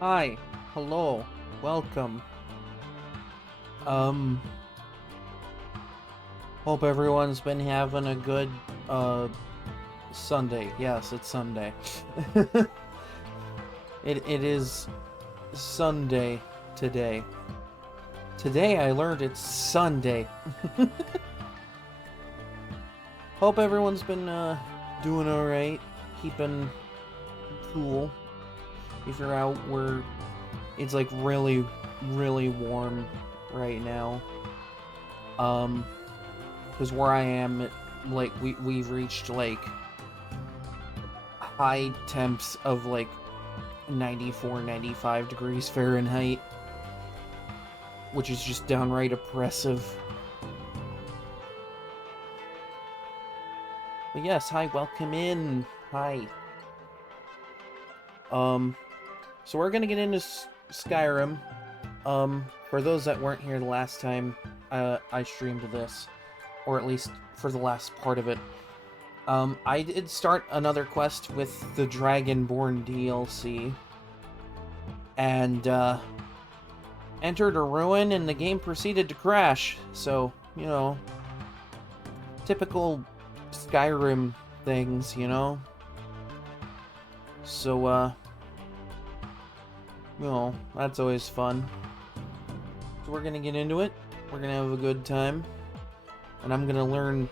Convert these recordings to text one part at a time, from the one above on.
Hi, hello, welcome. Um, hope everyone's been having a good, Sunday. Yes, it's Sunday. It is Sunday today. Today I learned it's Sunday. Hope everyone's been, doing alright, keeping cool. If you're out where it's, like, really, really warm right now. Because where I am, like, we've reached, like, high temps of, like, 94, 95 degrees Fahrenheit. Which is just downright oppressive. But yes, hi, welcome in. Hi. So we're gonna get into Skyrim. For those that weren't here the last time I streamed this, or at least for the last part of it, I did start another quest with the Dragonborn DLC, and, entered a ruin and the game proceeded to crash, so, you know, typical Skyrim things, you know? So, you know, that's always fun. So we're gonna get into it, we're gonna have a good time, and I'm gonna learn,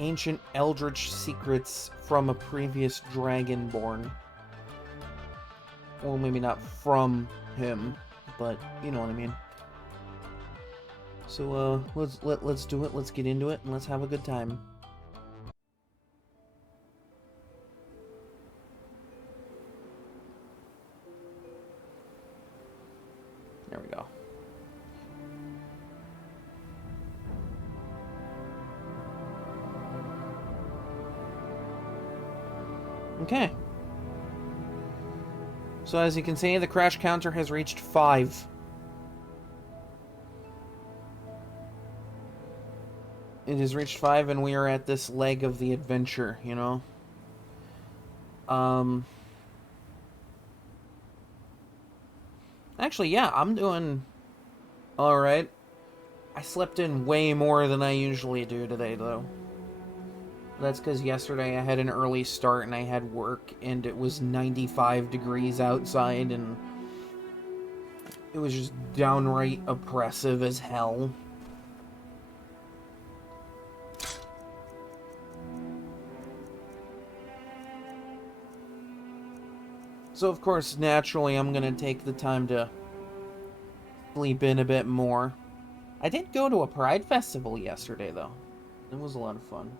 ancient eldritch secrets from a previous Dragonborn. Well, maybe not from him, but you know what I mean. So, let's do it, let's get into it, and let's have a good time. There we go. Okay. So as you can see, the crash counter has reached 5. It has reached 5 and we are at this leg of the adventure, you know? Actually, yeah, I'm doing alright. I slept in way more than I usually do today, though. That's because yesterday I had an early start and I had work and it was 95 degrees outside and it was just downright oppressive as hell. So of course, naturally, I'm gonna take the time to sleep in a bit more. I did go to a Pride Festival yesterday, though. It was a lot of fun.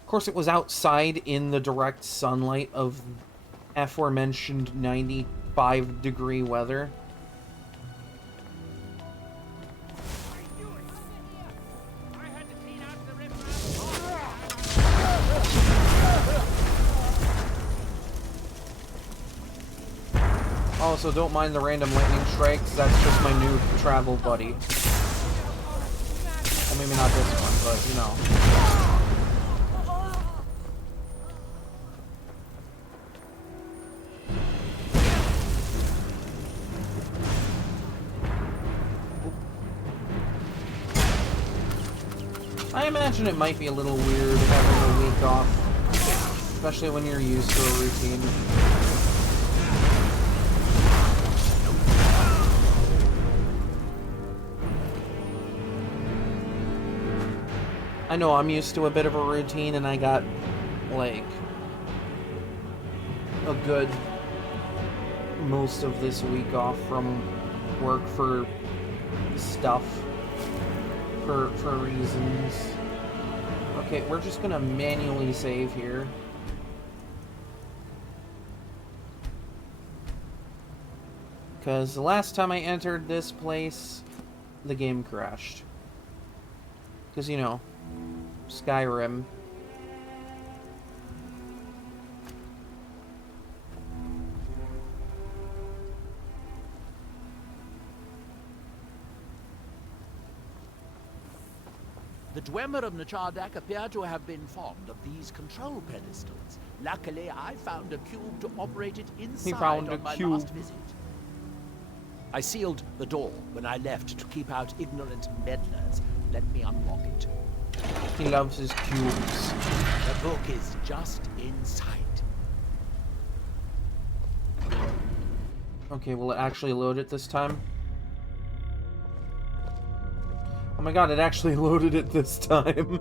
Of course, it was outside in the direct sunlight of aforementioned 95-degree weather. Also, don't mind the random lightning strikes, that's just my new travel buddy. Well, maybe not this one, but, you know. I imagine it might be a little weird having a week off, especially when you're used to a routine. I know I'm used to a bit of a routine, and I got, like, a good most of this week off from work for stuff, for reasons. Okay, we're just gonna manually save here. Because the last time I entered this place, the game crashed. Because, you know, Skyrim. The Dwemer of Nachardak appear to have been fond of these control pedestals. Luckily, I found a cube to operate it inside on my last visit. I sealed the door when I left to keep out ignorant meddlers. Let me unlock it. He loves his cubes. The book is just inside. Okay, will it actually load it this time? Oh my god, it actually loaded it this time.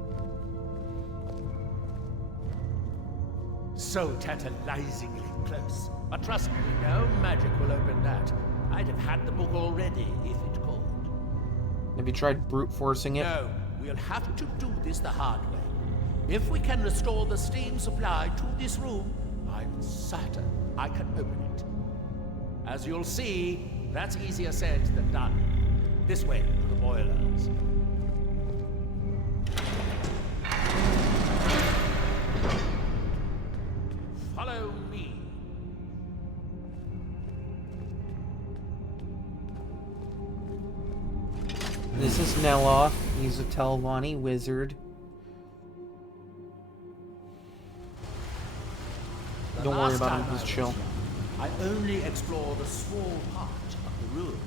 So tantalizingly close. But trust me, no magic will open that. I'd have had the book already if it could. Have you tried brute forcing it? No, we'll have to do this the hard way. If we can restore the steam supply to this room, I'm certain I can open it. As you'll see, that's easier said than done. This way to the boilers. Follow me. This is Neloth. He's a Telvanni wizard. Don't worry about him, he's chill. I only explored a small part of the ruins.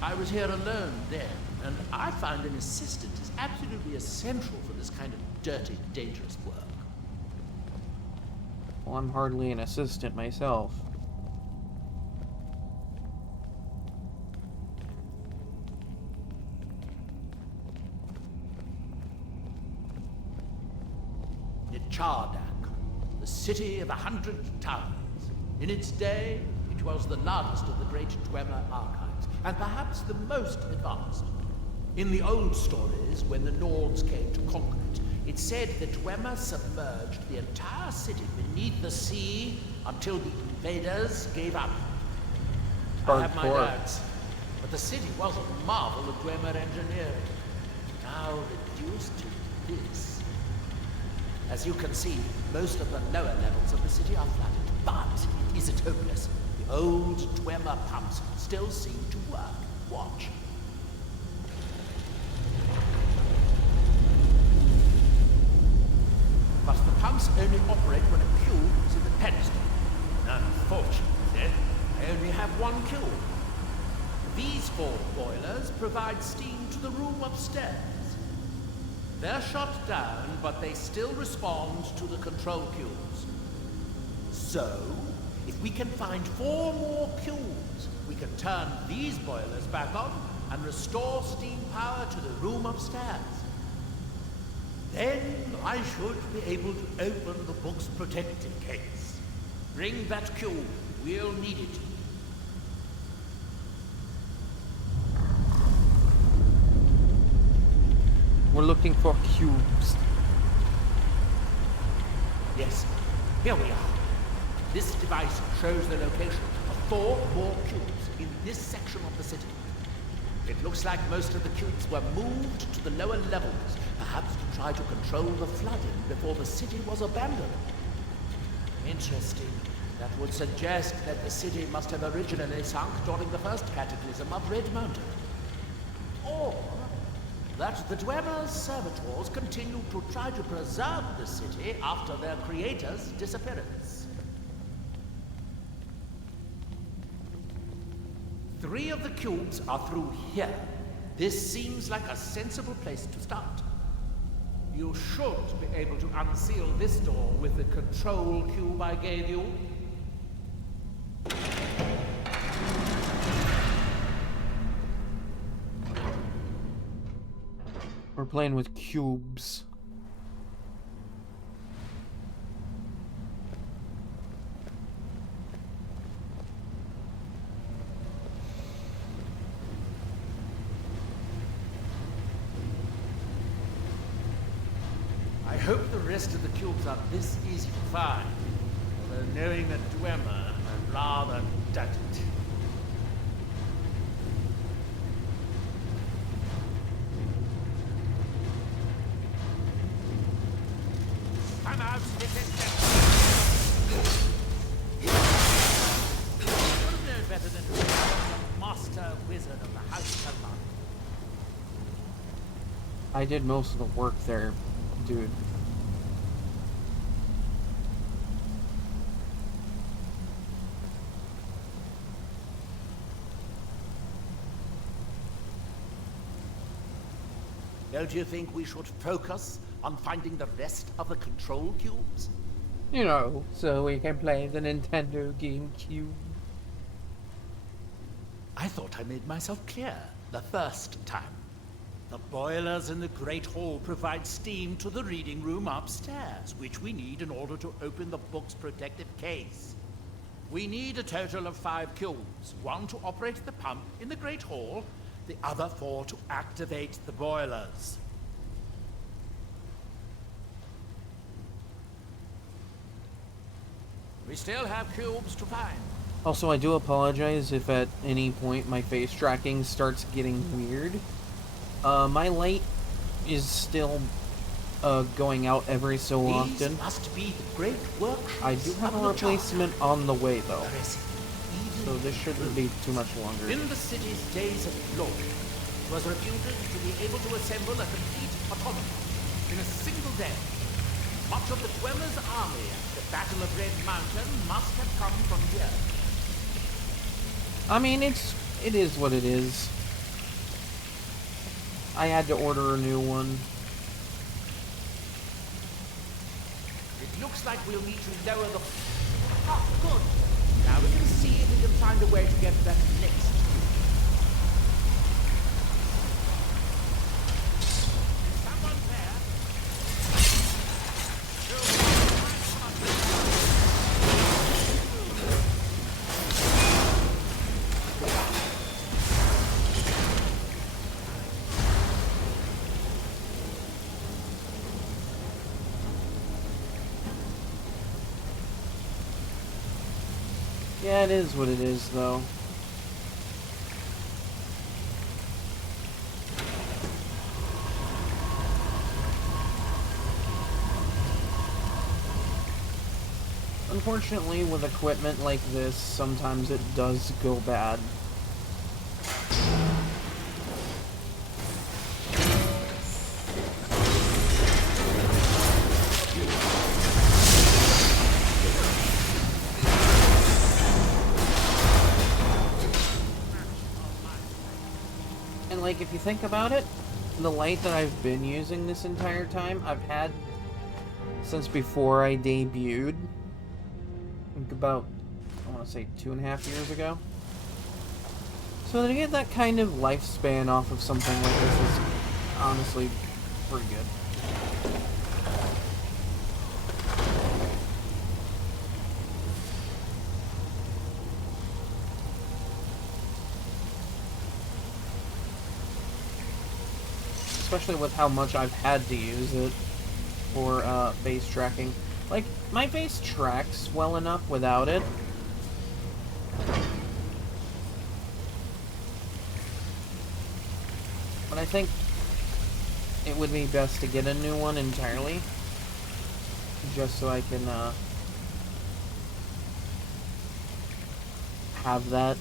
I was here alone then, and I found an assistant is absolutely essential for this kind of dirty, dangerous work. Well, I'm hardly an assistant myself. Nachardak, the city of 100 towers. In its day, it was the largest of the great Dwemer archives, and perhaps the most advanced. In the old stories, when the Nords came to conquer it, it said the Dwemer submerged the entire city beneath the sea until the invaders gave up. I have my doubts, but the city was a marvel of Dwemer engineering. Now reduced to this. As you can see, most of the lower levels of the city are flooded, but it isn't hopeless. The old Dwemer pumps still seem to work. Watch. But the pumps only operate when a cube is in the pedestal. Unfortunately, I only have one cube. These 4 boilers provide steam to the room upstairs. They're shut down, but they still respond to the control cubes. So, if we can find 4 more cubes, we can turn these boilers back on and restore steam power to the room upstairs. Then I should be able to open the book's protective case. Bring that cube. We'll need it. We're looking for cubes. Yes, here we are. This device shows the location of 4 more cubes in this section of the city. It looks like most of the cubes were moved to the lower levels, perhaps to try to control the flooding before the city was abandoned. Interesting. That would suggest that the city must have originally sunk during the first cataclysm of Red Mountain. Or that the Dwemer's servitors continue to try to preserve the city after their creator's disappearance. 3 of the cubes are through here. This seems like a sensible place to start. You should be able to unseal this door with the control cube I gave you. We're playing with cubes. I hope the rest of the cubes are this easy to find. Though knowing the Dwemer, I rather doubt it. Come out, you'll know better than to be the master wizard of the House of Light. I did most of the work there, dude. Don't you think we should focus on finding the rest of the control cubes? You know, so we can play the Nintendo GameCube. I thought I made myself clear the first time. The boilers in the Great Hall provide steam to the reading room upstairs, which we need in order to open the book's protective case. We need a total of 5 cubes, 1 to operate the pump in the Great Hall, the other 4 to activate the boilers. We still have cubes to find. Also, I do apologize if at any point my face tracking starts getting weird. My light is still going out every so often. Must be the great workshops. I do have a replacement on the way, though. So this shouldn't be too much longer. In the city's days of glory, it was reputed to be able to assemble a complete automaton in a single day. Much of the Dwemer's army at the Battle of Red Mountain must have come from here. I mean, it is what it is. I had to order a new one. It looks like we'll need to lower the... Oh, good. Now we can see if we can find a way to get that next. Is someone there? Yeah, it is what it is, though. Unfortunately, with equipment like this, sometimes it does go bad. Like, if you think about it, the light that I've been using this entire time, I've had since before I debuted. I think about, I want to say 2.5 years ago. So to get that kind of lifespan off of something like this is honestly pretty good. Especially with how much I've had to use it for face tracking. Like, my face tracks well enough without it. But I think it would be best to get a new one entirely. Just so I can have that.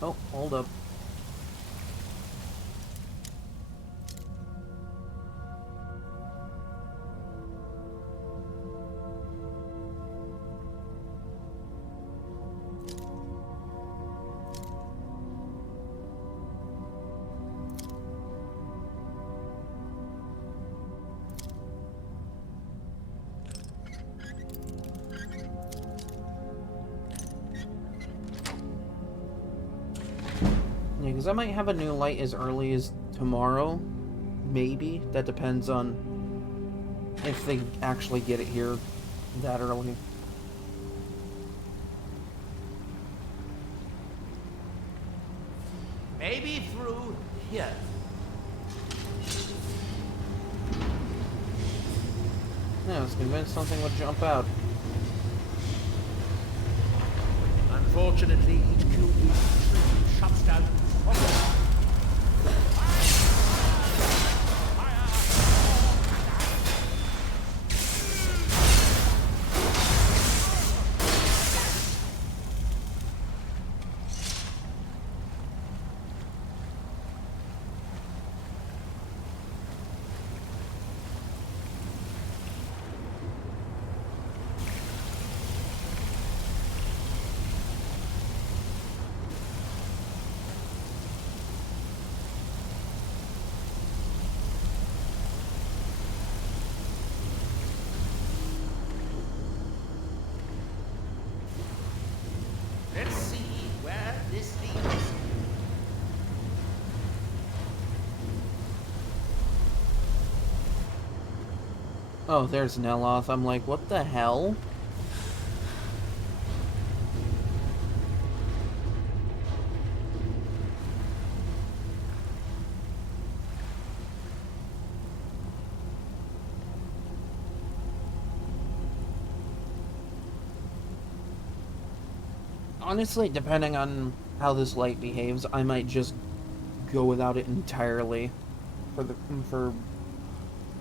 Oh, hold up. Yeah, because I might have a new light as early as tomorrow. Maybe. That depends on if they actually get it here that early. Maybe through here. Yeah, I was convinced something would jump out. Unfortunately, each cube we retrieve shuts down Let's see where this leads. Oh, there's Neloth. I'm like, what the hell? Honestly, depending on how this light behaves, I might just go without it entirely for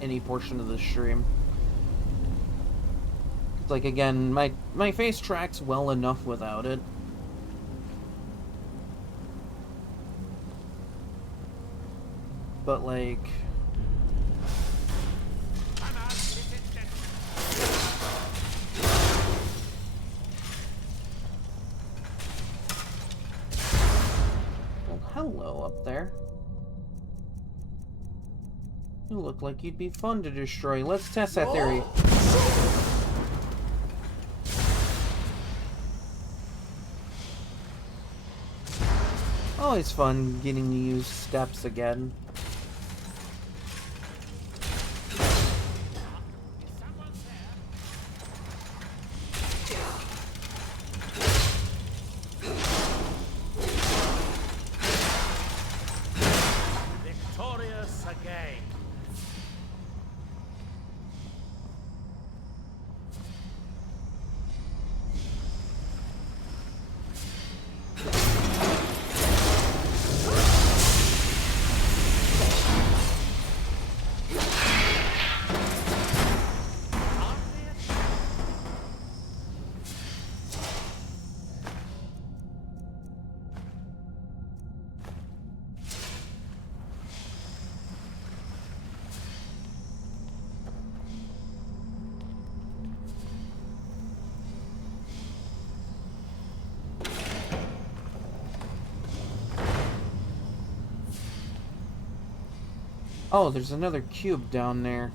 any portion of the stream. Like, again, my face tracks well enough without it. But, like... Well, hello up there. You look like you'd be fun to destroy. Let's test that theory. Always fun getting to use steps again. Victorious again. Oh, there's another cube down there.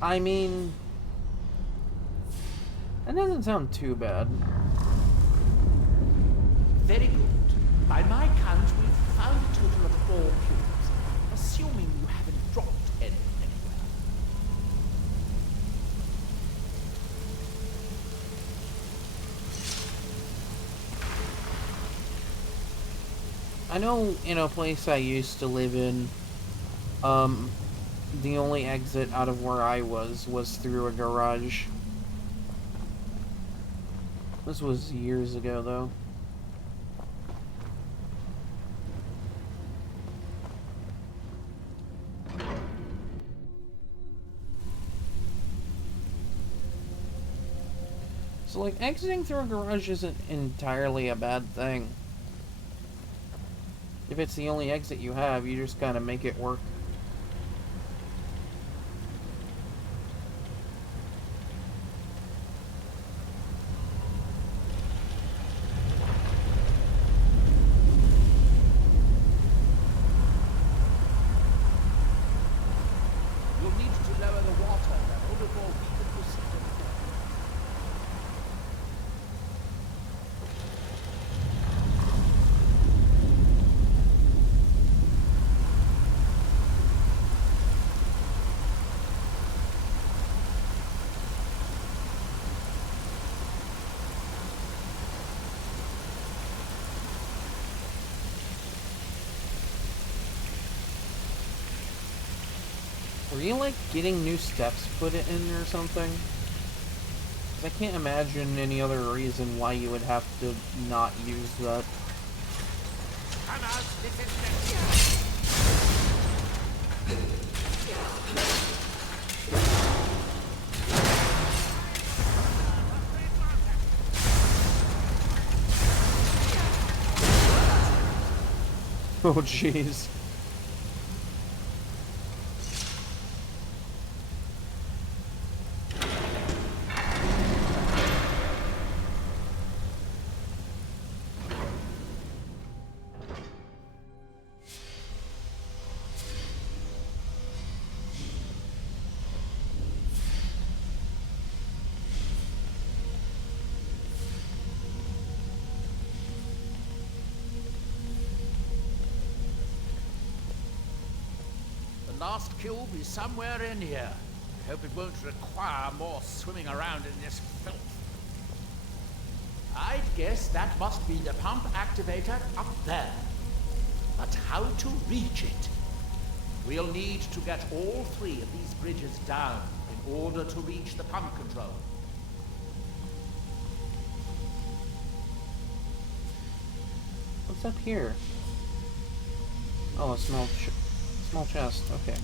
I mean... that doesn't sound too bad. Very good. By my count, we've found a total of 4 cubes, assuming you haven't dropped any anywhere. I know in a place I used to live in, the only exit out of where I was through a garage. This was years ago, though. So, like, exiting through a garage isn't entirely a bad thing. If it's the only exit you have, you just gotta make it work. You'll need to lower the water level before we can proceed any further. Were you, like, getting new steps put in or something? 'Cause I can't imagine any other reason why you would have to not use that. Come out, this is Oh, jeez. The last kill will be somewhere in here. Hope it won't require more swimming around in this filth. I'd guess that must be the pump activator up there. But how to reach it? We'll need to get all 3 of these bridges down in order to reach the pump control. What's up here? Oh, a small chest. Okay.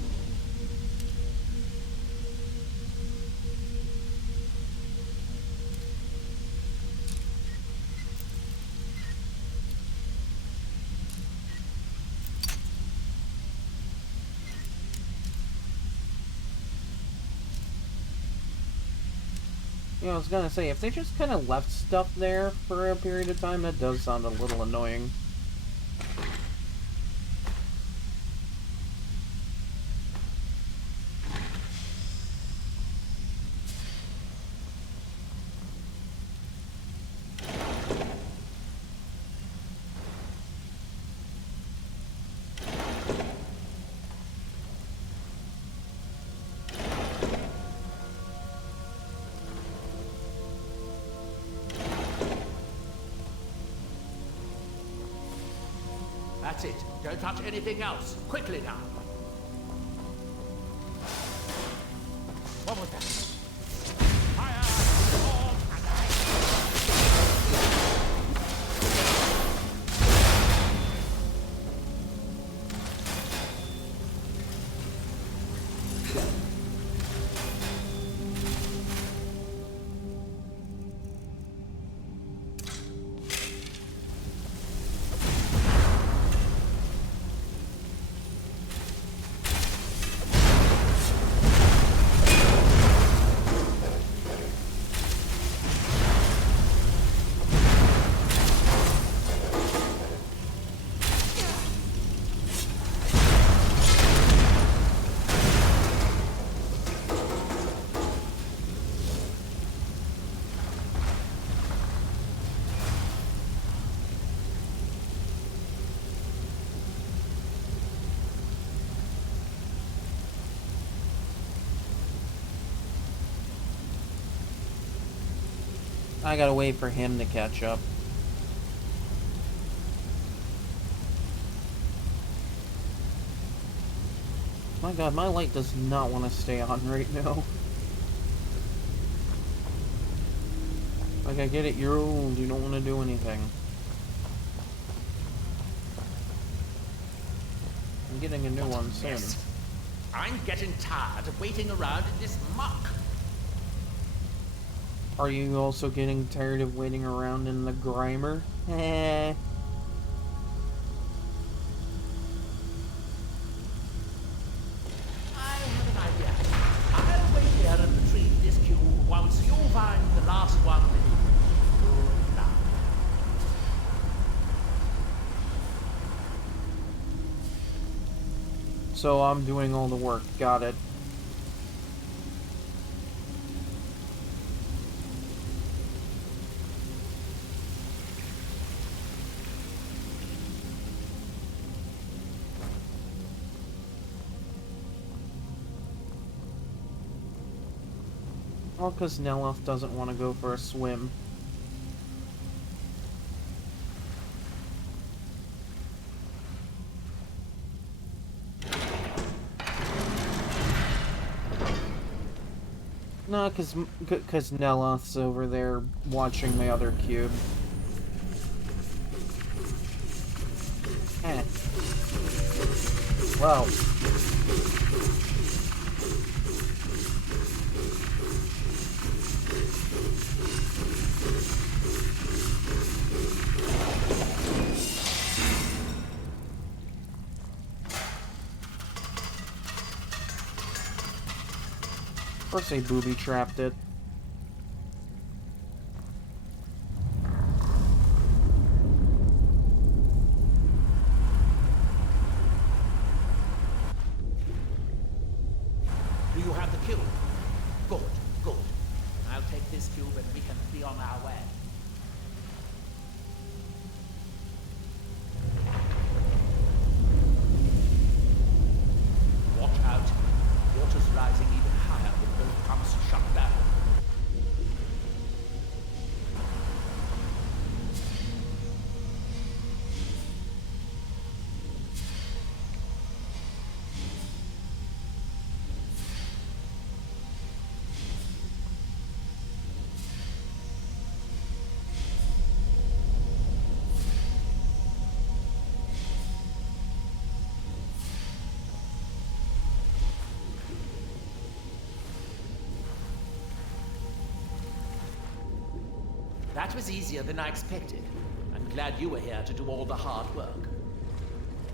Yeah, I was gonna say, if they just kind of left stuff there for a period of time, that does sound a little annoying. That's it. Don't touch anything else. Quickly now. What was that? Fire! Storm, and I gotta wait for him to catch up. My god, my light does not want to stay on right now. Like, I get it, you're old, you don't want to do anything. I'm getting a new one soon. Yes. I'm getting tired of waiting around in this muck. Are you also getting tired of waiting around in the grimer? Eh. I have an idea. I'll wait here and retrieve this cube once you find the last one within. Good luck. So I'm doing all the work, got it. All because Neloth doesn't want to go for a swim. No, cause Neloth's over there watching my other cube. Eh. Well. Of course they booby-trapped it. Do you have the cube? Good, good. I'll take this cube and we can be on our way. Watch out. Water's rising even higher with both pumps shut down. That was easier than I expected. I'm glad you were here to do all the hard work.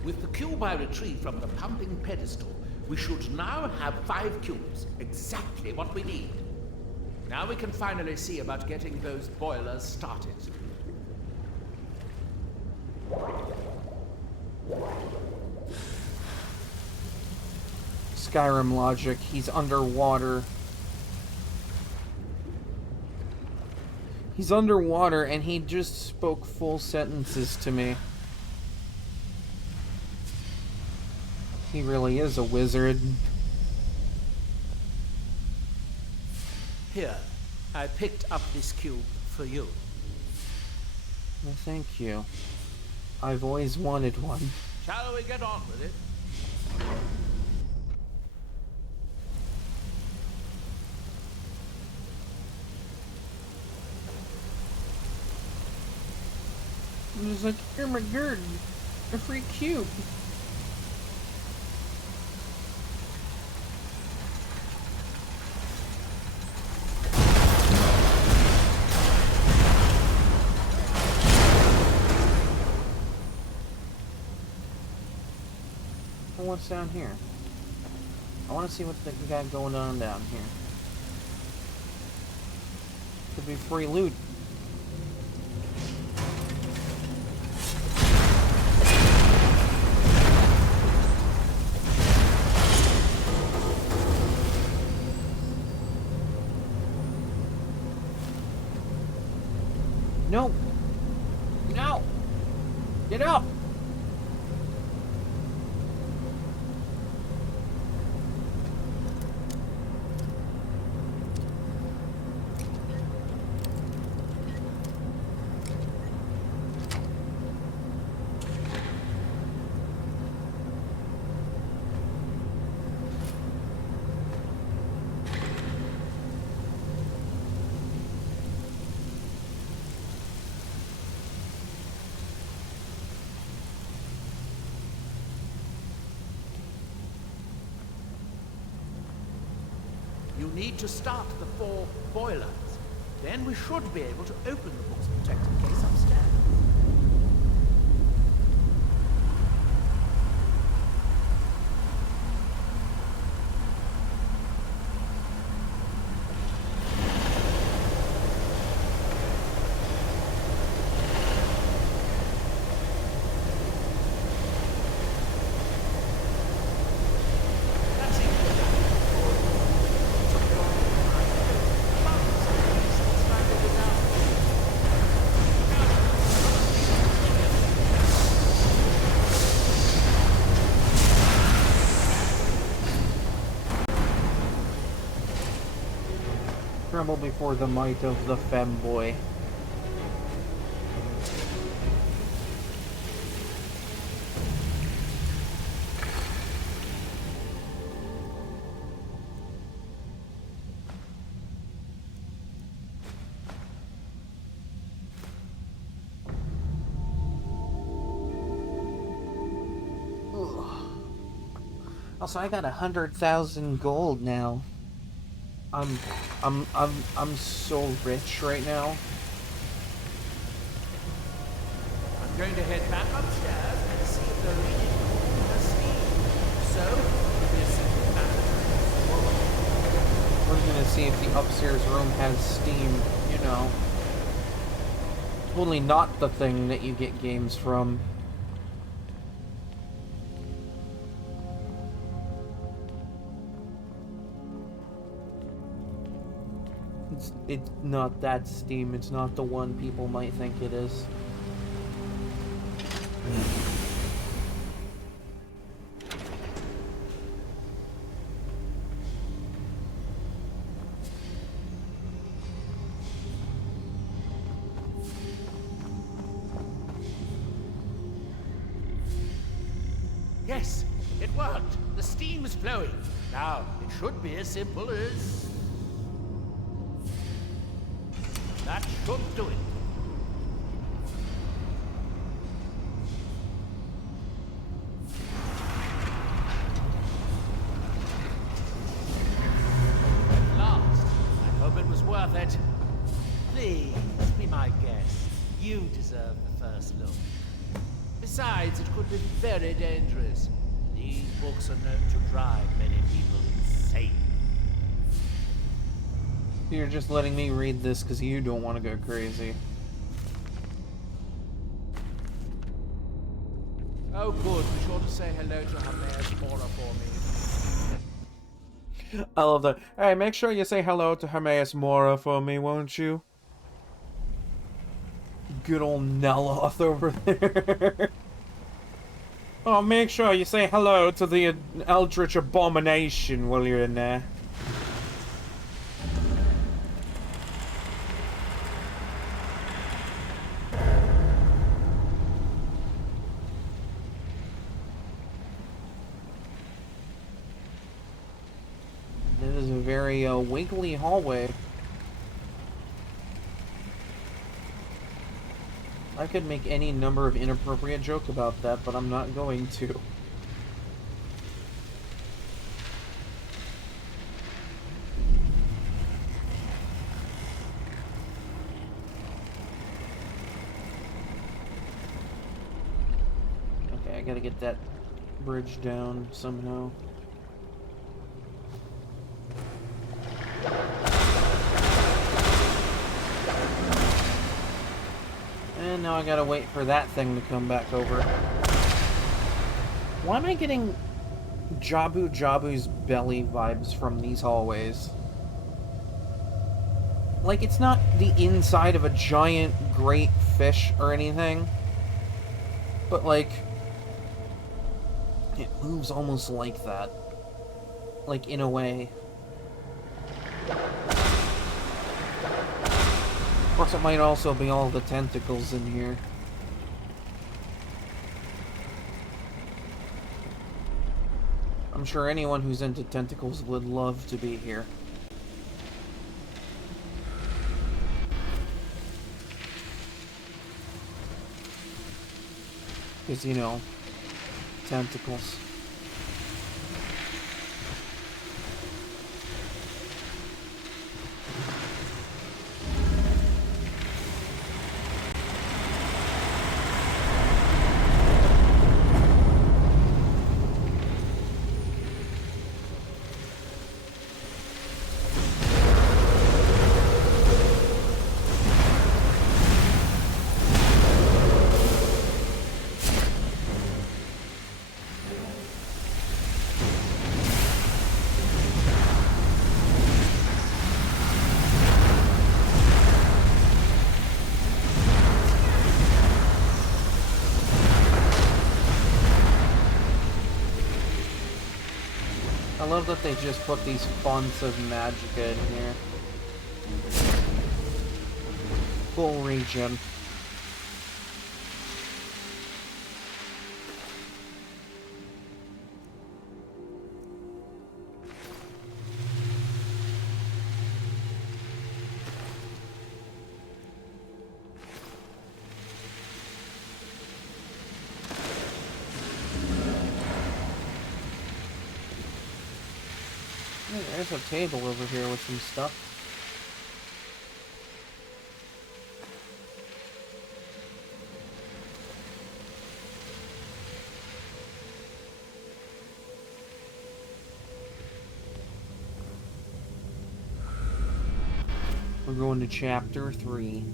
With the cube I retrieved from the pumping pedestal, we should now have 5 cubes, exactly what we need. Now we can finally see about getting those boilers started. Skyrim logic, he's underwater. He's underwater and he just spoke full sentences to me. He really is a wizard. Here, I picked up this cube for you. Well, thank you. I've always wanted one. Shall we get on with it? I'm just like, here, my gird, a free cube. Well, what's down here? I want to see what they got going on down here. Could be free loot. No! No! Get up! You need to start the 4 boilers. Then we should be able to open the book's protected case upstairs. Tremble before the might of the femboy. Also, I got 100,000 gold now. I'm, I'm so rich right now. I'm going to head back upstairs and see if there is any a steam. So, this is We're gonna see if the upstairs room has Steam, you know. Totally not the thing that you get games from. It's not that Steam, it's not the one people might think it is. Yes, it worked. The steam is flowing. Now, it should be as simple as... That should do it. At last. I hope it was worth it. Please, be my guest. You deserve the first look. Besides, it could be very dangerous. These books are known to drive many people insane. You're just letting me read this because you don't want to go crazy. Oh, good. Be sure to say hello to her mayor's Mora for me. I love that. Hey, make sure you say hello to Hermaeus Mora for me, won't you? Good old Neloth over there. Oh, make sure you say hello to the Eldritch Abomination while you're in there. This is a very wiggly hallway. I could make any number of inappropriate jokes about that, but I'm not going to. Okay, I gotta get that bridge down somehow. And now I gotta wait for that thing to come back over. Why am I getting Jabu Jabu's belly vibes from these hallways? Like, it's not the inside of a giant great fish or anything. But, like, it moves almost like that. Like, in a way. Of course, it might also be all the tentacles in here. I'm sure anyone who's into tentacles would love to be here. Because, you know, tentacles. I love that they just put these fonts of Magicka in here. Full regen. there's a table over here with some stuff. We're going to chapter 3.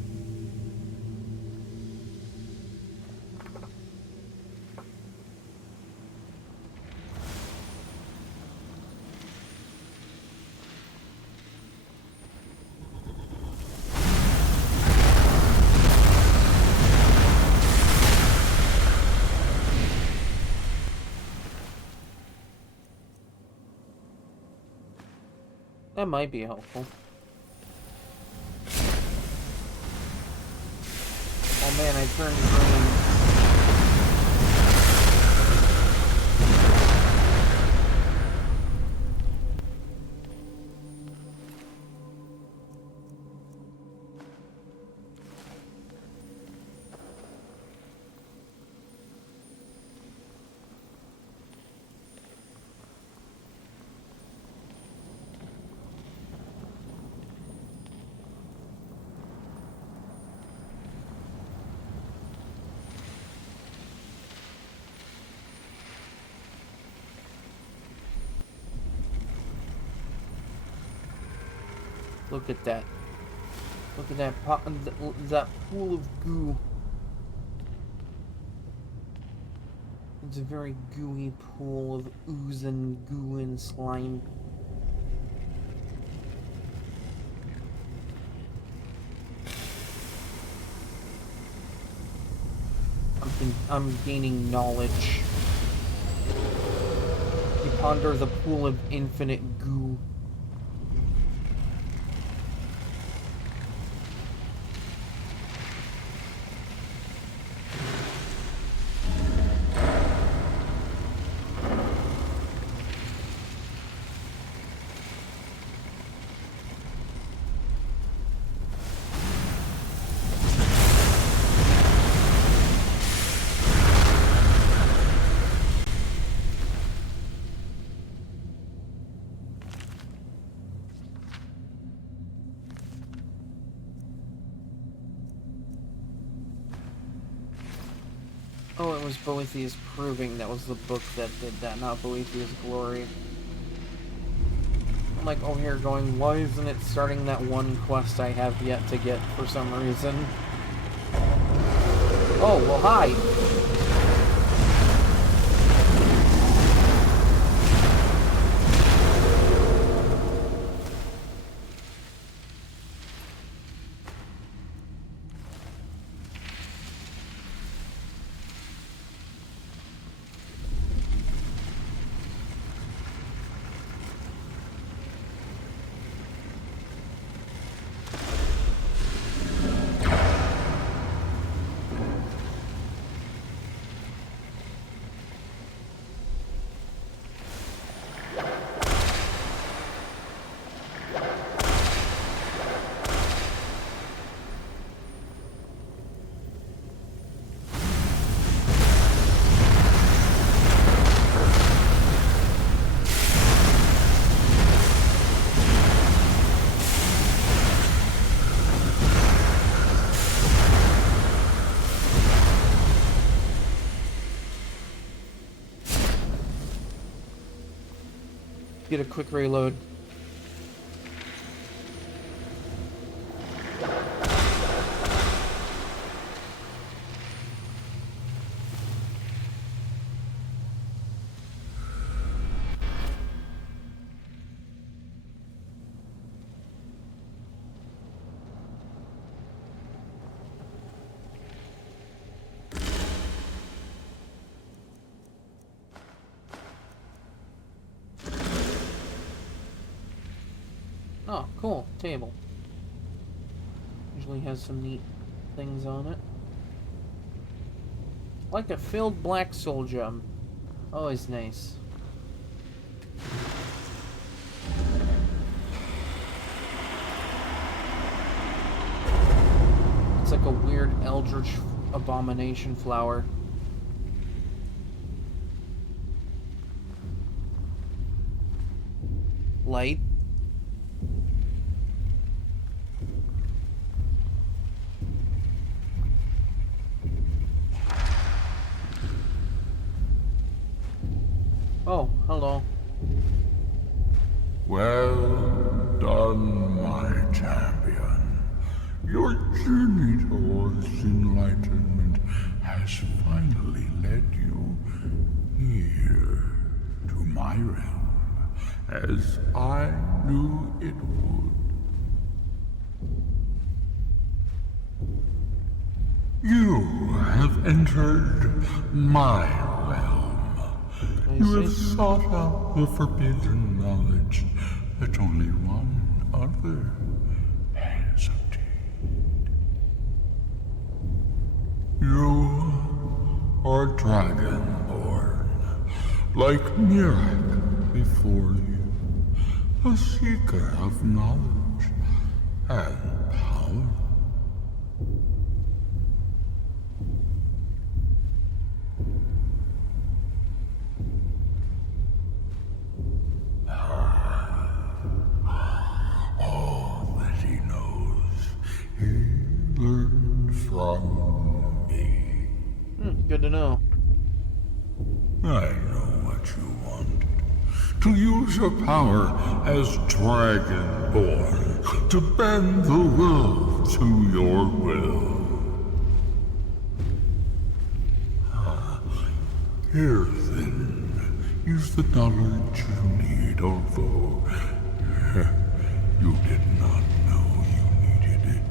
That might be helpful. Oh man, I turned green. Look at that. Look at that that pool of goo. It's a very gooey pool of ooze and goo and slime. I'm gaining knowledge. You ponder the pool of infinite goo. Oh, it was Boethiah's Proving that was the book that did that, not Boethiah's Glory. I'm like over here going, why isn't it starting that one quest I have yet to get for some reason? Oh, well hi! Get a quick reload. Oh, cool. Table. Usually has some neat things on it. Like a filled black soul gem. Always nice. It's like a weird eldritch abomination flower. Light. Oh, hello. Well done, my champion. Your journey towards enlightenment has finally led you here to my realm, as I knew it would. You have entered my realm. You have sought out the forbidden knowledge that only one other has obtained. You are dragonborn, like Mirak before you, a seeker of knowledge and power. All that he knows, he learned from me. Good to know. I know what you wanted. To use your power as Dragonborn, to bend the world to your will. Here then is the knowledge you need, although you did not know you needed it.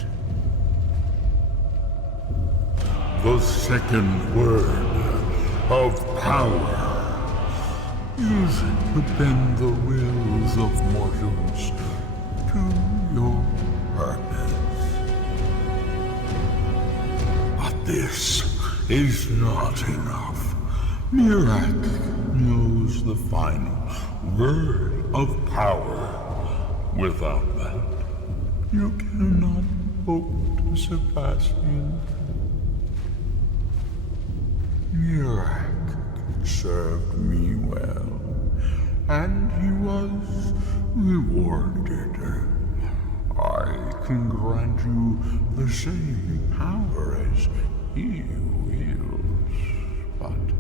The second word of power. Use it to bend the wills of mortals to your purpose. But this is not enough. Mirak knows the final word of power. Without that, you cannot hope to surpass him. Mirak served me well, and he was rewarded. I can grant you the same power as he wields, but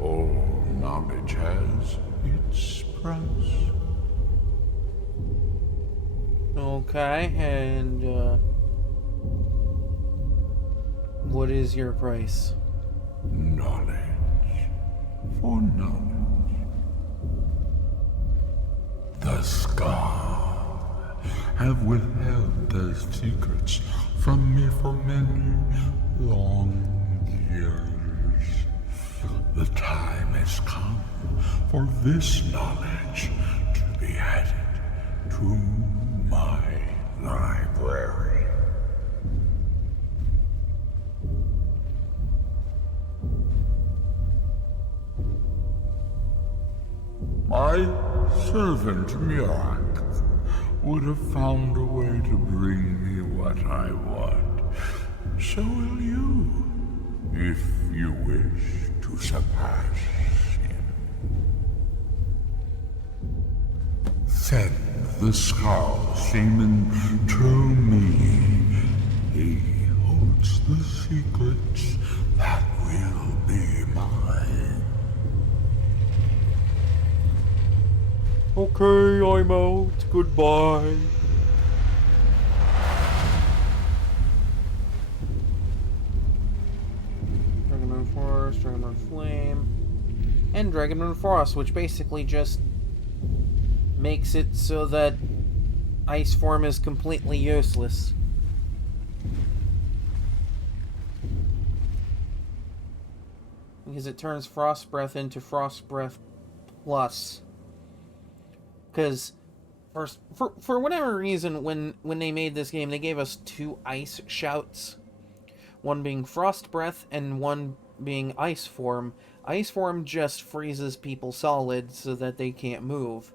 all knowledge has its price. Okay, and what is your price? Knowledge for knowledge. The Scar have withheld their secrets from me for many long years. The time has come for this knowledge to be added to my library. My servant Mirak would have found a way to bring me what I want. So will you, if you wish to surpass him. Send the Skull Shaman to me. He holds the secrets that will be mine. Okay, I'm out. Goodbye. Dragonmoon Forest, Dragonmoon Flame, and Dragonmoon Frost, which basically just makes it so that Ice Form is completely useless. Because it turns Frost Breath into Frost Breath Plus. Because for whatever reason, when they made this game, they gave us 2 ice shouts. One being Frost Breath and one being Ice Form. Ice Form just freezes people solid so that they can't move.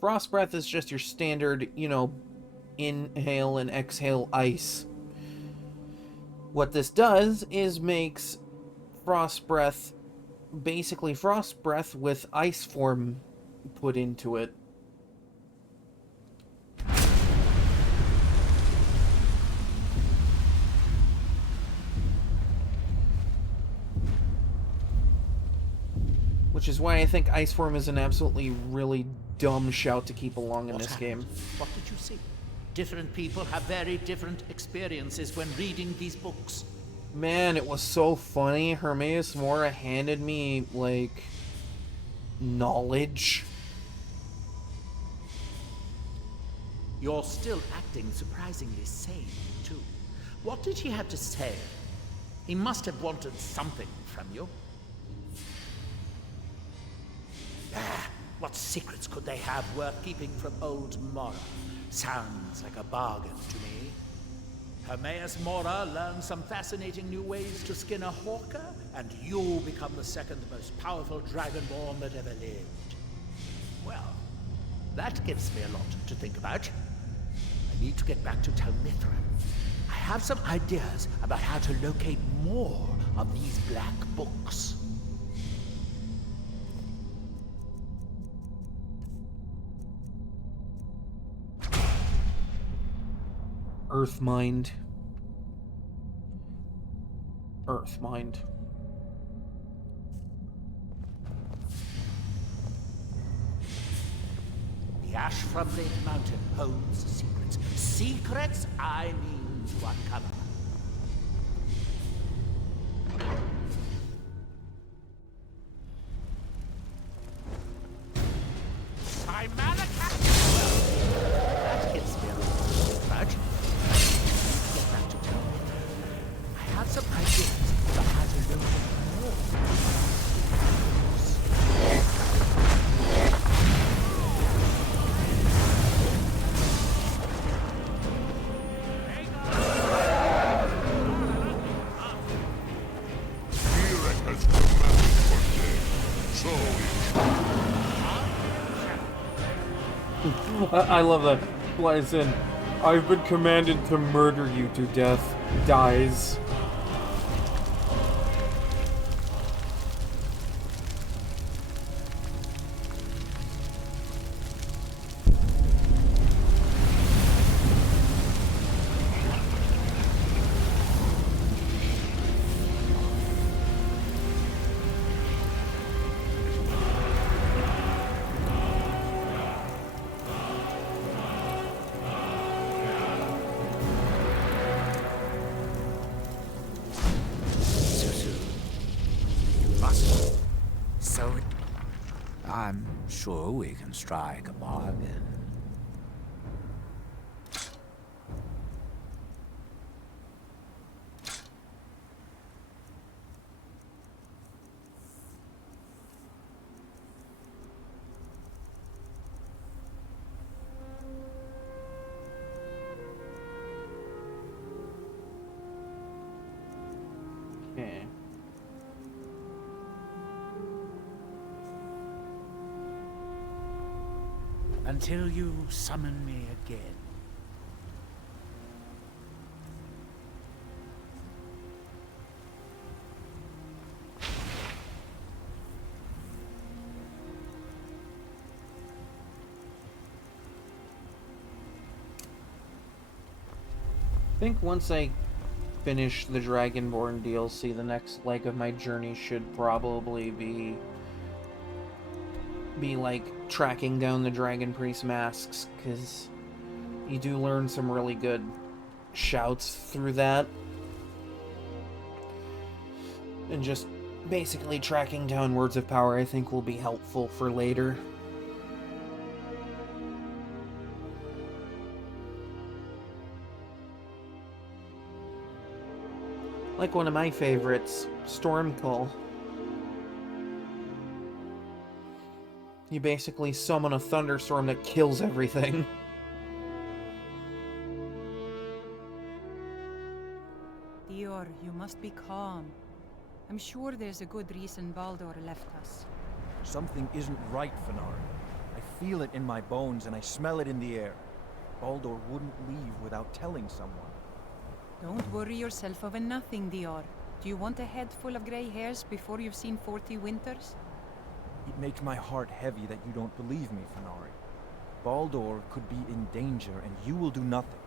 Frost Breath is just your standard, inhale and exhale ice. What this does is makes Frost Breath basically Frost Breath with Ice Form put into it. Which is why I think Iceform is an absolutely really dumb shout to keep along in What this happened? game. What did you see? Different people have very different experiences when reading these books. Man, it was so funny. Hermaeus Mora handed me, like, knowledge. You're still acting surprisingly sane, too. What did he have to say? He must have wanted something from you. What secrets could they have worth keeping from old Mora? Sounds like a bargain to me. Hermaeus Mora learned some fascinating new ways to skin a hawker, and you become the second most powerful dragonborn that ever lived. Well, that gives me a lot to think about. I need to get back to Tel Mithrin. I have some ideas about how to locate more of these black books. Earthmind. Earthmind. The ash from Lake Mountain holds secrets. Secrets I mean to uncover. I'm Malachite! That gives me a little grudge. Get back to town. I have some ideas about how to locate more. I love that. Flies in. I've been commanded to murder you to death. Dies. I'm sure we can strike a bargain. Okay. Until you summon me again. I think once I finish the Dragonborn DLC, the next leg of my journey should probably be like tracking down the Dragon Priest masks, because you do learn some really good shouts through that. And just basically tracking down words of power I think will be helpful for later. Like one of my favorites, Stormcall. You basically summon a thunderstorm that kills everything. Dior, you must be calm. I'm sure there's a good reason Baldur left us. Something isn't right, Fenari. I feel it in my bones and I smell it in the air. Baldur wouldn't leave without telling someone. Don't worry yourself over nothing, Dior. Do you want a head full of grey hairs before you've seen 40 winters? It makes my heart heavy that you don't believe me, Fenari. Baldur could be in danger and you will do nothing.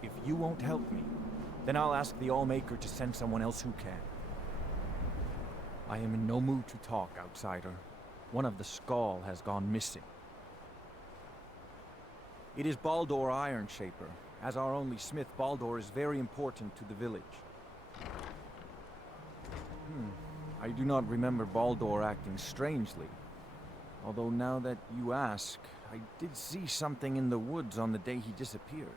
If you won't help me, then I'll ask the Allmaker to send someone else who can. I am in no mood to talk, outsider. One of the Skull has gone missing. It is Baldur Ironshaper. As our only smith, Baldur is very important to the village. I do not remember Baldur acting strangely. Although now that you ask, I did see something in the woods on the day he disappeared.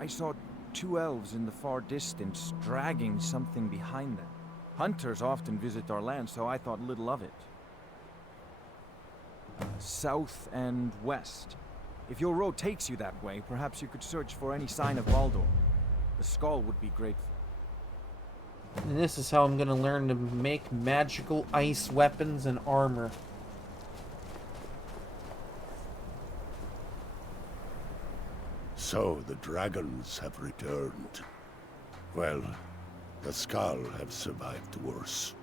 I saw 2 elves in the far distance dragging something behind them. Hunters often visit our land, so I thought little of it. South and west. If your road takes you that way, perhaps you could search for any sign of Baldur. The Skull would be grateful. And this is how I'm gonna learn to make magical ice weapons and armor. So the dragons have returned. Well, the Skull have survived worse.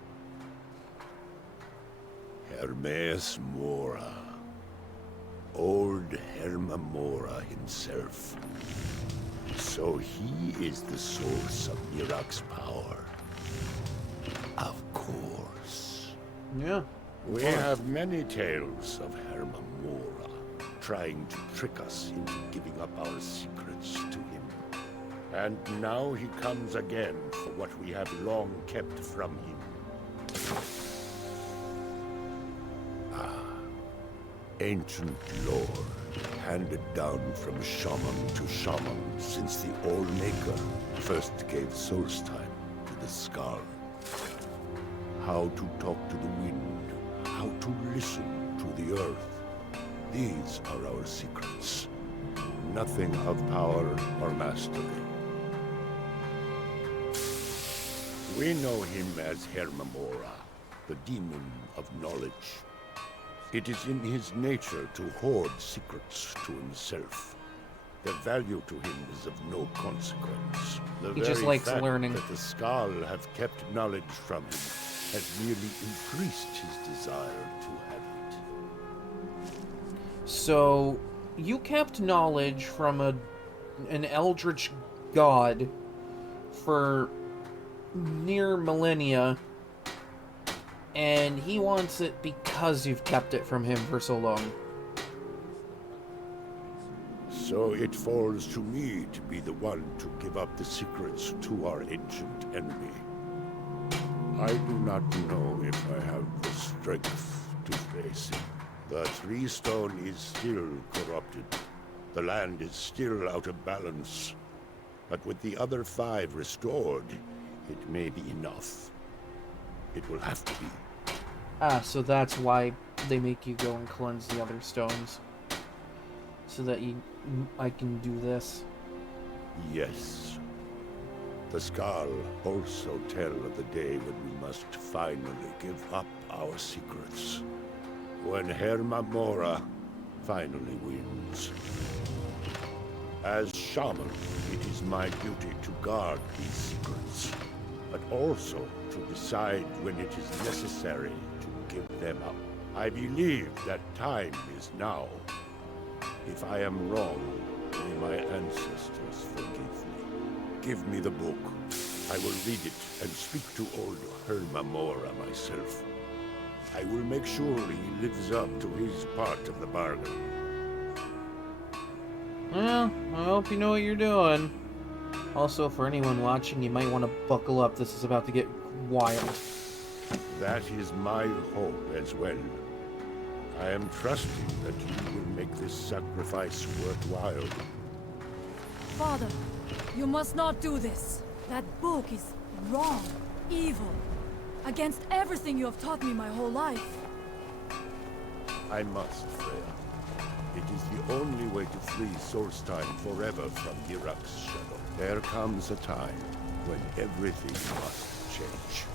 Hermes Mora. Old Hermamora himself. So he is the source of Nirak's power. Of course. Yeah. We have many tales of Hermamora trying to trick us into giving up our secrets to him. And now he comes again for what we have long kept from him. Ancient lore, handed down from shaman to shaman since the All-Maker first gave Solstheim to the Skull. How to talk to the wind, how to listen to the earth. These are our secrets. Nothing of power or mastery. We know him as Hermamora, the demon of knowledge. It is in his nature to hoard secrets to himself. Their value to him is of no consequence. The He just very likes fact learning. that the Skull have kept knowledge from him has merely increased his desire to have it. So, you kept knowledge from an eldritch god for near millennia, and he wants it because you've kept it from him for so long. So it falls to me to be the one to give up the secrets to our ancient enemy. I do not know if I have the strength to face him. The Three Stone is still corrupted. The land is still out of balance. But with the other 5 restored, it may be enough. It will have to be. Ah, so that's why they make you go and cleanse the other stones. So that I can do this. Yes. The Skull also tell of the day when we must finally give up our secrets. When Hermamora finally wins. As shaman, it is my duty to guard these secrets, but also to decide when it is necessary to give them up. I believe that time is now. If I am wrong, may my ancestors forgive me. Give me the book. I will read it and speak to old Hermamora myself. I will make sure he lives up to his part of the bargain. Well, I hope you know what you're doing. Also, for anyone watching, you might want to buckle up. This is about to get wild. That is my hope as well. I am trusting that you will make this sacrifice worthwhile. Father, you must not do this. That book is wrong, evil, against everything you have taught me my whole life. I must, Freya. It is the only way to free Solstheim forever from Nirak's shadow. There comes a time when everything must change.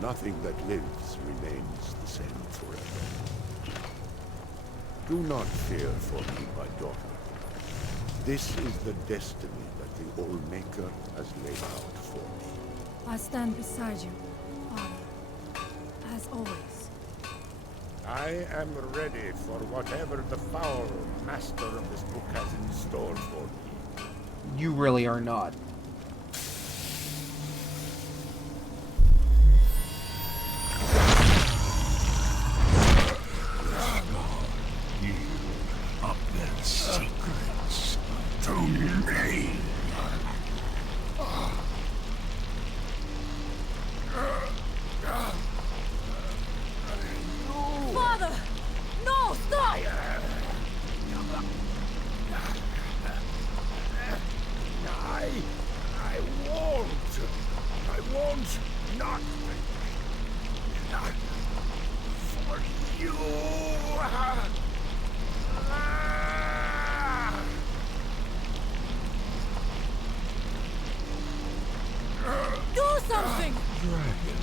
Nothing that lives remains the same forever. Do not fear for me, my daughter. This is the destiny that the All-Maker has laid out for me. I stand beside you, Father, as always. I am ready for whatever the foul master of this book has in store for me. You really are not. Not for you. Do something! Dragon.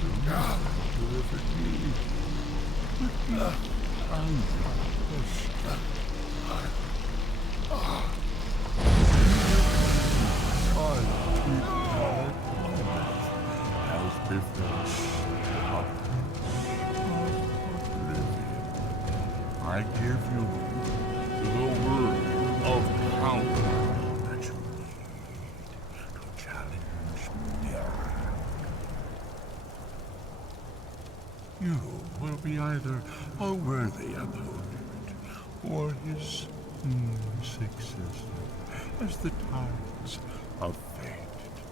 Do not deliver me. But be angry. As befits I give you the word of power that you need to challenge Mirror. You will be either a worthy opponent or his successor, as the tides of fate decree.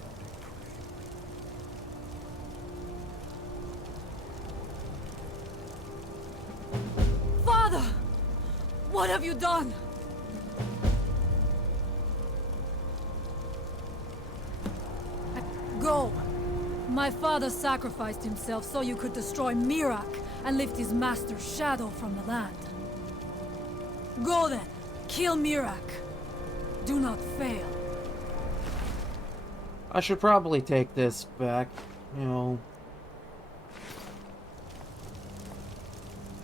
Father! What have you done? Go! My father sacrificed himself so you could destroy Mirak and lift his master's shadow from the land. Go then! Kill Mirak! Do not fail. I should probably take this back, you know.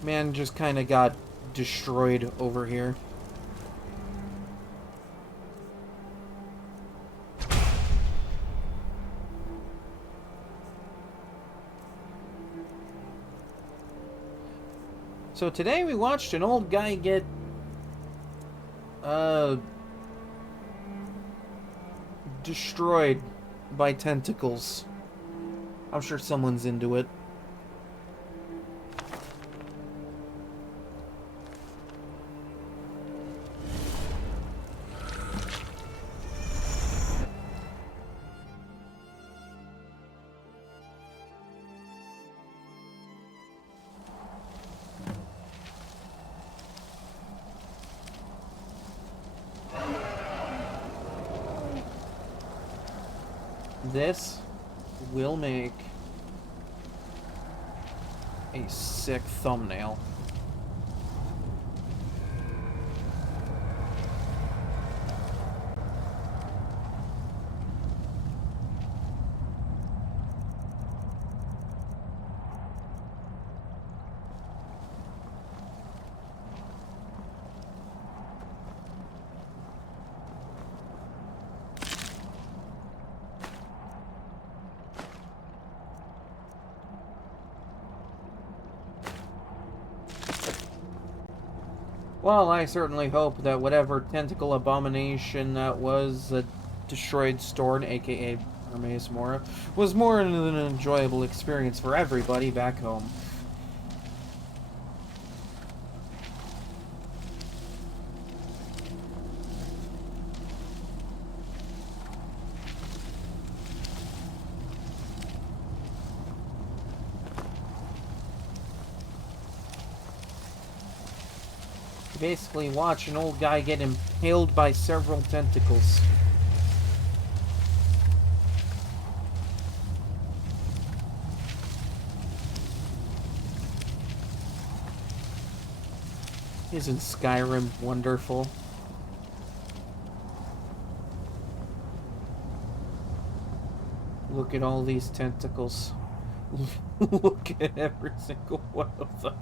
Man just kind of got destroyed over here. So today we watched an old guy get destroyed by tentacles. I'm sure someone's into it. This will make a sick thumbnail. Well, I certainly hope that whatever tentacle abomination that was that destroyed Storn, aka Hermes Mora, was more than an enjoyable experience for everybody back home. Basically watch an old guy get impaled by several tentacles. Isn't Skyrim wonderful? Look at all these tentacles. Look at every single one of them.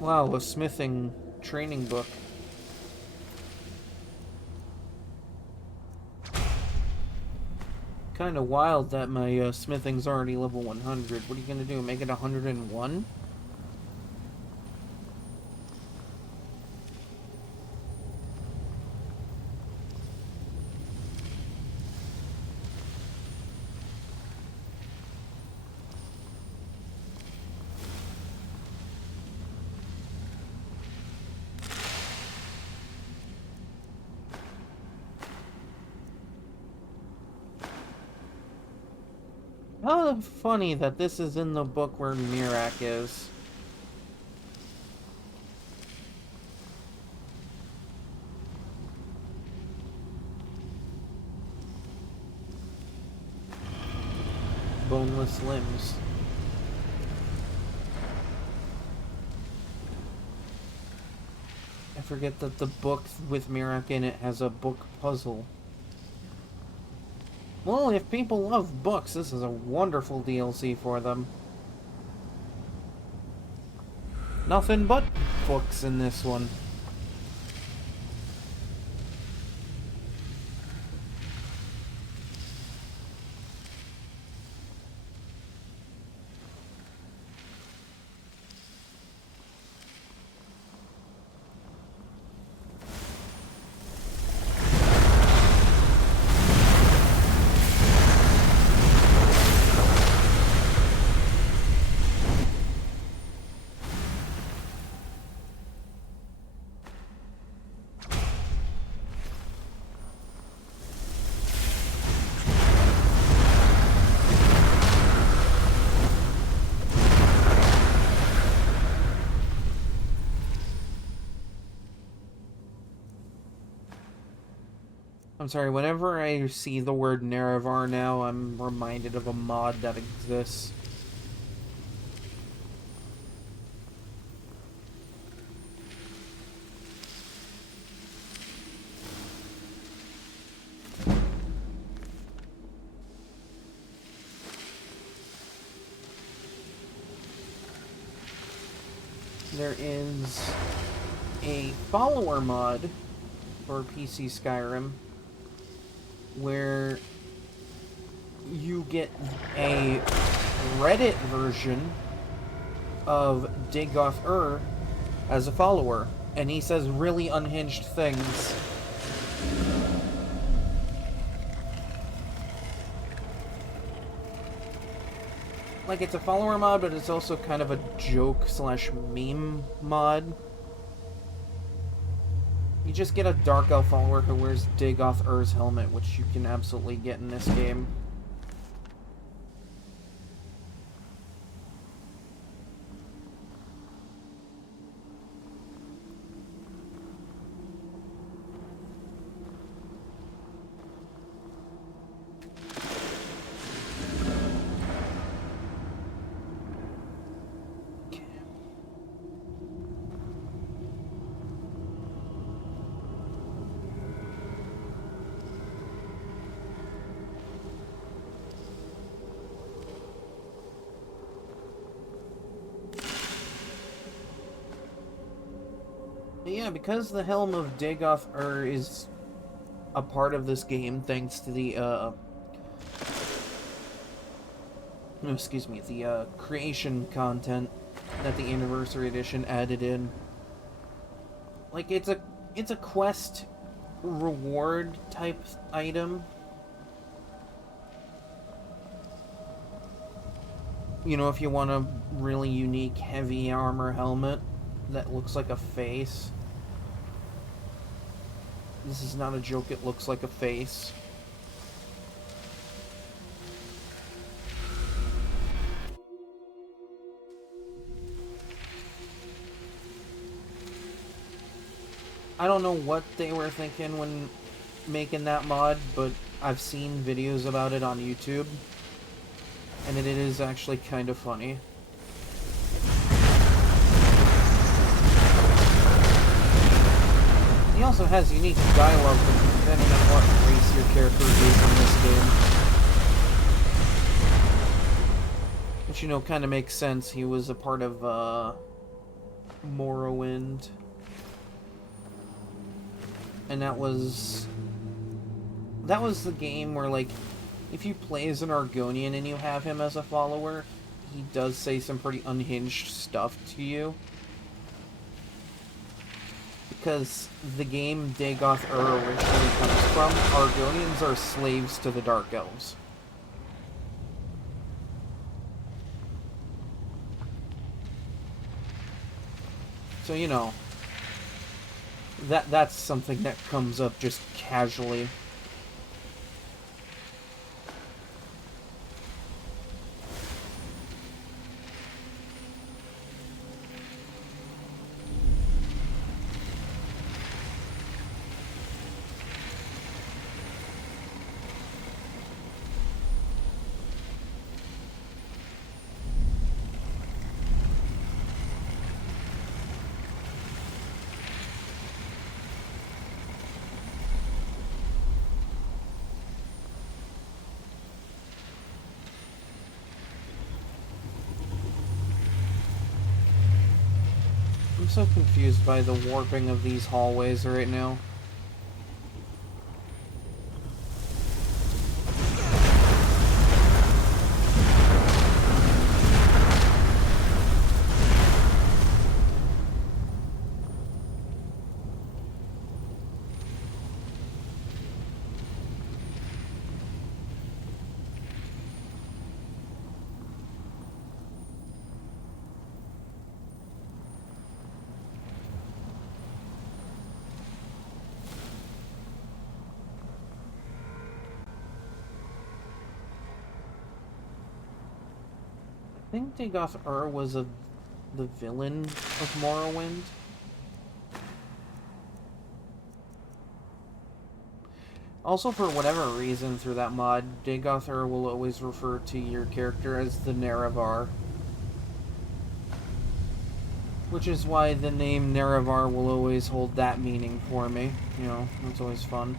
Wow, a smithing training book. Kind of wild that my smithing's already level 100. What are you gonna do? Make it 101? How funny that this is in the book where Mirak is. Boneless limbs. I forget that the book with Mirak in it has a book puzzle. Well, if people love books, this is a wonderful DLC for them. Nothing but books in this one. I'm sorry, whenever I see the word Nerevar now, I'm reminded of a mod that exists. There is a follower mod for PC Skyrim where you get a Reddit version of Digoth as a follower, and he says really unhinged things. Like, it's a follower mod, but it's also kind of a joke/meme mod. You just get a Dark Elf follower who wears Digoth helmet, which you can absolutely get in this game. Yeah, because the Helm of Dagoth is a part of this game, thanks to the, the creation content that the Anniversary Edition added in. Like, it's a quest reward type item. You know, if you want a really unique heavy armor helmet that looks like a face. This is not a joke, it looks like a face. I don't know what they were thinking when making that mod, but I've seen videos about it on YouTube, and it is actually kind of funny. He also has unique dialogue depending on what race your character is in this game. Which, you know, kind of makes sense. He was a part of, Morrowind. And that was the game where, like, if you play as an Argonian and you have him as a follower, he does say some pretty unhinged stuff to you. Because the game Dagoth originally comes from, Argonians are slaves to the Dark Elves. So, you know, that's something that comes up just casually. I'm so confused by the warping of these hallways right now. I think Dagoth was the villain of Morrowind. Also, for whatever reason, through that mod, Dagoth will always refer to your character as the Nerevar. Which is why the name Nerevar will always hold that meaning for me. You know, it's always fun.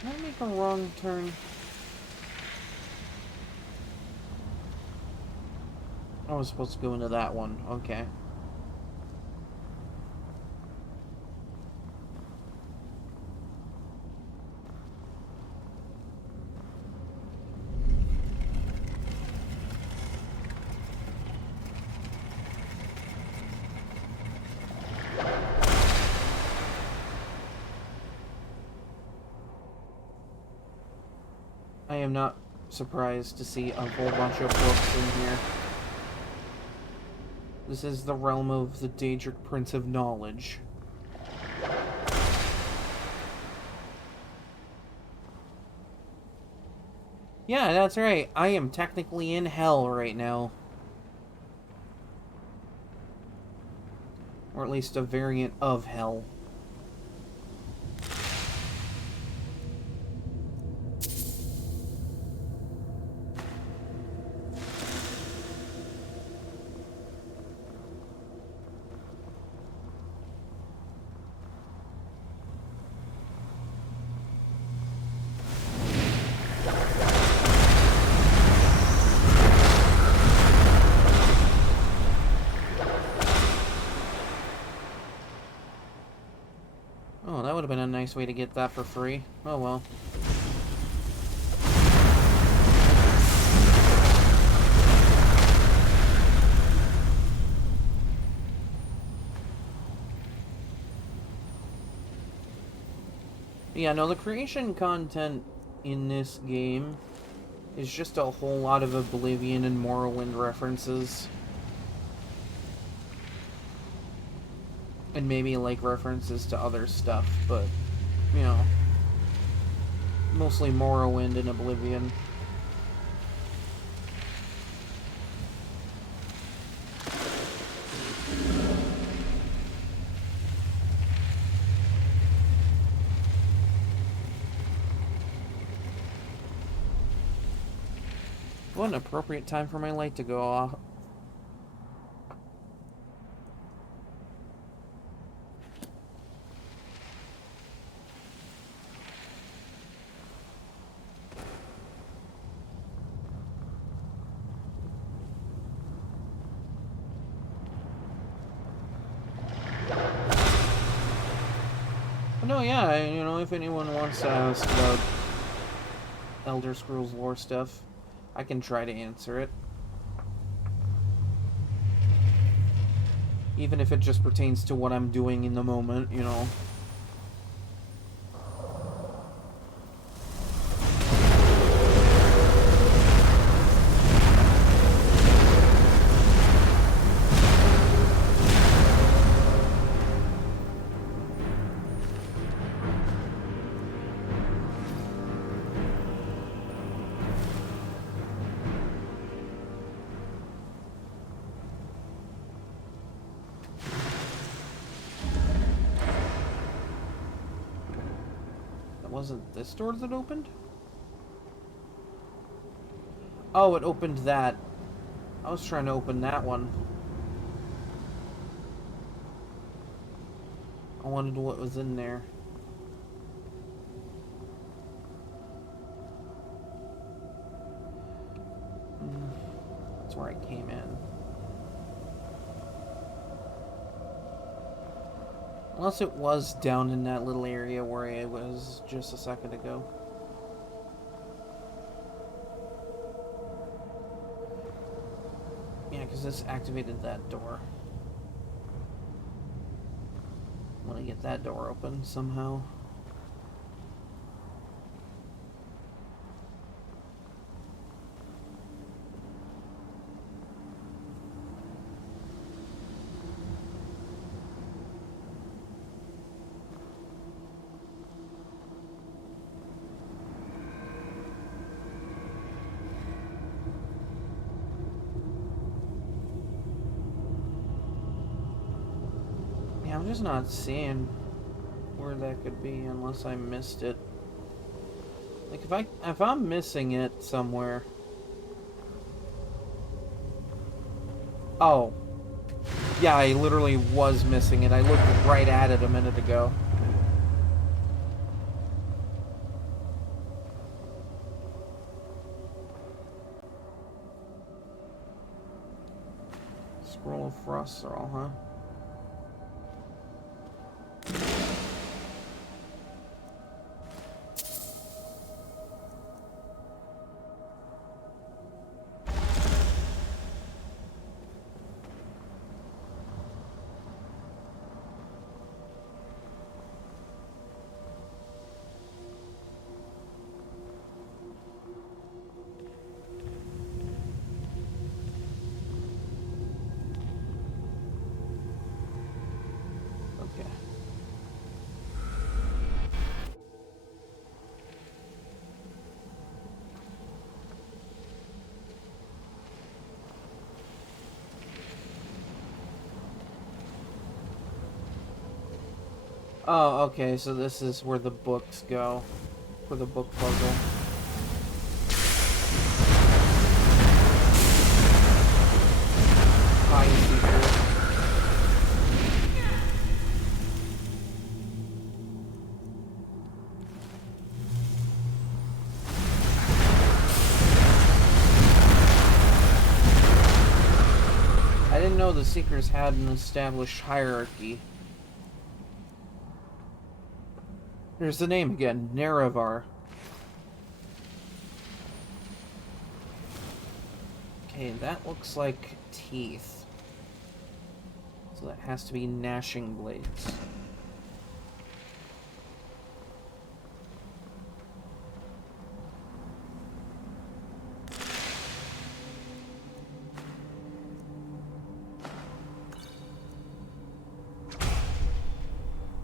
Did I make a wrong turn? I was supposed to go into that one. Okay. I am not surprised to see a whole bunch of books in here. This is the realm of the Daedric Prince of Knowledge. Yeah, that's right. I am technically in hell right now. Or at least a variant of hell. Oh, that would have been a nice way to get that for free. Oh well. Yeah, no, the creation content in this game is just a whole lot of Oblivion and Morrowind references. And maybe, like, references to other stuff, but, you know, mostly Morrowind and Oblivion. What an appropriate time for my light to go off. No, yeah, you know, if anyone wants to ask about Elder Scrolls lore stuff, I can try to answer it. Even if it just pertains to what I'm doing in the moment, you know. Wasn't this door that opened? Oh, it opened that. I was trying to open that one. I wanted what was in there. That's where I came in. Unless it was down in that little area where I was just a second ago. Yeah, because this activated that door. I want to get that door open somehow. I'm just not seeing where that could be unless I missed it. Like if I'm missing it somewhere. Oh. Yeah, I literally was missing it. I looked right at it a minute ago. Scroll of Frostral, huh? Oh, okay, so this is where the books go. For the book puzzle. High secret. I didn't know the Seekers had an established hierarchy. Here's the name again, Nerevar. Okay, that looks like teeth. So that has to be gnashing blades.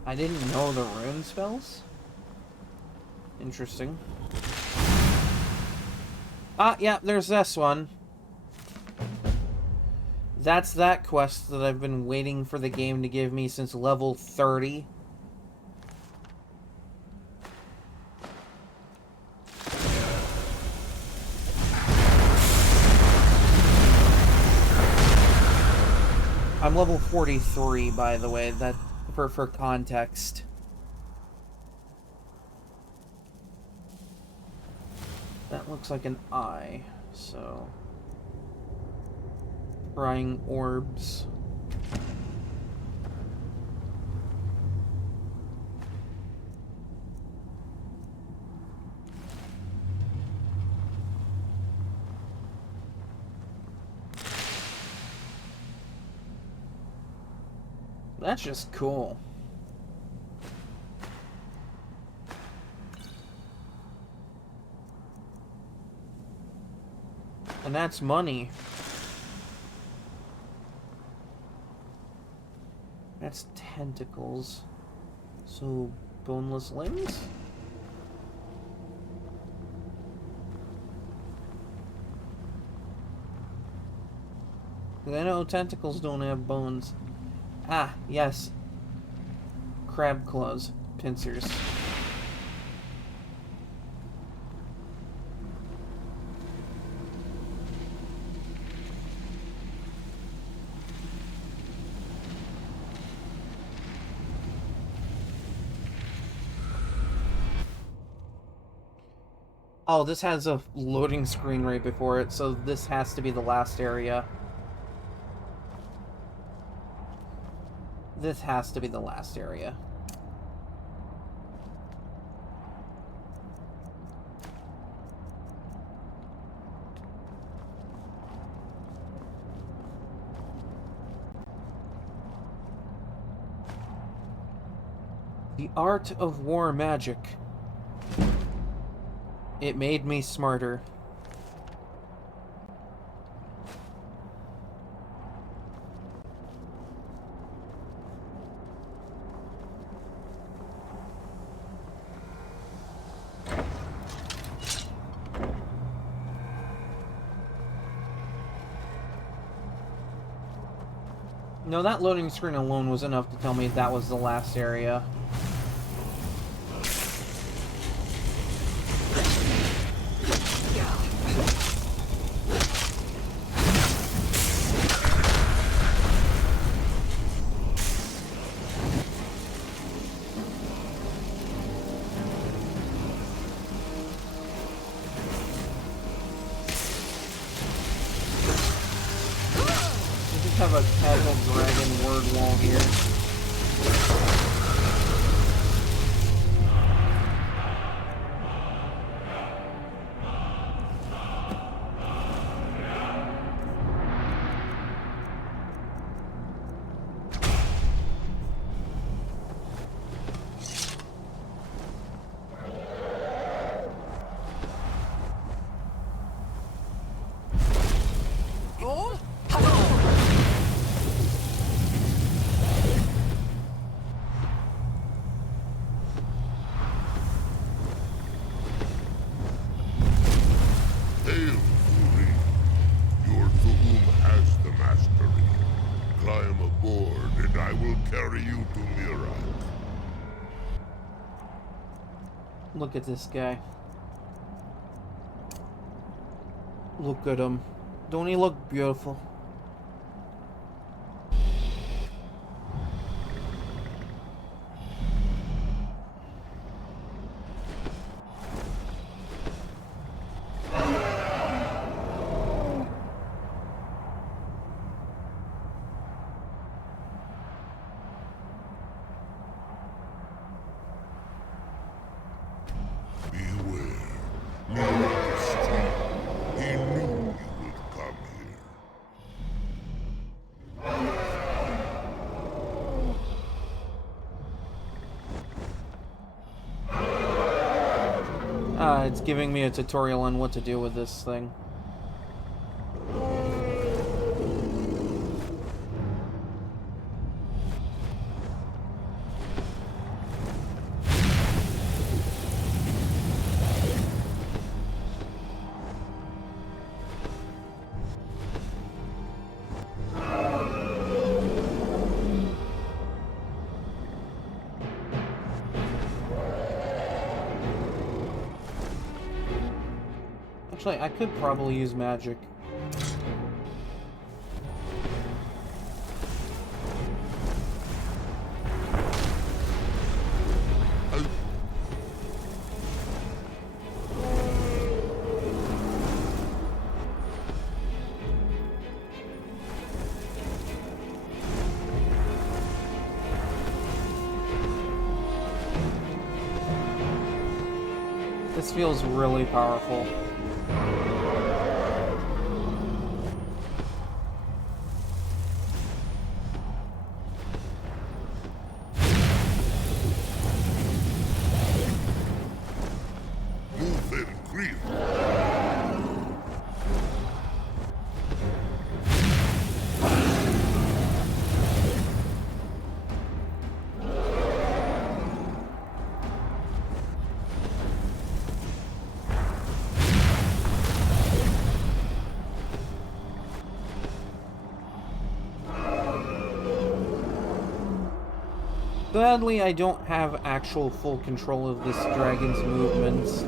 I didn't know the rune spells? Interesting. Ah, yeah, there's this one. That's that quest that I've been waiting for the game to give me since level 30. I'm level 43, by the way, that for context. That looks like an eye, so... Frying orbs. That's just cool. And that's money. That's tentacles. So, boneless limbs? I know tentacles don't have bones. Ah, yes. Crab claws. Pincers. Oh, this has a loading screen right before it, so this has to be the last area. This has to be the last area. The art of war magic. It made me smarter. No, that loading screen alone was enough to tell me that was the last area. Have a casual dragon word wall here. Look at this guy. Look at him. Don't he look beautiful? It's giving me a tutorial on what to do with this thing. Actually, I could probably use magic. This feels really powerful. Sadly, I don't have actual full control of this dragon's movements.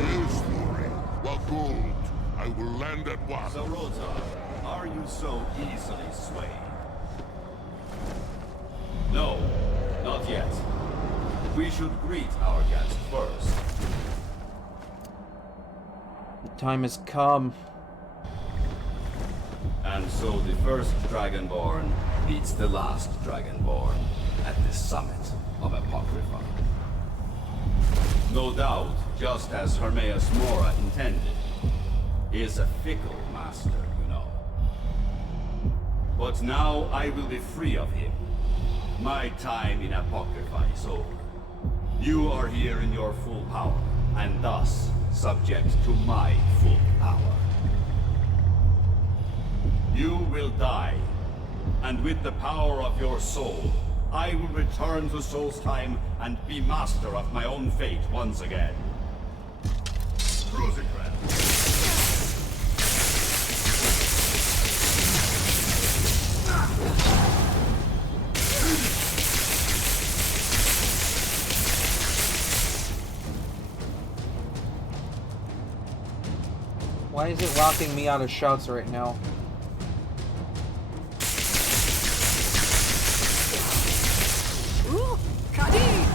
Yes, Lori. What gold? I will land at once. So, Rosa, so easily swayed. No, not yet. We should greet our guest first. The time has come. And so the first Dragonborn meets the last Dragonborn at the summit of Apocrypha. No doubt, just as Hermaeus Mora intended. He is a fickle master, you know. But now I will be free of him. My time in Apocrypha is over. You are here in your full power, and thus subject to my full power. You will die, and with the power of your soul, I will return to Solstheim and be master of my own fate once again. Rosencrantz. Why is it locking me out of shouts right now? Ooh, Kadi!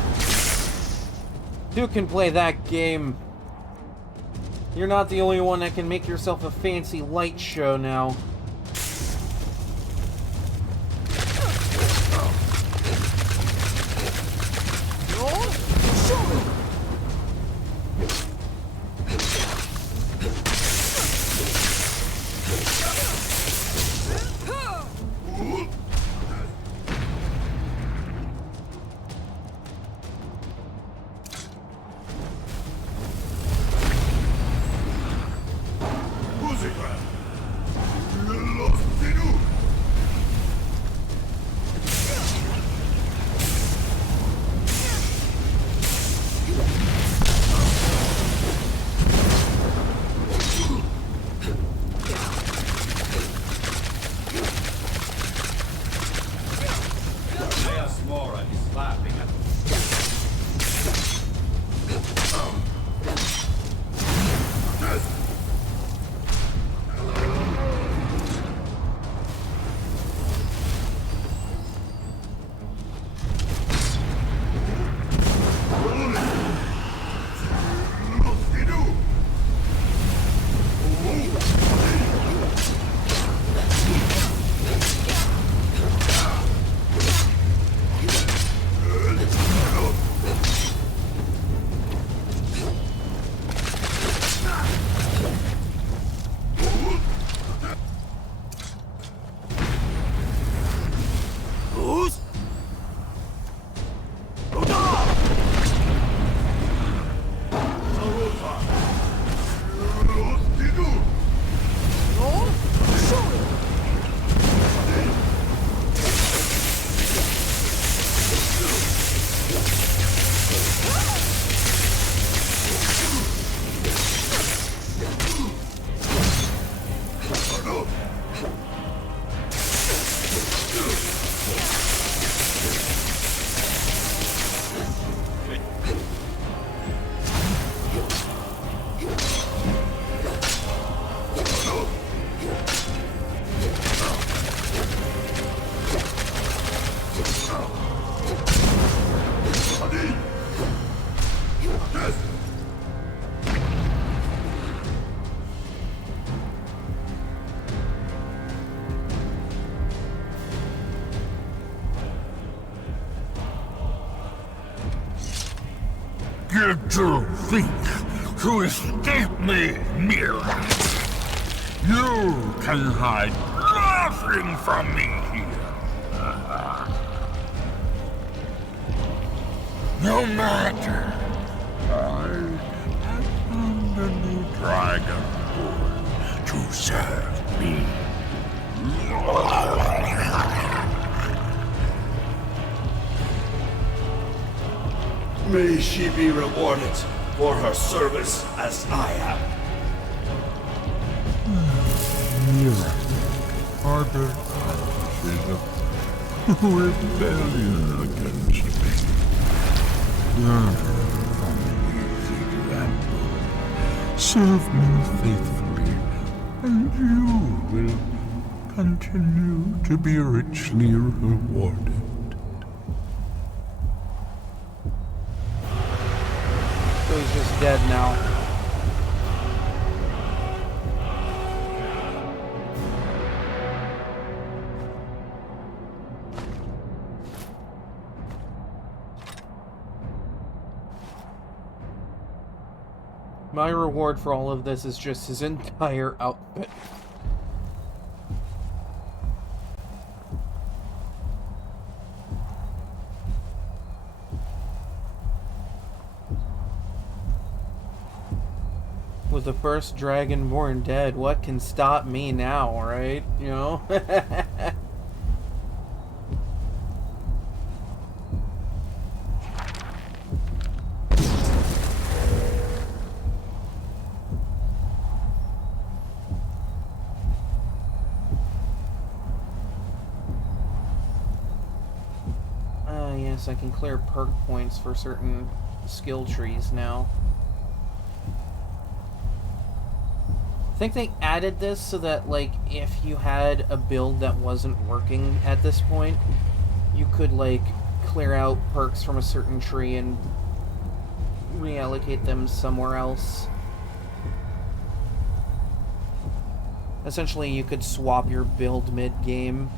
You can play that game. You're not the only one that can make yourself a fancy light show now. Get to think to escape me, Mira. You can hide nothing from me here. No matter. I have found a new dragon to serve me. May she be rewarded for her service as I am. Mira, harbor conscious of rebellion against me. Learn from the example. Serve me faithfully, and you will continue to be richly rewarded. So he's just dead now. My reward for all of this is just his entire outfit. With the first Dragonborn dead, what can stop me now, right? You know? Yes, I can clear perk points for certain skill trees now. I think they added this so that, like, if you had a build that wasn't working at this point, you could, like, clear out perks from a certain tree and reallocate them somewhere else. Essentially, you could swap your build mid-game.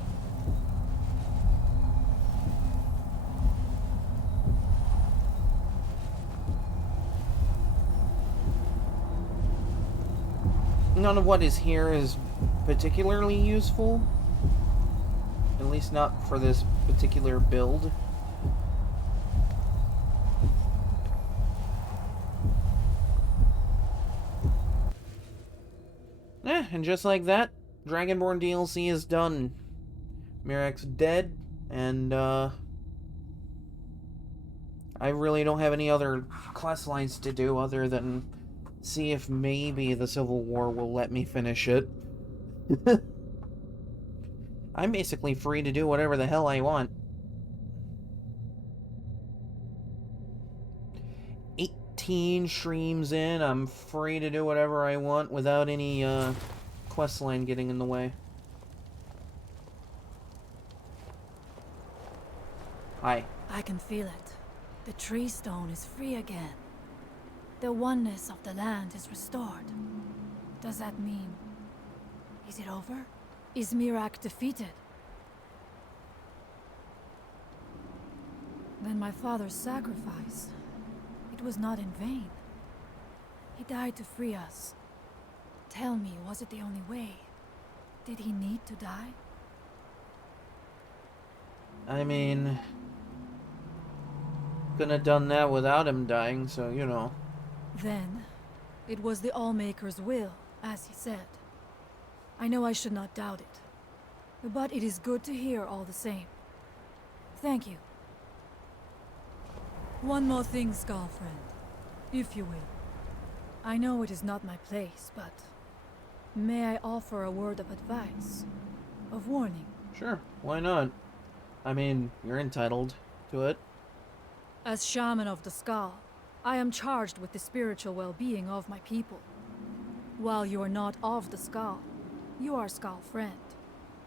None of what is here is particularly useful. At least not for this particular build. And just like that, Dragonborn DLC is done. Mirak's dead, and I really don't have any other quest lines to do other than see if maybe the Civil War will let me finish it. I'm basically free to do whatever the hell I want. 18 streams in, I'm free to do whatever I want without any questline getting in the way. Hi. I can feel it. The tree stone is free again. The oneness of the land is restored. Does that mean... is it over? Is Mirak defeated? Then my father's sacrifice... it was not in vain. He died to free us. Tell me, was it the only way? Did he need to die? I mean... couldn't have done that without him dying, so, you know. Then, it was the Allmaker's will, as he said. I know I should not doubt it. But it is good to hear all the same. Thank you. One more thing, Skull friend, if you will. I know it is not my place, but... may I offer a word of advice? Of warning? Sure, why not? I mean, you're entitled to it. As Shaman of the Skull, I am charged with the spiritual well-being of my people. While you are not of the Skull, you are Skull friend.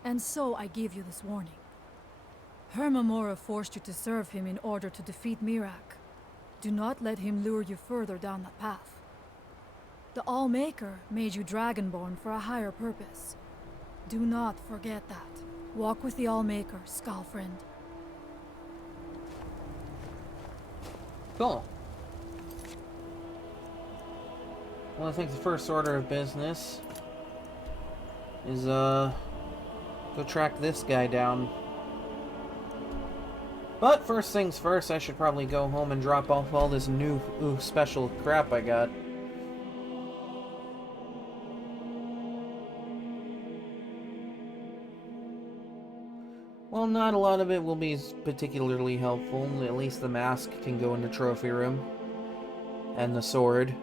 And so I give you this warning. Hermamora forced you to serve him in order to defeat Mirak. Do not let him lure you further down that path. The Allmaker made you Dragonborn for a higher purpose. Do not forget that. Walk with the Allmaker, Skull friend. Cool. Well, I think the first order of business is, go track this guy down. But first things first, I should probably go home and drop off all this new, special crap I got. Well, not a lot of it will be particularly helpful. At least the mask can go in the trophy room. And the sword.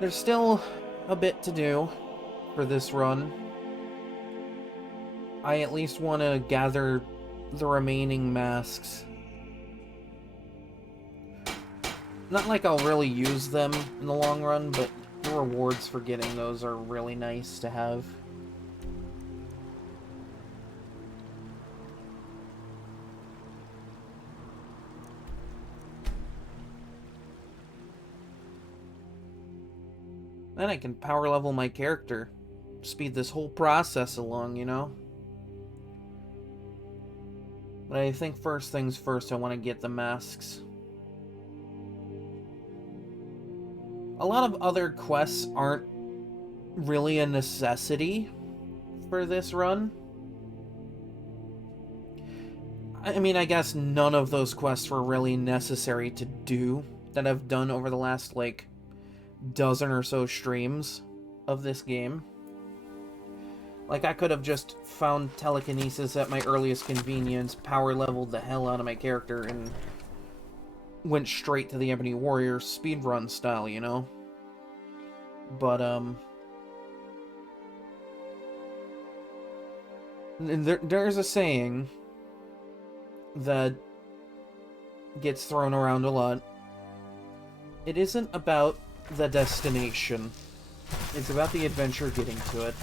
There's still a bit to do for this run. I at least want to gather the remaining masks. Not like I'll really use them in the long run, but the rewards for getting those are really nice to have. Then I can power level my character. Speed this whole process along, you know? But I think first things first, I want to get the masks. A lot of other quests aren't really a necessity for this run. I mean, I guess none of those quests were really necessary to do that I've done over the last, like, dozen or so streams of this game. Like, I could have just found telekinesis at my earliest convenience, power leveled the hell out of my character, and went straight to the Ebony Warrior speedrun style, you know? But, there's a saying that gets thrown around a lot. It isn't about the destination. It's about the adventure getting to it.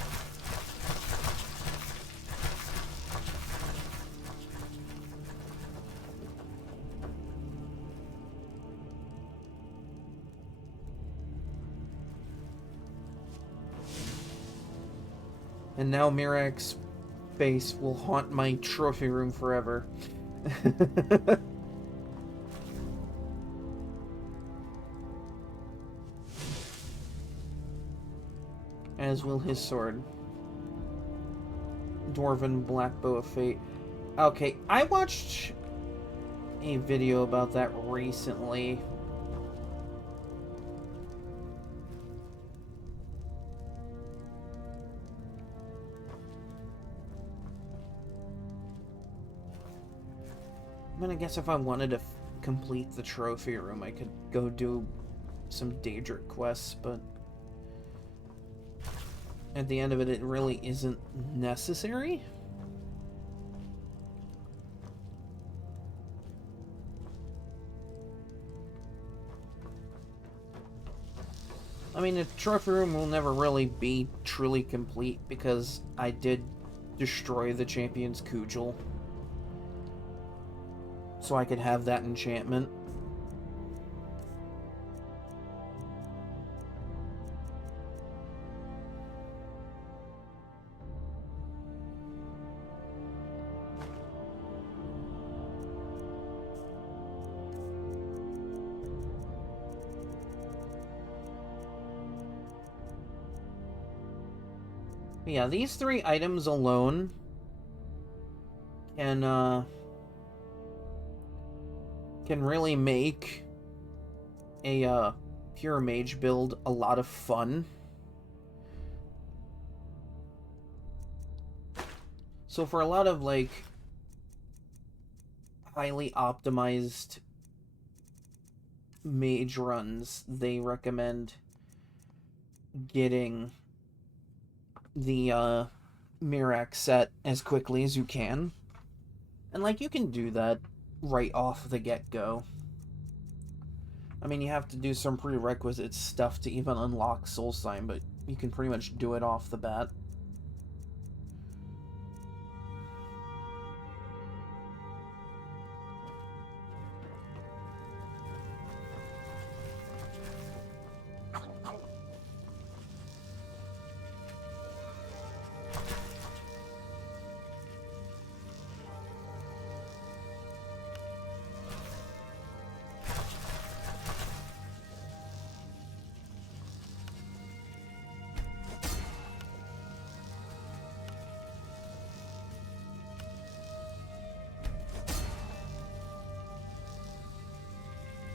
And now Mirak's face will haunt my trophy room forever. As will his sword. Dwarven Black Bow of Fate. Okay, I watched a video about that recently. I mean, I guess if I wanted to complete the trophy room, I could go do some Daedric quests, but at the end of it, it really isn't necessary. I mean, the trophy room will never really be truly complete because I did destroy the champion's cudgel, so I could have that enchantment. But yeah, these 3 items alone can really make a pure mage build a lot of fun. So for a lot of, like, highly optimized mage runs, they recommend getting the Mirak set as quickly as you can. And, like, you can do that right off the get-go. I mean, you have to do some prerequisite stuff to even unlock Soulsign, but you can pretty much do it off the bat.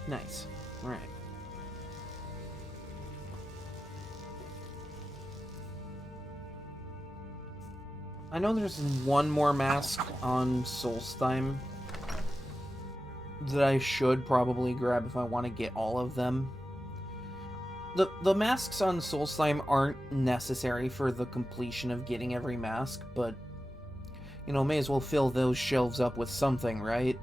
Nice. Alright. I know there's one more mask on Solstheim that I should probably grab if I want to get all of them. The masks on Solstheim aren't necessary for the completion of getting every mask, but, you know, may as well fill those shelves up with something, right?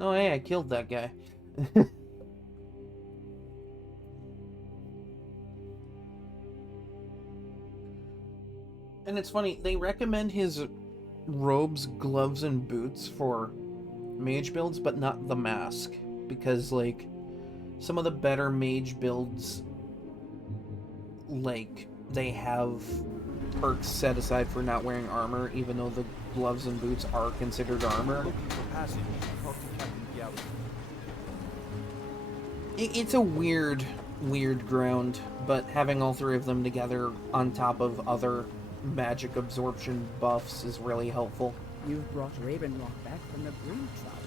Oh, hey, I killed that guy. And it's funny, they recommend his robes, gloves, and boots for mage builds, but not the mask. Because, like, some of the better mage builds, like, they have perks set aside for not wearing armor, even though the gloves and boots are considered armor. Looking for passage. Talk to Captain Bialy. It's a weird ground, but having all three of them together on top of other magic absorption buffs is really helpful. You've brought Ravenlock back from the brink, traveler.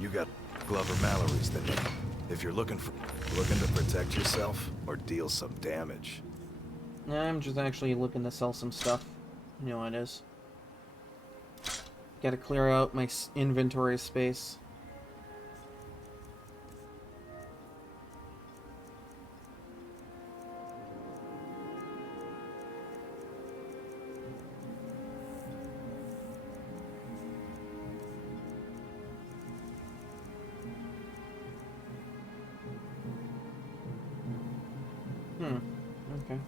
You got Glover Mallory's the name. If you're looking to protect yourself or deal some damage. I'm just actually looking to sell some stuff. You know how it is. Gotta clear out my inventory space. Okay.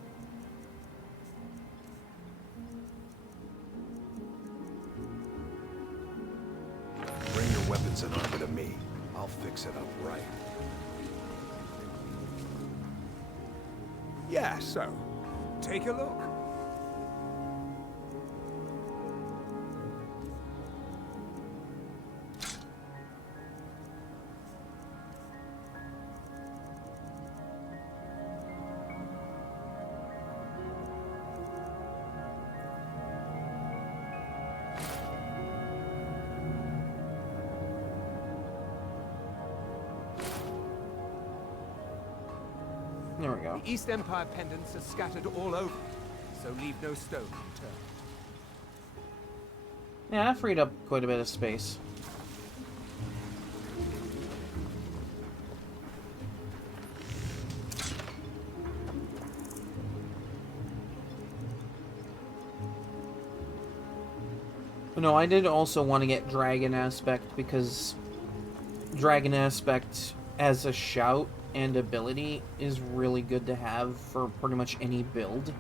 Bring your weapons and armor to me. I'll fix it up right. Yeah, so, take a look. There we go. The East Empire pendants are scattered all over, so leave no stone unturned. Yeah, I freed up quite a bit of space. But no, I did also want to get Dragon Aspect because Dragon Aspect as a shout and ability is really good to have for pretty much any build.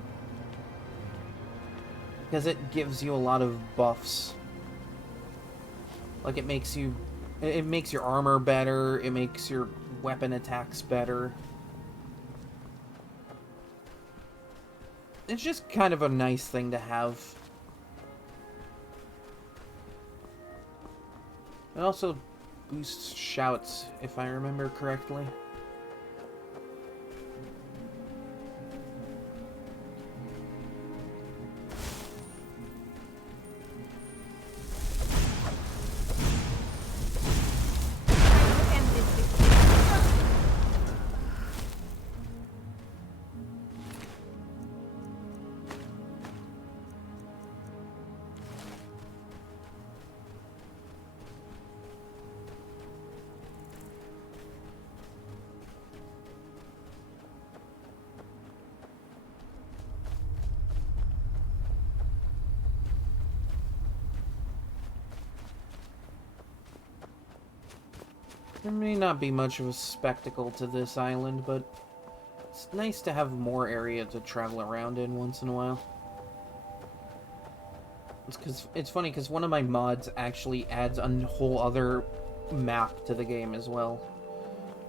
Because it gives you a lot of buffs. Like it makes your armor better, it makes your weapon attacks better. It's just kind of a nice thing to have. It also boosts shouts, if I remember correctly. There may not be much of a spectacle to this island, but it's nice to have more area to travel around in once in a while. It's funny because one of my mods actually adds a whole other map to the game as well,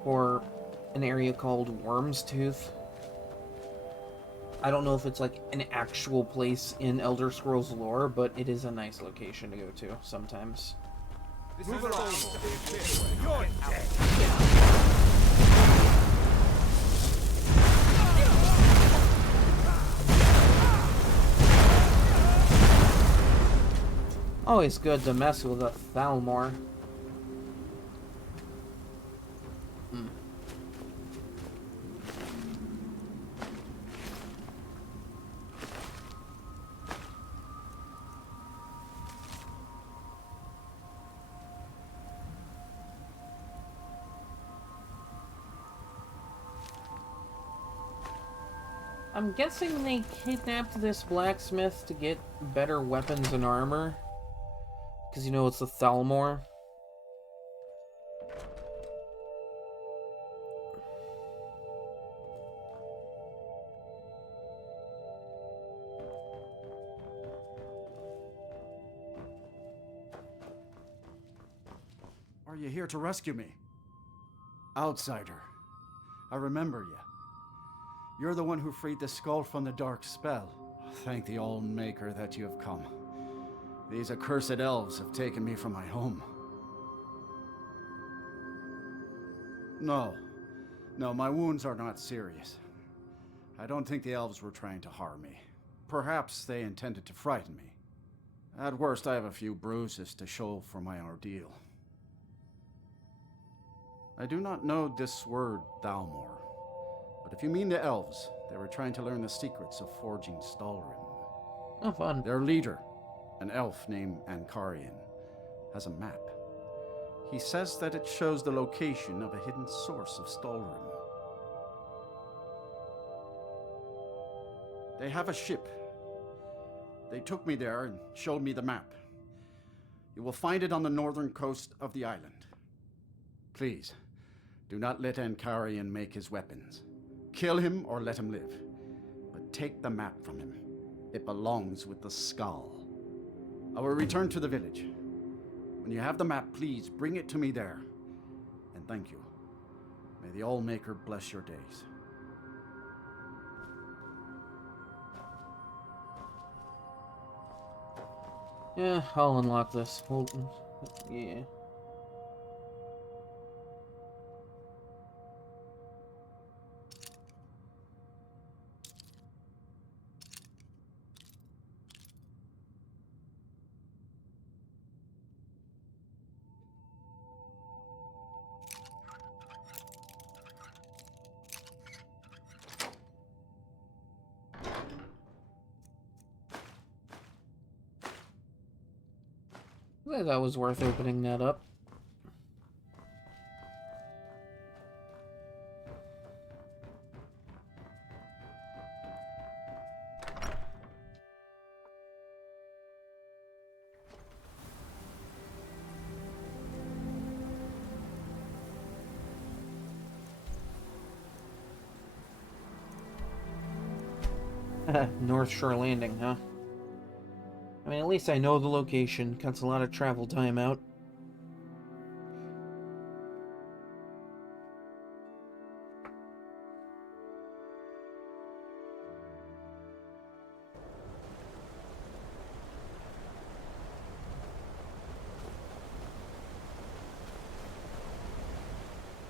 for an area called Worm's Tooth. I don't know if it's like an actual place in Elder Scrolls lore, but it is a nice location to go to sometimes. Move along. You're dead. Always good to mess with a Thalmor. I'm guessing they kidnapped this blacksmith to get better weapons and armor. Because you know it's the Thalmor. Are you here to rescue me? Outsider. I remember you. You're the one who freed the skull from the dark spell. Thank the All-Maker that you have come. These accursed elves have taken me from my home. No, my wounds are not serious. I don't think the elves were trying to harm me. Perhaps they intended to frighten me. At worst, I have a few bruises to show for my ordeal. I do not know this word, Thalmor, but if you mean the elves, they were trying to learn the secrets of forging Stalrim. Oh, fun. Their leader, an elf named Ankarian, has a map. He says that it shows the location of a hidden source of Stalrim. They have a ship. They took me there and showed me the map. You will find it on the northern coast of the island. Please, do not let Ankarian make his weapons. Kill him or let him live. But take the map from him. It belongs with the skull. I will return to the village. When you have the map, please bring it to me there. And thank you. May the All-Maker bless your days. Yeah, I'll unlock this. Yeah. That was worth opening that up. North Shore Landing, huh? I mean, at least I know the location. Cuts a lot of travel time out.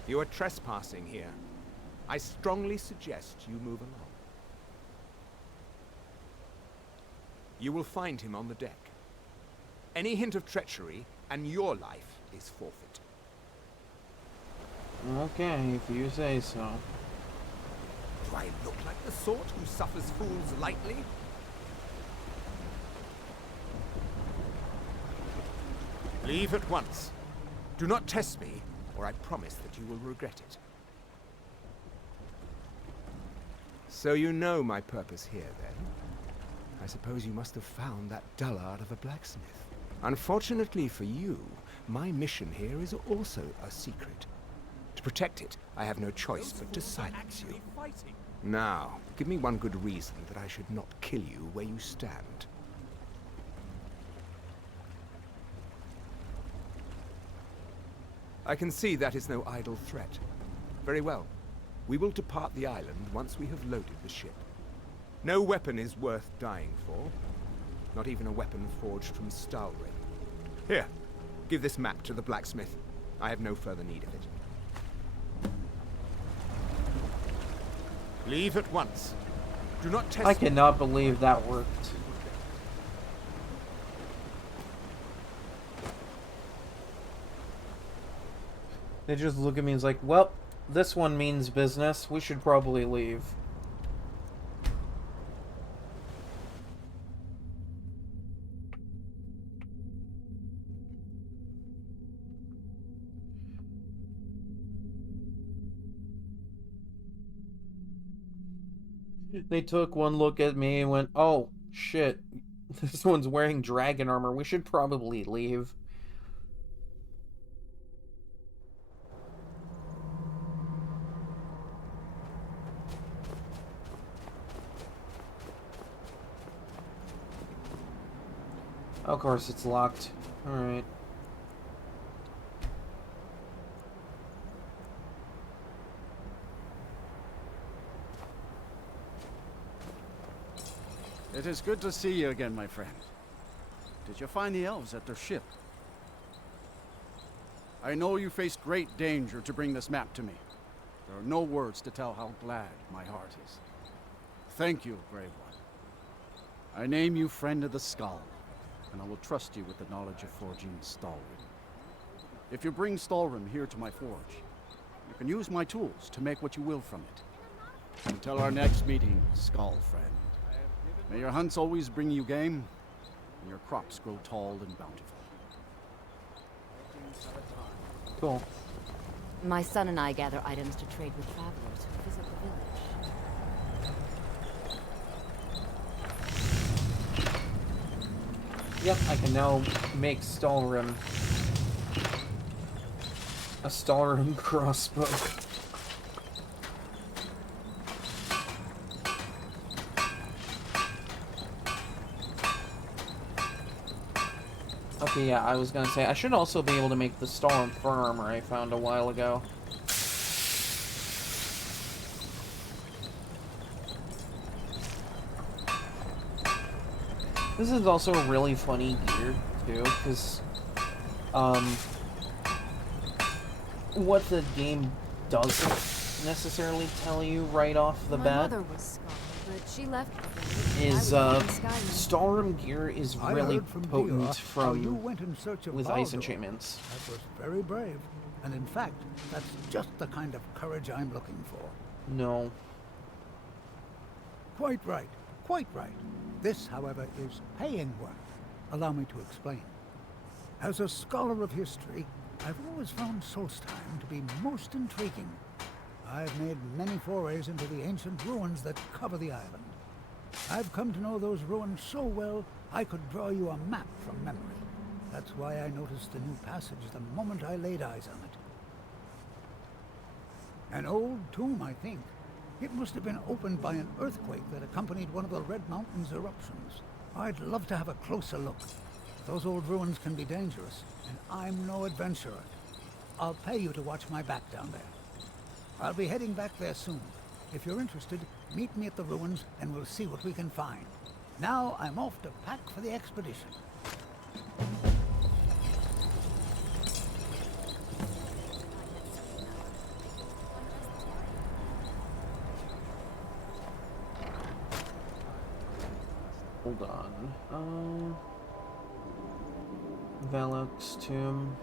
You are trespassing here. I strongly suggest you move along. You will find him on the deck. Any hint of treachery, and your life is forfeit. Okay, if you say so. Do I look like the sort who suffers fools lightly? Leave at once. Do not test me, or I promise that you will regret it. So you know my purpose here, then? I suppose you must have found that dullard of a blacksmith. Unfortunately for you, my mission here is also a secret. To protect it, I have no choice but to silence you. Now, give me one good reason that I should not kill you where you stand. I can see that is no idle threat. Very well. We will depart the island once we have loaded the ship. No weapon is worth dying for. Not even a weapon forged from Stalrim. Here, give this map to the blacksmith. I have no further need of it. Leave at once. Do not test. I cannot believe that worked. They just look at me and is like, well, this one means business. We should probably leave. They took one look at me and went, oh, shit, This one's wearing dragon armor. We should probably leave. Of course, it's locked. Alright. It is good to see you again, my friend. Did you find the elves at their ship? I know you faced great danger to bring this map to me. There are no words to tell how glad my heart is. Thank you, brave one. I name you Friend of the Skull, and I will trust you with the knowledge of forging Stalrim. If you bring Stalrim here to my forge, you can use my tools to make what you will from it. Until our next meeting, Skull friend. May your hunts always bring you game, and your crops grow tall and bountiful. Cool. My son and I gather items to trade with travelers who visit the village. Yep, I can now make Stalrim. A Stalrim crossbow. Okay, yeah, I was gonna say, I should also be able to make the Stalrim fur armor I found a while ago. This is also a really funny gear, too, because, what the game doesn't necessarily tell you right off the bat My mother was Scar, but she left is, Stalrim gear is really potent from, you went in search of with ice Baldur. enchantments. That was very brave, and in fact, that's just the kind of courage I'm looking for. No. Quite right, quite right. This, however, is paying work. Allow me to explain. As a scholar of history, I've always found Solstheim to be most intriguing. I've made many forays into the ancient ruins that cover the island. I've come to know those ruins so well, I could draw you a map from memory. That's why I noticed the new passage the moment I laid eyes on it. An old tomb, I think. It must have been opened by an earthquake that accompanied one of the Red Mountain's eruptions. I'd love to have a closer look. Those old ruins can be dangerous, and I'm no adventurer. I'll pay you to watch my back down there. I'll be heading back there soon. If you're interested, meet me at the ruins and we'll see what we can find. Now I'm off to pack for the expedition. Hold on. Valak's tomb.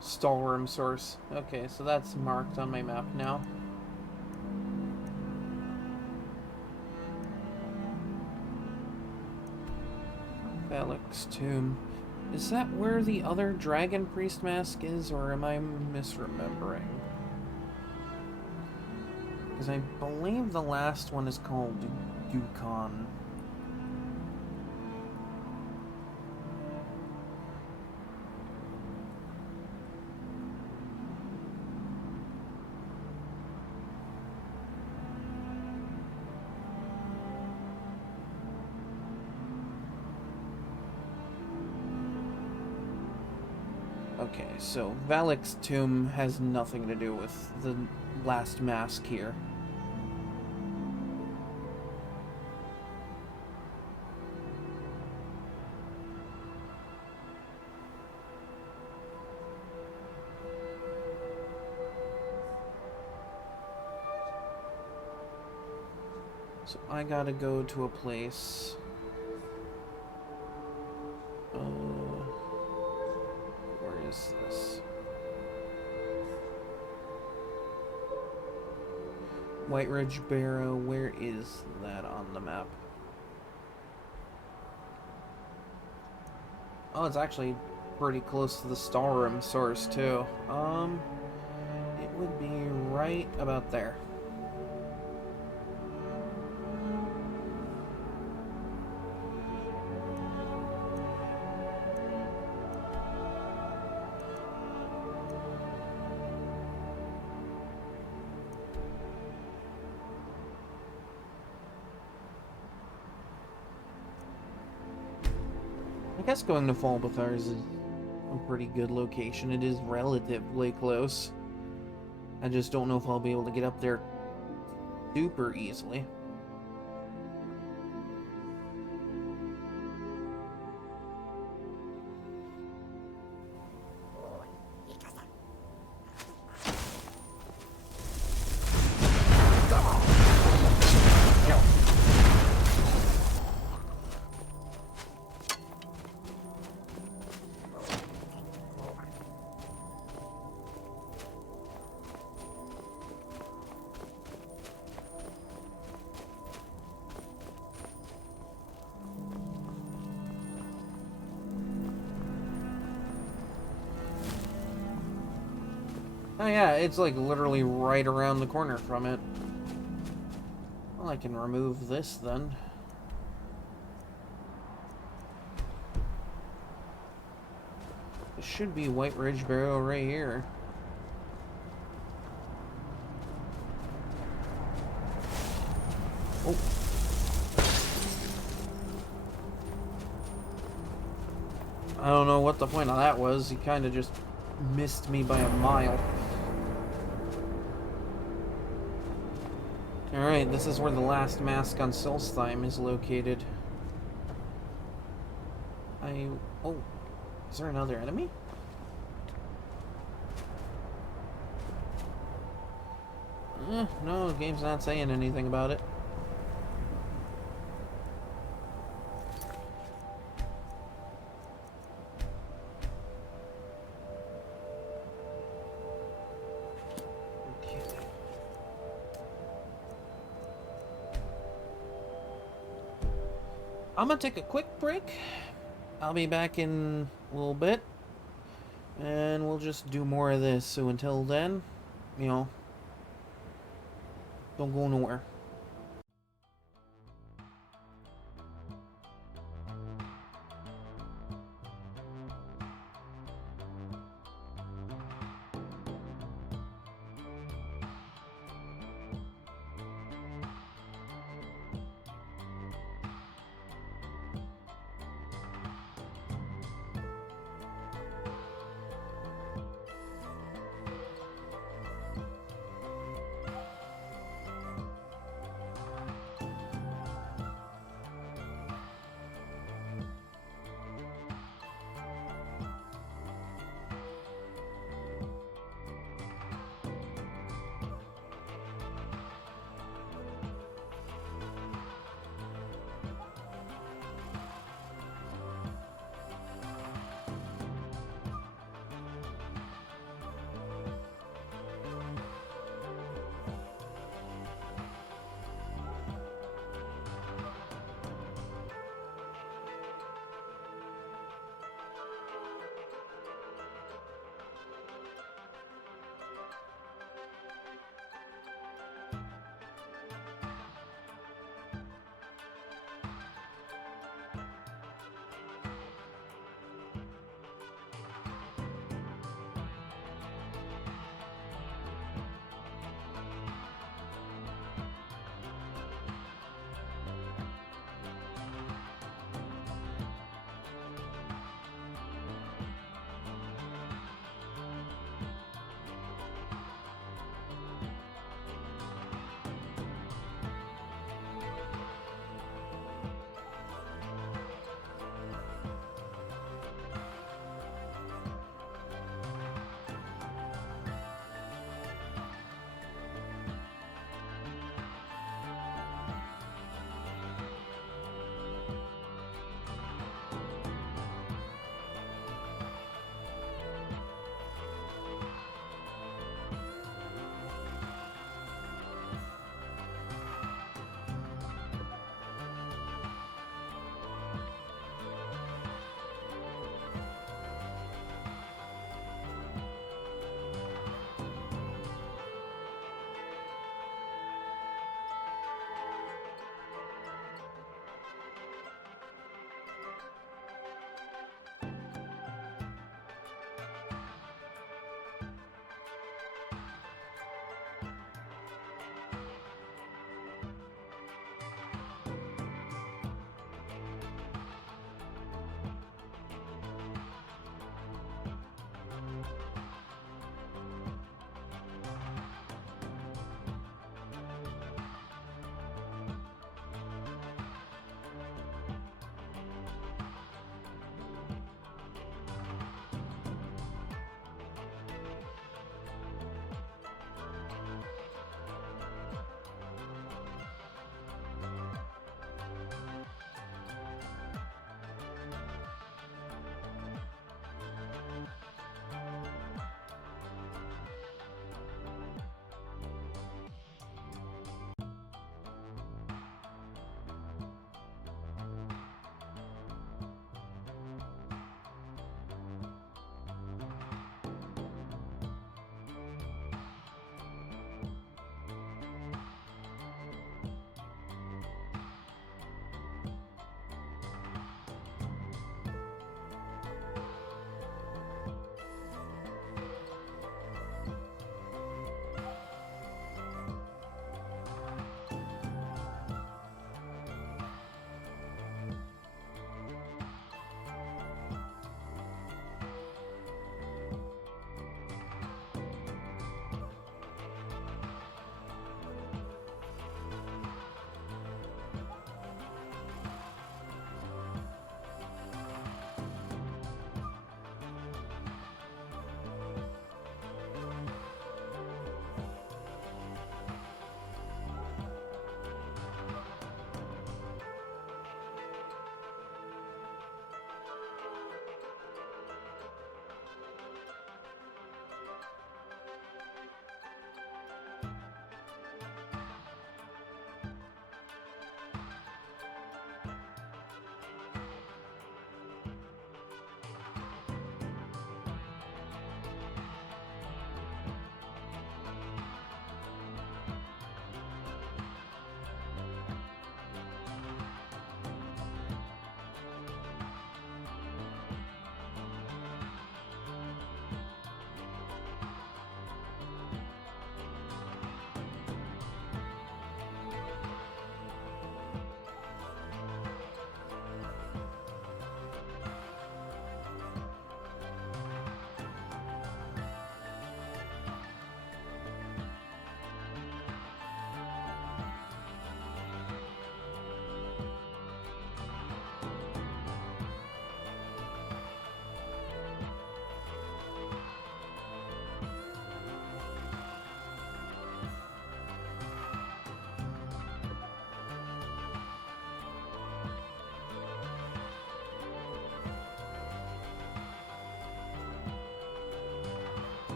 Stalrim source. Okay, so that's marked on my map now. Valak's tomb. Is that where the other dragon priest mask is, or am I misremembering? Because I believe the last one is called Yukon. Okay, so Valak's tomb has nothing to do with the last mask here. So I gotta go to a place. Where is this? White Ridge Barrow, where is that on the map? Oh, it's actually pretty close to the Stalrim source too. It would be right about there. I guess going to Falbathars is a pretty good location. It is relatively close. I just don't know if I'll be able to get up there super easily. Oh yeah, it's like literally right around the corner from it. Well, I can remove this then. It should be White Ridge Barrow right here. Oh. I don't know what the point of that was. He kind of just missed me by a mile. Alright, this is where the last mask on Solstheim is located. Oh, is there another enemy? No, the game's not saying anything about it. I'm gonna take a quick break. I'll be back in a little bit. And we'll just do more of this. So until then, you know, don't go nowhere.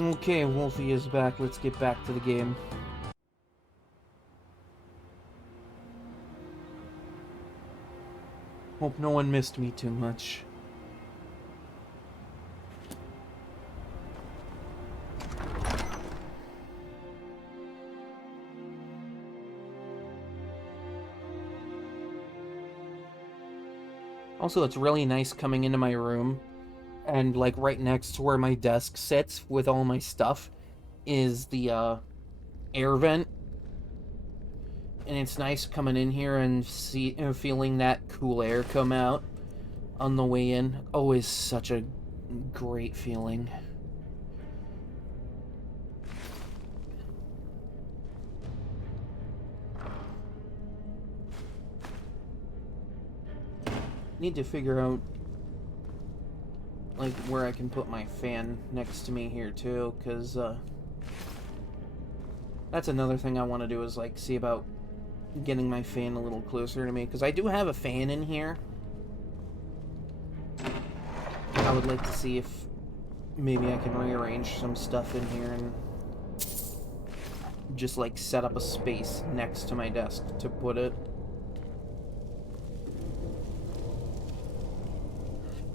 Okay, Wolfie is back. Let's get back to the game. Hope no one missed me too much. Also, it's really nice coming into my room, and like right next to where my desk sits with all my stuff is the air vent. And it's nice coming in here and feeling that cool air come out on the way in. Always such a great feeling. Need to figure out like where I can put my fan next to me here too, because that's another thing I want to do is like see about getting my fan a little closer to me, because I do have a fan in here. I would like to see if maybe I can rearrange some stuff in here and just like set up a space next to my desk to put it.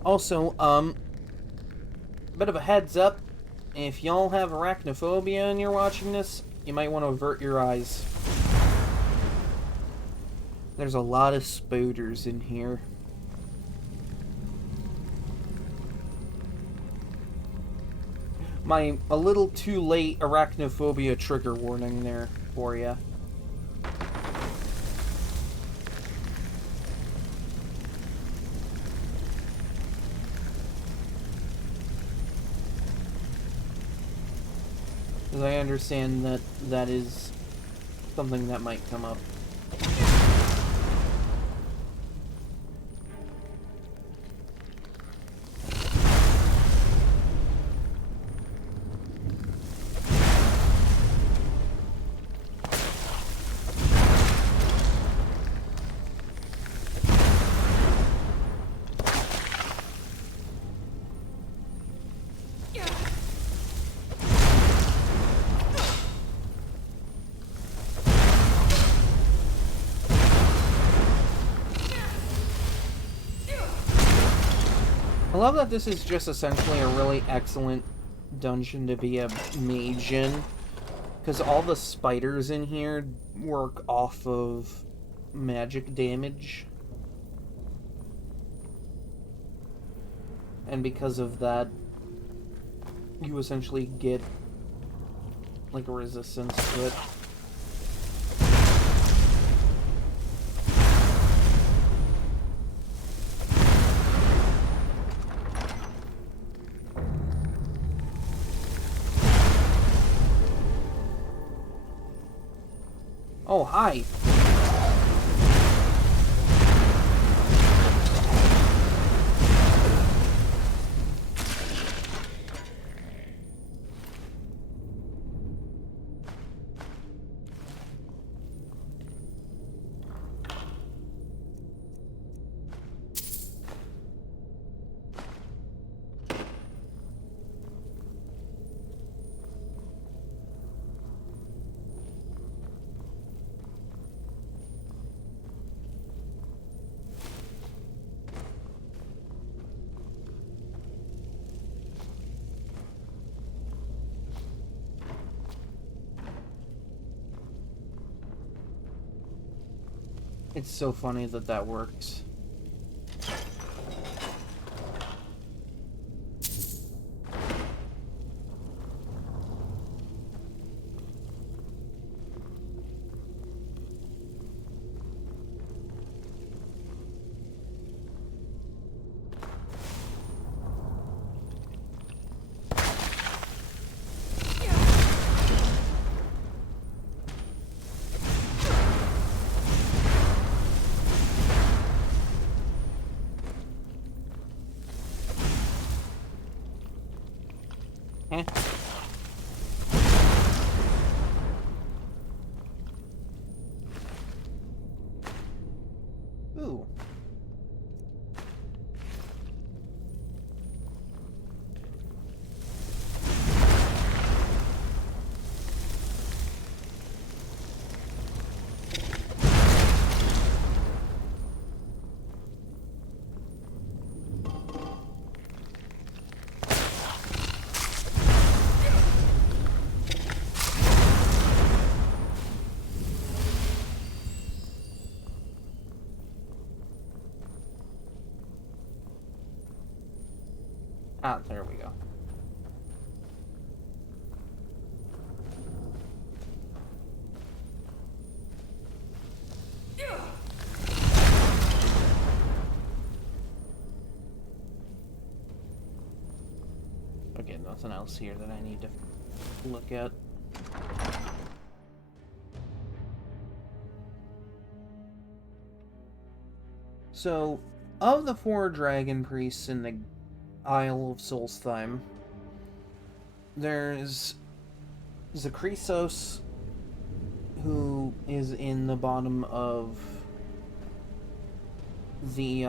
Also, bit of a heads up, if y'all have arachnophobia and you're watching this, you might want to avert your eyes. There's a lot of spiders in here. A little too late arachnophobia trigger warning there for ya. Because I understand that that is something that might come up. I love that this is just essentially a really excellent dungeon to be a mage in, because all the spiders in here work off of magic damage. And because of that, you essentially get like a resistance to it. Oh, hi. It's so funny that that works. Ooh. Ah, there we go. Okay, nothing else here that I need to look at. So, of the 4 dragon priests in the Isle of Solstheim, there's Zakrisos, who is in the bottom of the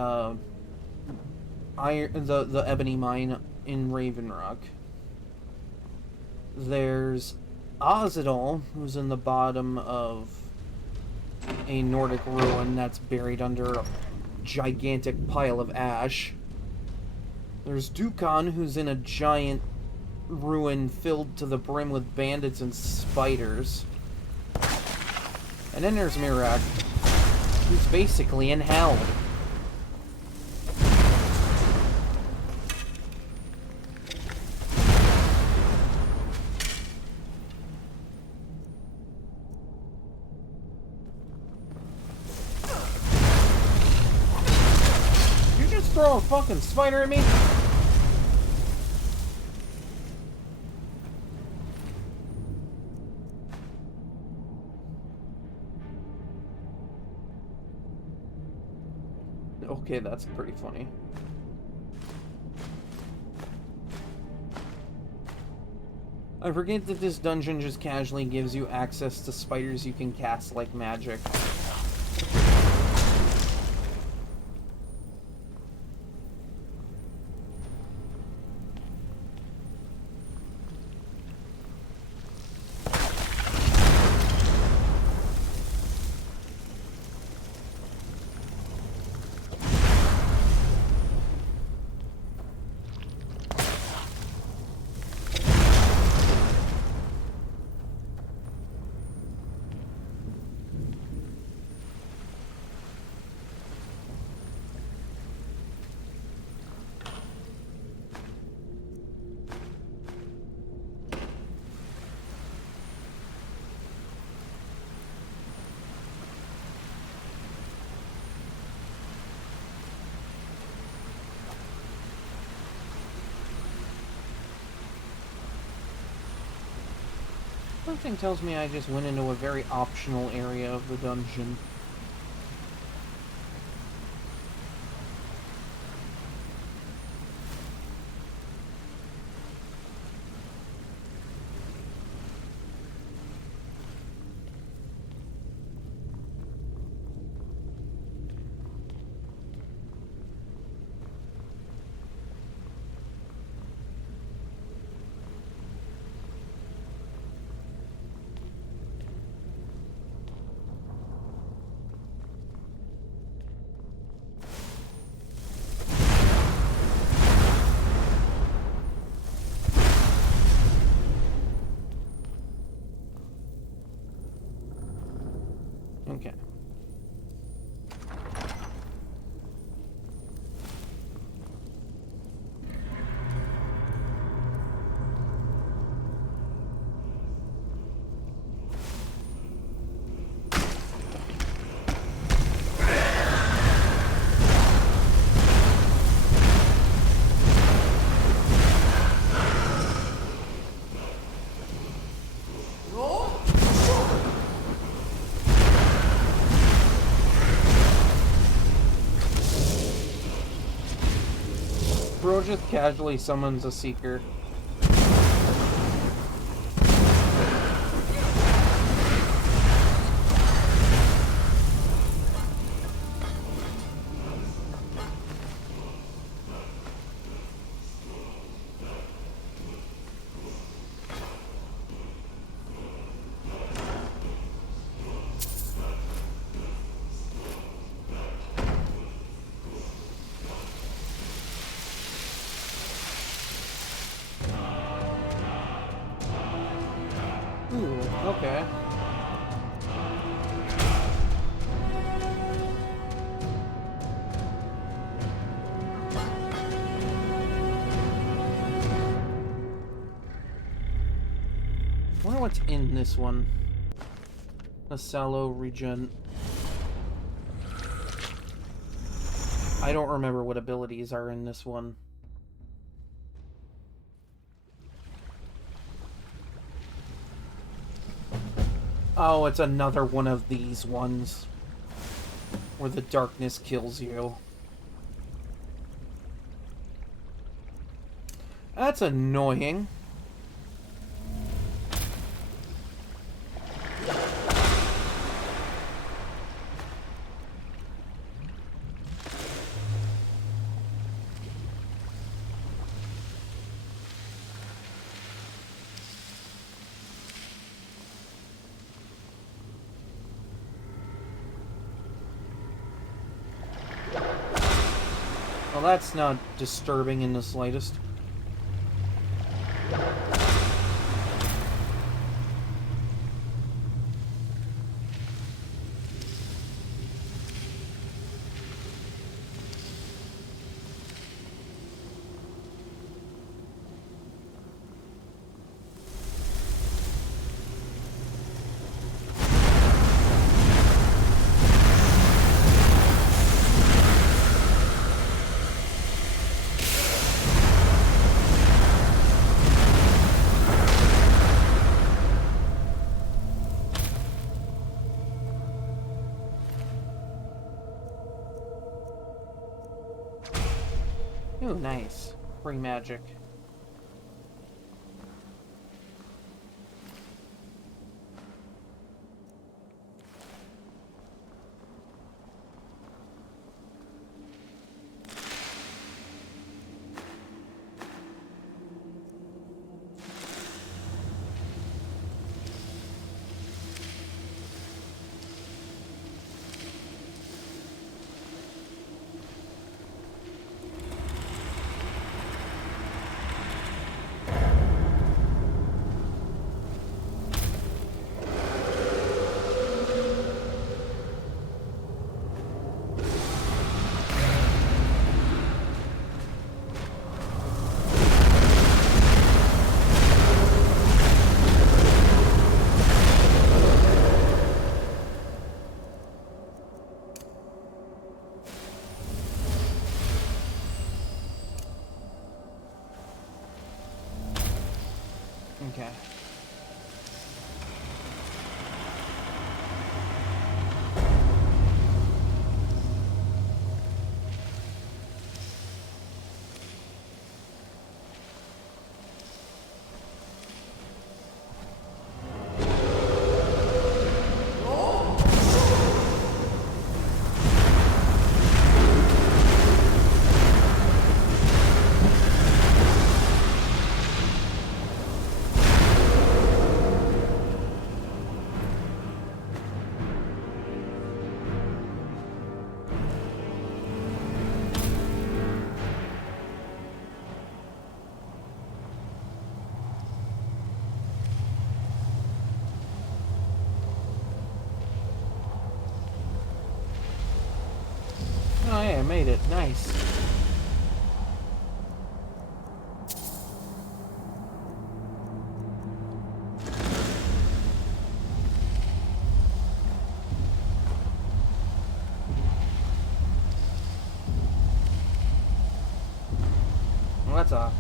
the ebony mine in Raven Rock. There's Ozidol, who's in the bottom of a Nordic ruin that's buried under a gigantic pile of ash. There's Dukan, who's in a giant ruin filled to the brim with bandits and spiders. And then there's Mirak, who's basically in hell. Did you just throw a fucking spider at me? Okay, that's pretty funny. I forget that this dungeon just casually gives you access to spiders you can cast like magic. Something tells me I just went into a very optional area of the dungeon. Okay. Bro just casually summons a seeker. Ooh, okay. wonder what's in this one. A sallow regen. I don't remember what abilities are in this one. Oh, it's another one of these ones where the darkness kills you. That's annoying. Well, that's not disturbing in the slightest. Ooh, nice. Free magic. Okay. Oh yeah, I made it. Nice. Well, that's a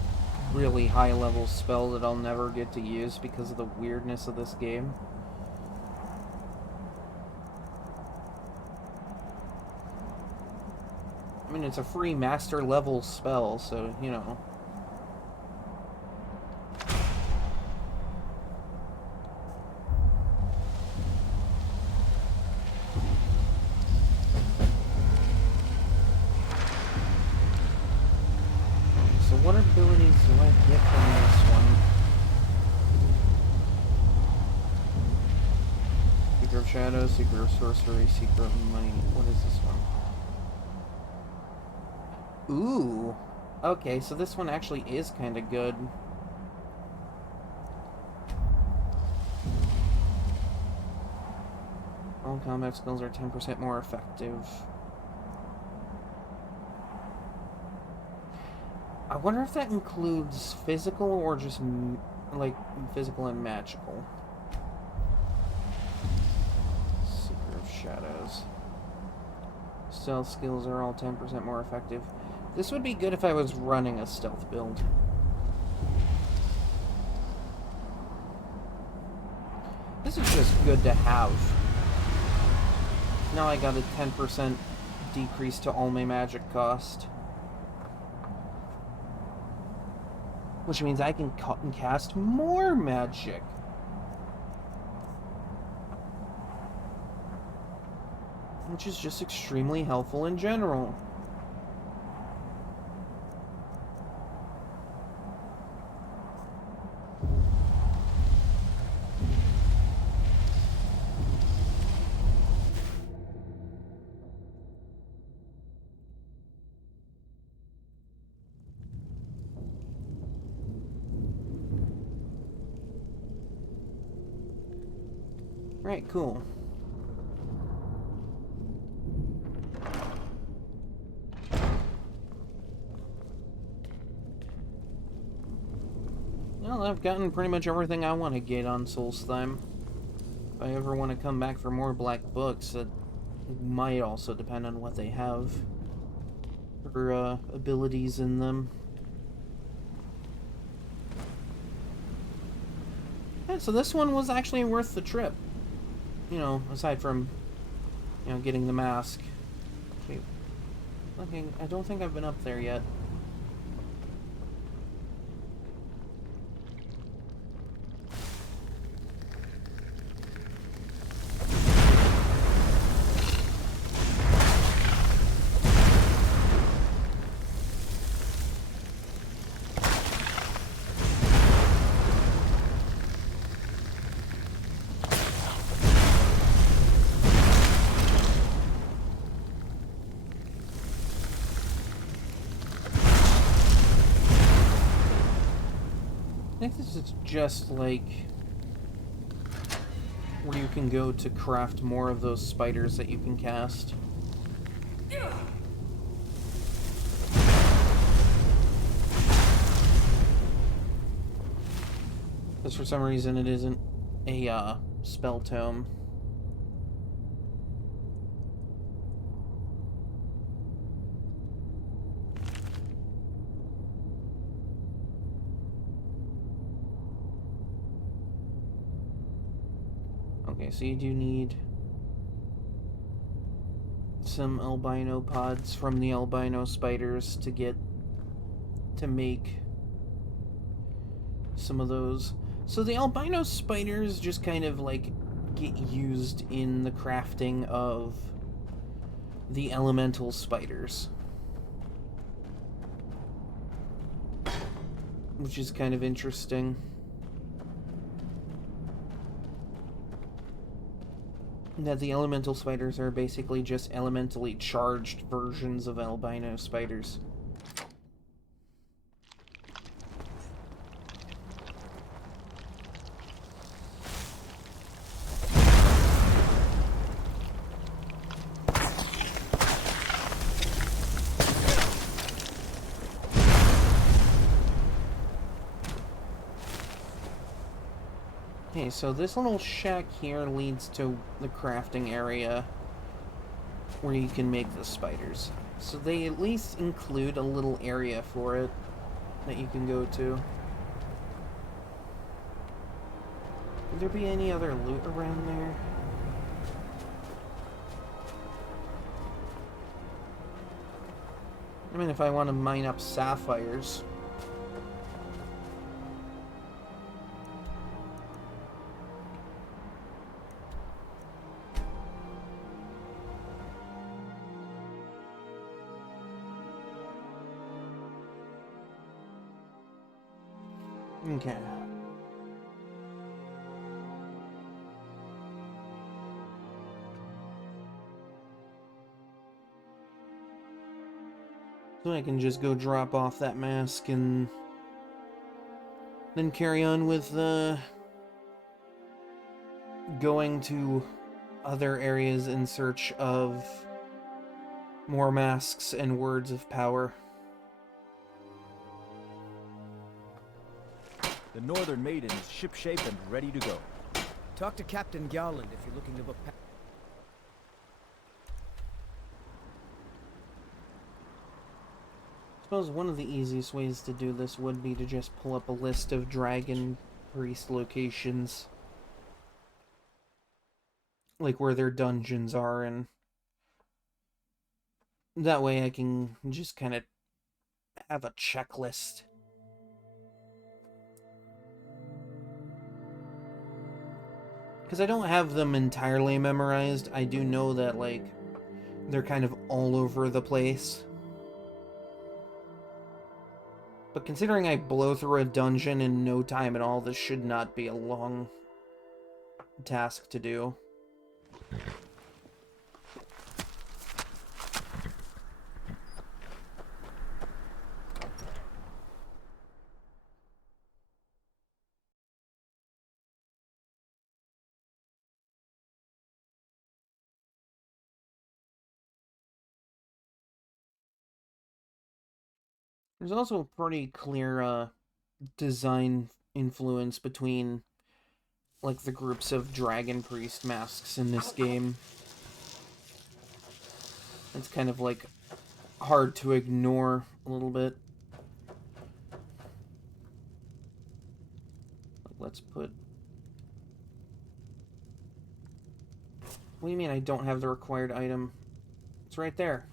really high level spell that I'll never get to use because of the weirdness of this game. I mean, it's a free master level spell, so, you know. So what abilities do I get from this one? Secret of Shadow, Secret of Sorcery, Secret of Money. What is this one? Ooh. Okay, so this one actually is kind of good. All combat skills are 10% more effective. I wonder if that includes physical or just like physical and magical. Seeker of Shadows. Stealth skills are all 10% more effective. This would be good if I was running a stealth build. This is just good to have. Now I got a 10% decrease to all my magic cost. Which means I can cast more magic. Which is just extremely helpful in general. Right, cool. Well, I've gotten pretty much everything I want to get on Solstheim. If I ever want to come back for more black books, it might also depend on what they have for abilities in them. Yeah, so this one was actually worth the trip. You know, aside from, you know, getting the mask. Okay, looking, I don't think I've been up there yet. I think this is just like where you can go to craft more of those spiders that you can cast. Because for some reason it isn't a spell tome. Okay, so you do need some albino pods from the albino spiders to make some of those. So the albino spiders just kind of like get used in the crafting of the elemental spiders, which is kind of interesting. That the elemental spiders are basically just elementally charged versions of albino spiders. Okay, so this little shack here leads to the crafting area where you can make the spiders. So they at least include a little area for it that you can go to. Would there be any other loot around there? I mean, if I want to mine up sapphires. Okay. So I can just go drop off that mask and then carry on with going to other areas in search of more masks and words of power. The Northern Maiden is shipshape and ready to go. Talk to Captain Gowland if you're looking to book. I suppose one of the easiest ways to do this would be to just pull up a list of Dragon Priest locations. Like where their dungeons are, and that way I can just kind of have a checklist. Because I don't have them entirely memorized. I do know that, like, they're kind of all over the place. But considering I blow through a dungeon in no time at all, this should not be a long task to do. There's also a pretty clear design influence between, like, the groups of Dragon Priest masks in this game. It's kind of, like, hard to ignore a little bit. Let's put... What do you mean I don't have the required item? It's right there.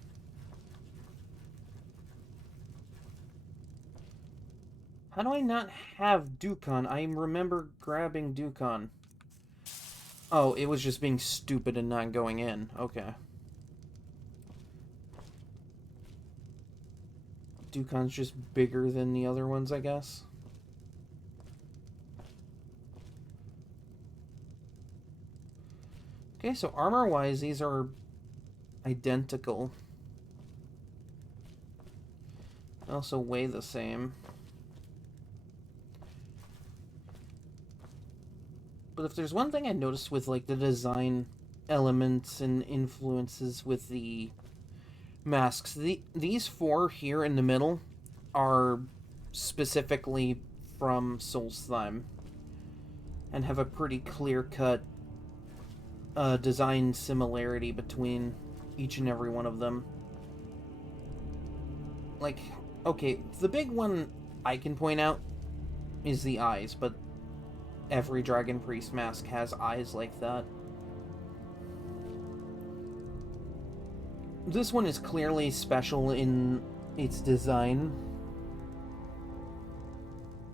How do I not have Dukon? I remember grabbing Dukon. Oh, it was just being stupid and not going in. Okay. Dukon's just bigger than the other ones, I guess. Okay, so armor-wise, these are identical. They also weigh the same. But if there's one thing I noticed with, like, the design elements and influences with the masks, these four here in the middle are specifically from Solstheim and have a pretty clear-cut design similarity between each and every one of them. Like, okay, the big one I can point out is the eyes, but every Dragon Priest mask has eyes like that. This one is clearly special in its design,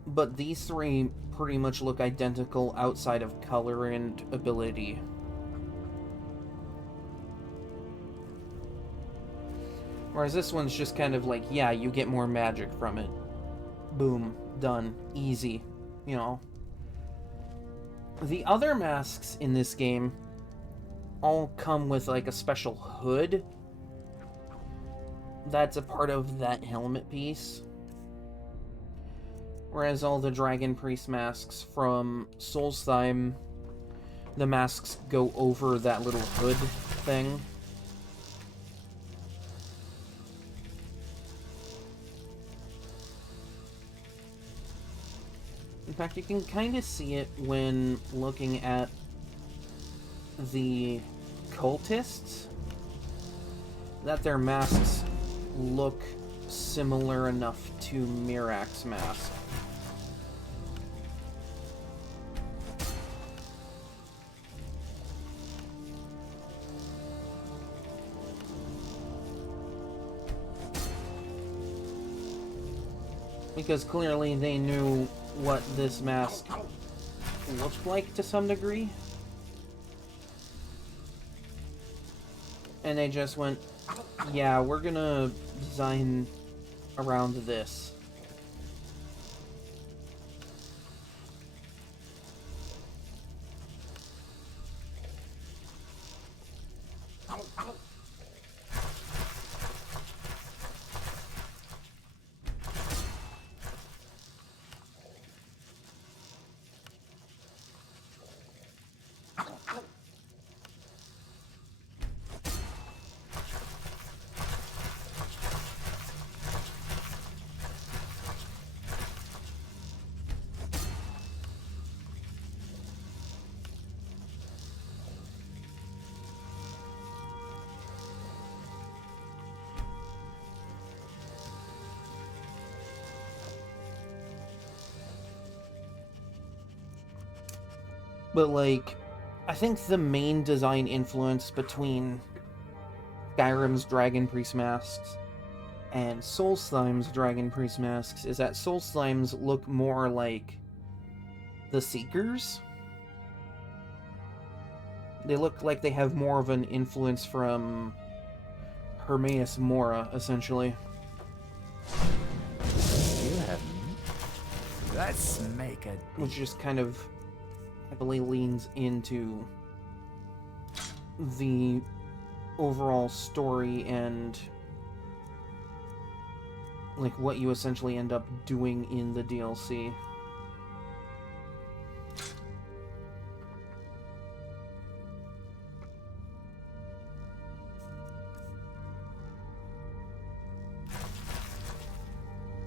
but these three pretty much look identical outside of color and ability. Whereas this one's just kind of like, yeah, you get more magic from it. Boom. Done. Easy. You know. The other masks in this game all come with, like, a special hood that's a part of that helmet piece. Whereas all the Dragon Priest masks from Solstheim, the masks go over that little hood thing. In fact, you can kind of see it when looking at the cultists, that their masks look similar enough to Mirak's mask. Because clearly they knew what this mask looked like to some degree. And they just went, yeah, we're gonna design around this. But, like, I think the main design influence between Skyrim's Dragon Priest masks and Solstheim's Dragon Priest masks is that Solstheim's look more like the Seekers. They look like they have more of an influence from Hermaeus Mora, essentially. Let's make a deal. Which just kind of heavily leans into the overall story and like what you essentially end up doing in the DLC.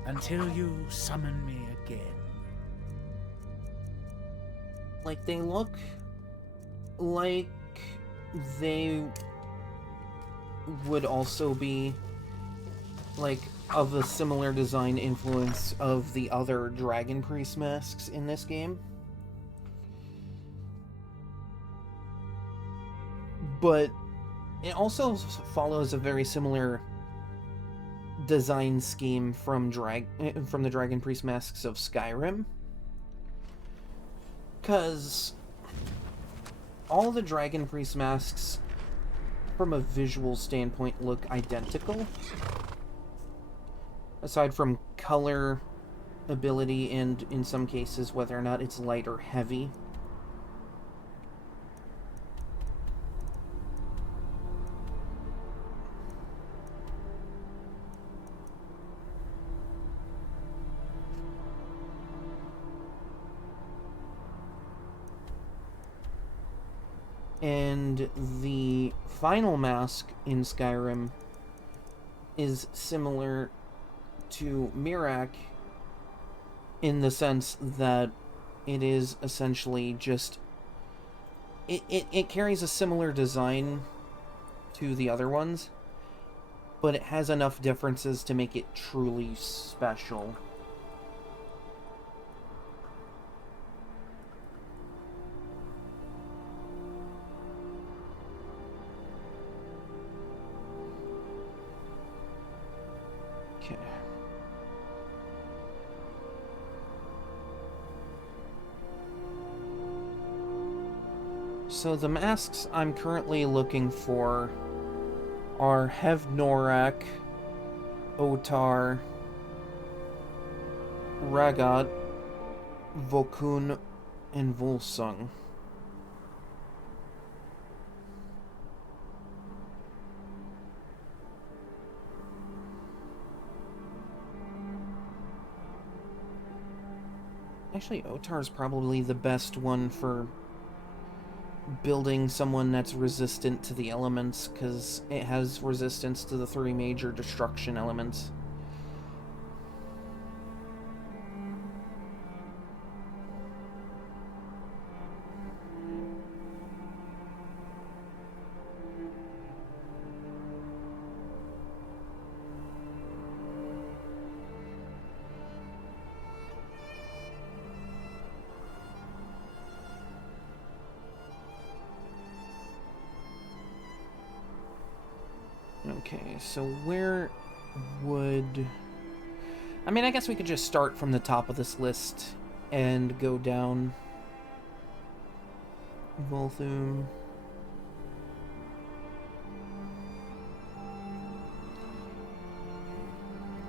Until you summon me again. Like, they look like they would also be, like, of a similar design influence of the other Dragon Priest masks in this game. But it also follows a very similar design scheme from the Dragon Priest masks of Skyrim. Because all the Dragon Priest masks, from a visual standpoint, look identical. Aside from color, ability, and in some cases whether or not it's light or heavy. And the final mask in Skyrim is similar to Miraak in the sense that it is essentially just... It carries a similar design to the other ones, but it has enough differences to make it truly special. Okay. So the masks I'm currently looking for are Hevnorak, Otar, Ragat, Vokun, and Volsung. Actually, Otar's probably the best one for building someone that's resistant to the elements, because it has resistance to the 3 major destruction elements. Okay, so where would... I mean, I guess we could just start from the top of this list and go down. Volthum.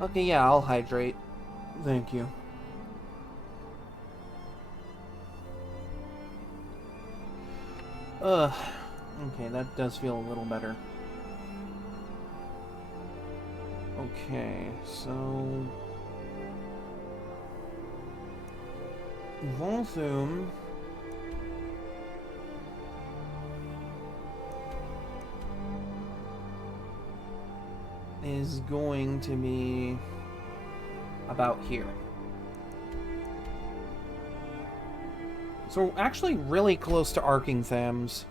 Okay, yeah, I'll hydrate. Thank you. Okay, that does feel a little better. Okay, so... Volthum... is going to be about here. So we're actually really close to Arkinthams.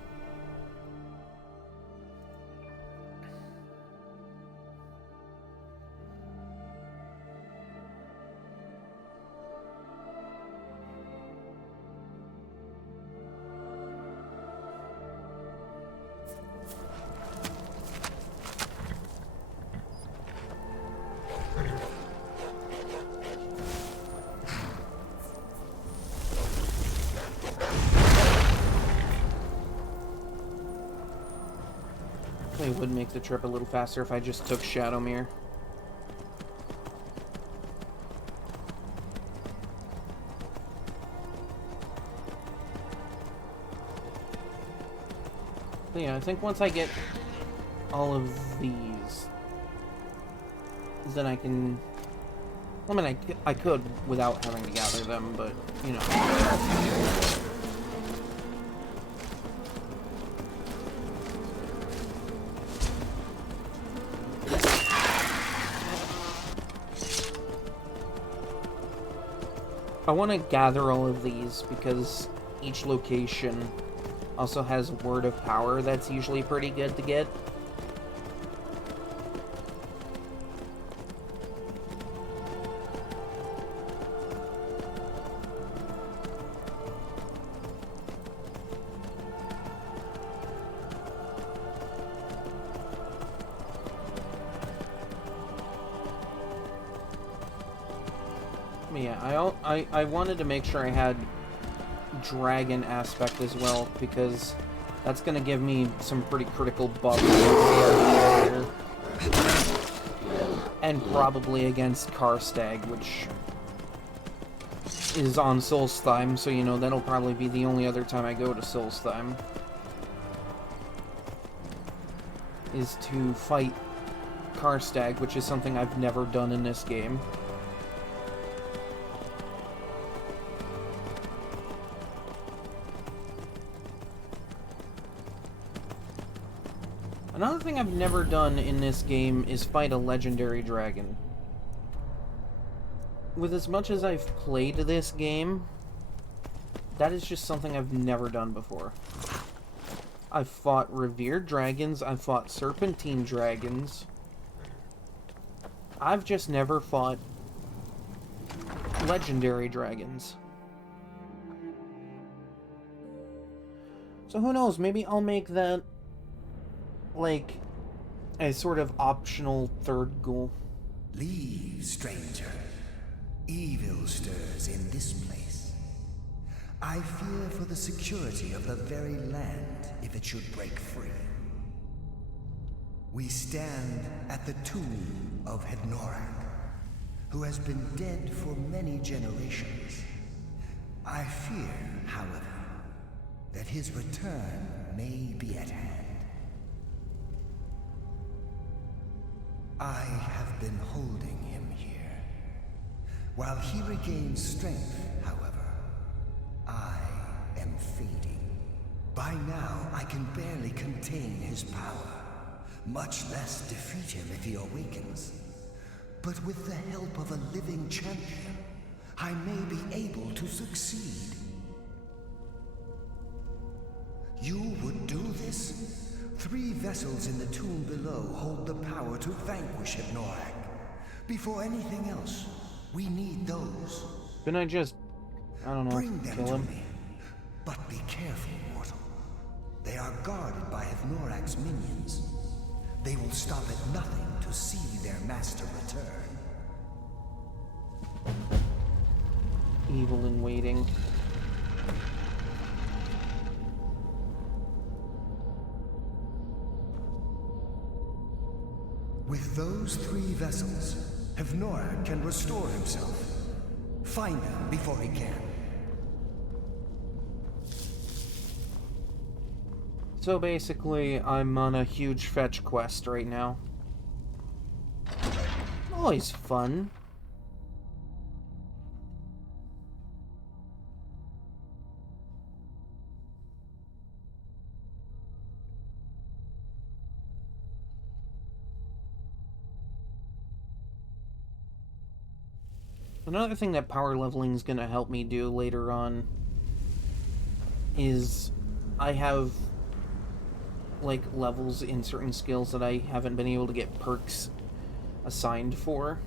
definitely would make the trip a little faster if I just took Shadowmere. But yeah, I think once I get all of these, then I can... I mean, I could without having to gather them, but, you know. I want to gather all of these because each location also has Word of Power that's usually pretty good to get. Yeah, I wanted to make sure I had dragon aspect as well, because that's going to give me some pretty critical buffs and probably against Karstag, which is on Solstheim, so you know that'll probably be the only other time I go to Solstheim, is to fight Karstag, which is something I've never done in this game. Another thing I've never done in this game is fight a legendary dragon. With as much as I've played this game, that is just something I've never done before. I've fought revered dragons, I've fought serpentine dragons. I've just never fought legendary dragons. So who knows, maybe I'll make that like a sort of optional third goal. Leave, stranger. Evil stirs in this place. I fear for the security of the very land if it should break free. We stand at the tomb of Hednorak, who has been dead for many generations. I fear, however, that his return may be at hand. I have been holding him here. While he regains strength, however, I am fading. By now, I can barely contain his power, much less defeat him if he awakens. But with the help of a living champion, I may be able to succeed. You would do this? 3 vessels in the tomb below hold the power to vanquish Hednorak. Before anything else, we need those. Can I just, I don't know, bring them kill him? To me. But be careful, mortal. They are guarded by Hednorak's minions. They will stop at nothing to see their master return. Evil in waiting. With those 3 vessels, Hednorak can restore himself. Find them before he can. So basically, I'm on a huge fetch quest right now. Always fun. Another thing that power leveling is going to help me do later on is I have like levels in certain skills that I haven't been able to get perks assigned for.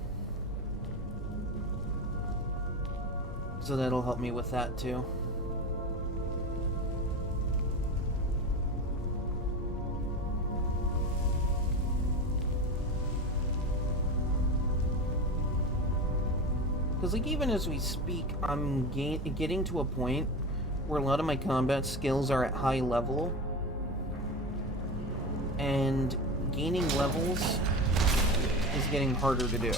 So that'll help me with that too. Because, like, even as we speak, I'm getting to a point where a lot of my combat skills are at high level. And gaining levels is getting harder to do.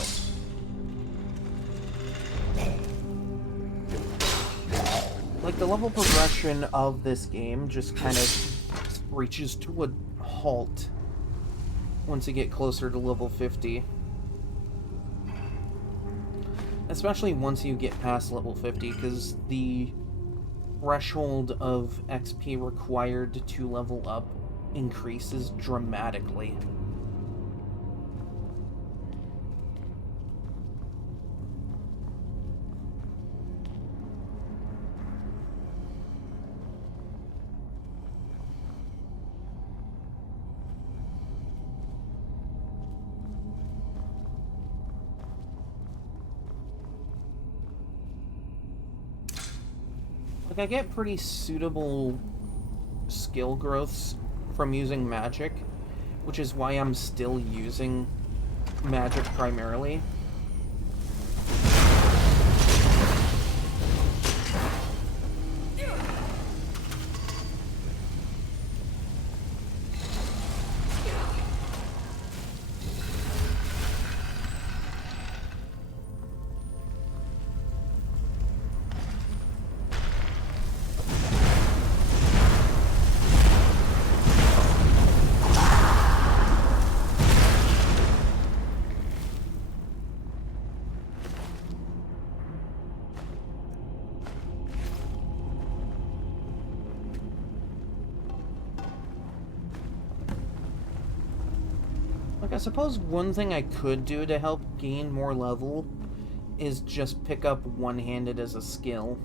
Like, the level progression of this game just kind of reaches to a halt once you get closer to level 50. Especially once you get past level 50, because the threshold of XP required to level up increases dramatically. I get pretty suitable skill growths from using magic, which is why I'm still using magic primarily. I suppose one thing I could do to help gain more level is just pick up one-handed as a skill.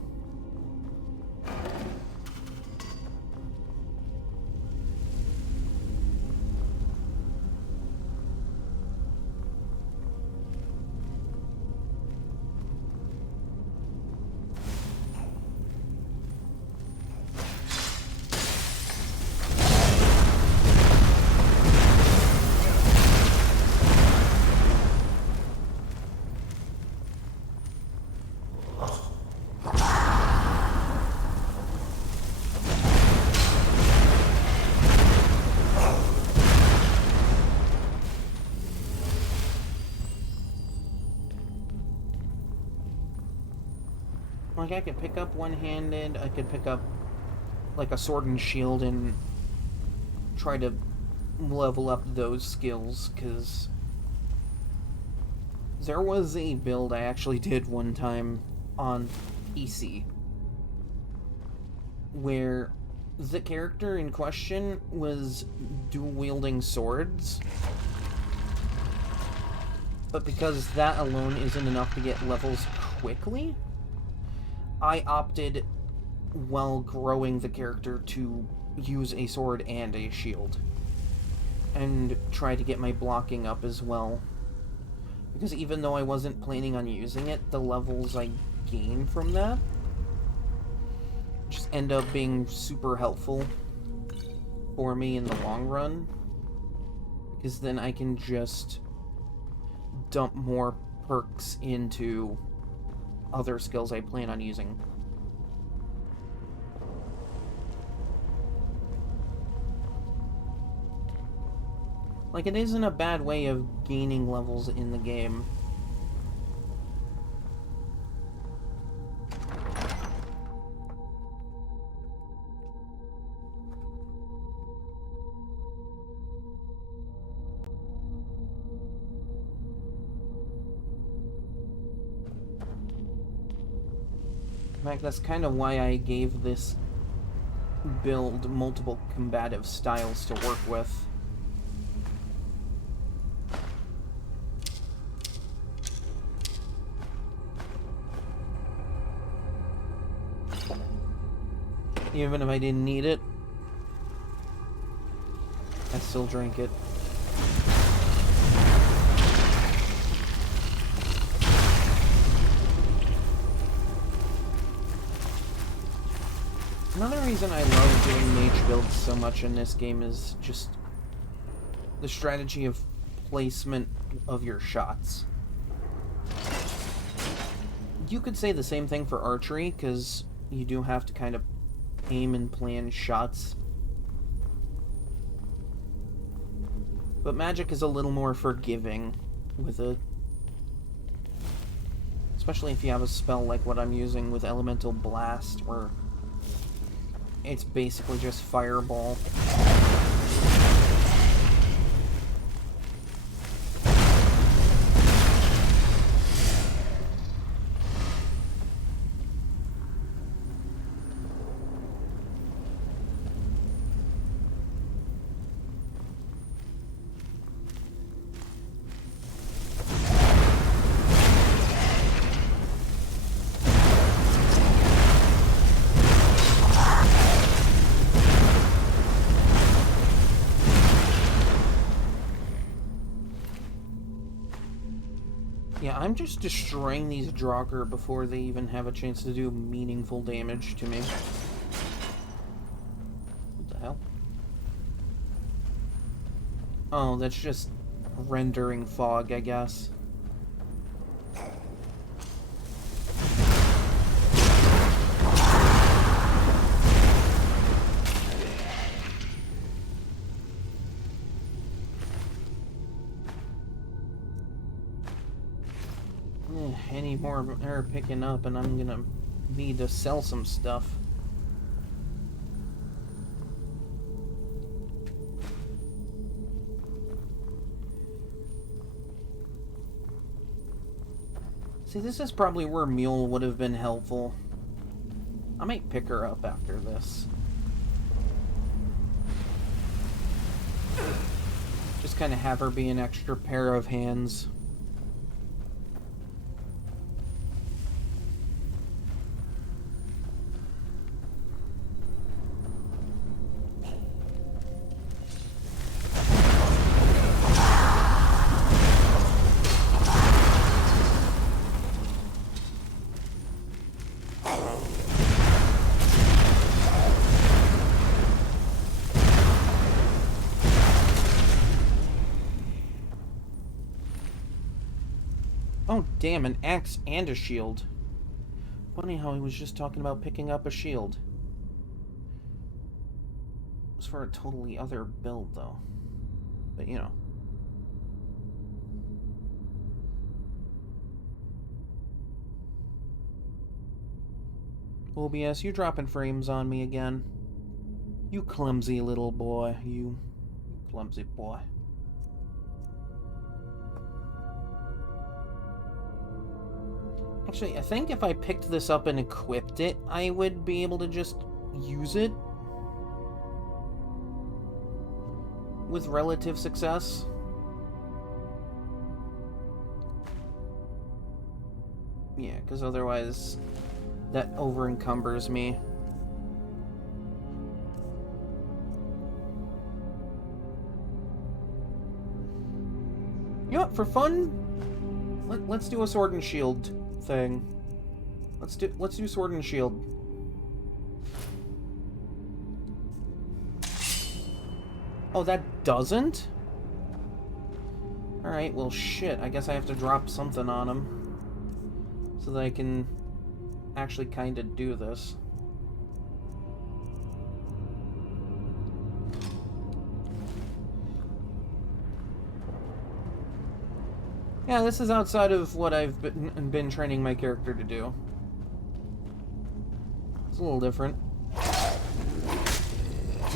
Like, I could pick up one-handed, I could pick up, like, a sword and shield and try to level up those skills, because there was a build I actually did one time on PC where the character in question was dual-wielding swords, but because that alone isn't enough to get levels quickly, I opted, while growing the character, to use a sword and a shield. And try to get my blocking up as well. Because even though I wasn't planning on using it, the levels I gain from that just end up being super helpful for me in the long run. Because then I can just dump more perks into other skills I plan on using. Like, it isn't a bad way of gaining levels in the game. In fact, that's kind of why I gave this build multiple combative styles to work with. Even if I didn't need it, I still drank it. Another reason I love doing mage builds so much in this game is just the strategy of placement of your shots. You could say the same thing for archery, because you do have to kind of aim and plan shots. But magic is a little more forgiving with it. Especially if you have a spell like what I'm using with Elemental Blast, where it's basically just Fireball. Yeah, I'm just destroying these Draugr before they even have a chance to do meaningful damage to me. What the hell? Oh, that's just rendering fog, I guess. Any more of her picking up, and I'm gonna need to sell some stuff. See, this is probably where Mule would have been helpful. I might pick her up after this. Just kind of have her be an extra pair of hands. Oh, damn, an axe and a shield. Funny how he was just talking about picking up a shield. It was for a totally other build, though. But, you know. OBS, you dropping frames on me again. You clumsy little boy. You clumsy boy. Actually, I think if I picked this up and equipped it, I would be able to just use it with relative success. Yeah, because otherwise that over-encumbers me. You know what, for fun, let's do a sword and shield thing. Let's do sword and shield. Oh, that doesn't? Alright, well shit, I guess I have to drop something on him so that I can actually kind of do this. Yeah, this is outside of what I've been training my character to do. It's a little different.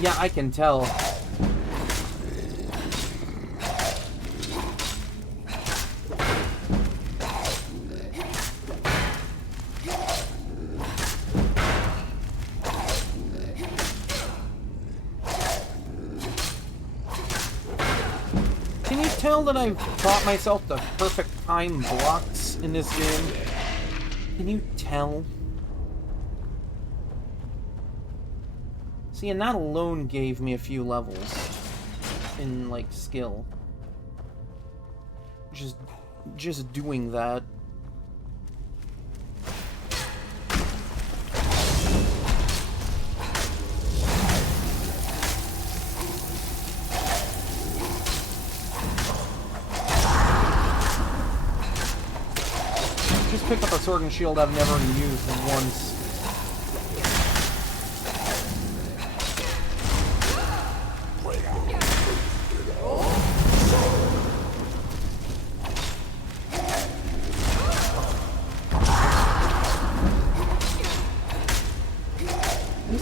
Yeah, I can tell. That I've taught myself the perfect time blocks in this game. Can you tell? See, and that alone gave me a few levels in, like, skill. Just doing that. Pick up a sword and shield I've never used once.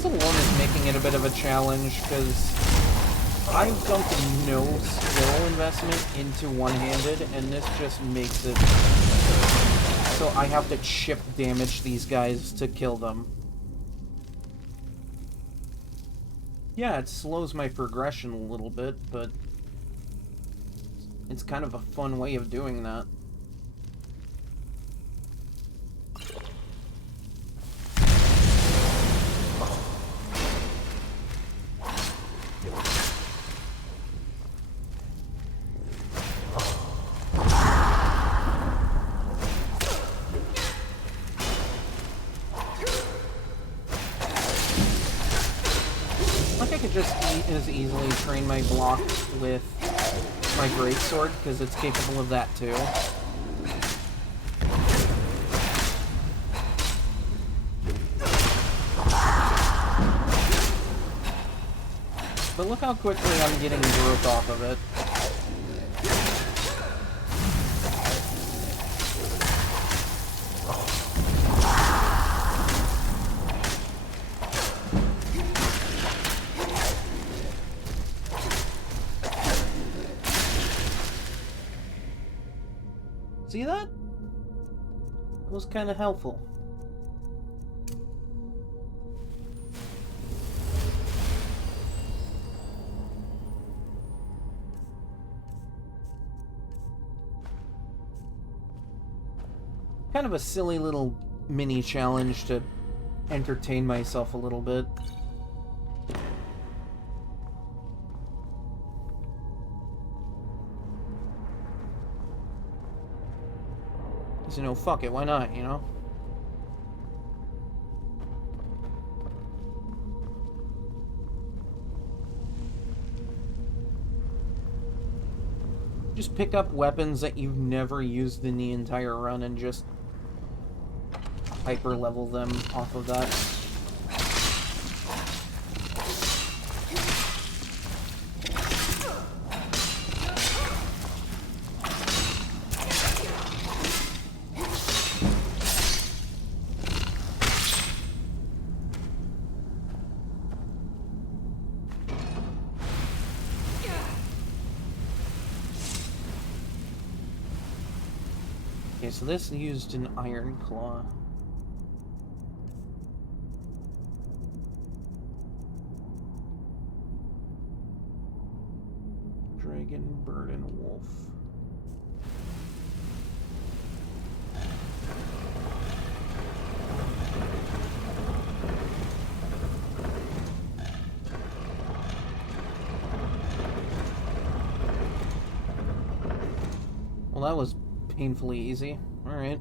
This alone is making it a bit of a challenge, because I've dumped no skill investment into one-handed, and this just makes it so I have to chip damage these guys to kill them. Yeah, it slows my progression a little bit, but it's kind of a fun way of doing that. As easily train my block with my greatsword, because it's capable of that too. But look how quickly I'm getting growth off of it. See that? It was kind of helpful. Kind of a silly little mini challenge to entertain myself a little bit. You know, fuck it, why not, you know? Just pick up weapons that you've never used in the entire run and just hyper level them off of that. Okay, so this used an iron claw. Dragon, bird, and wolf. Well, that was painfully easy. Alright.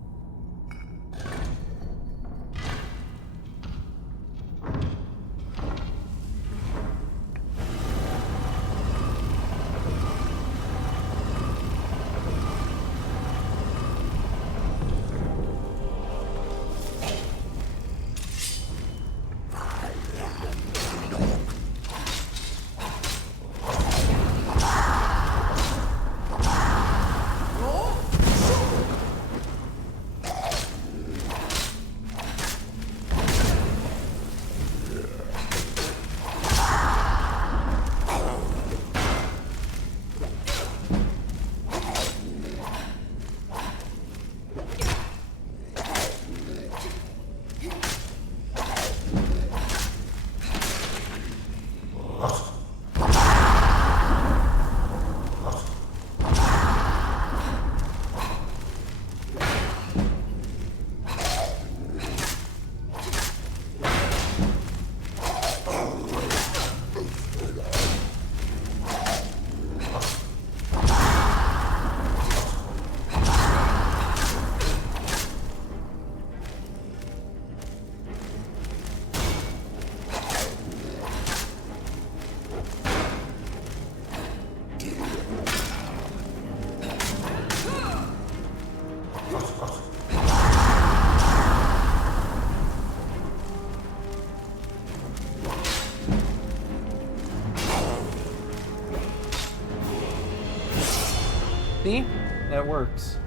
See? That works.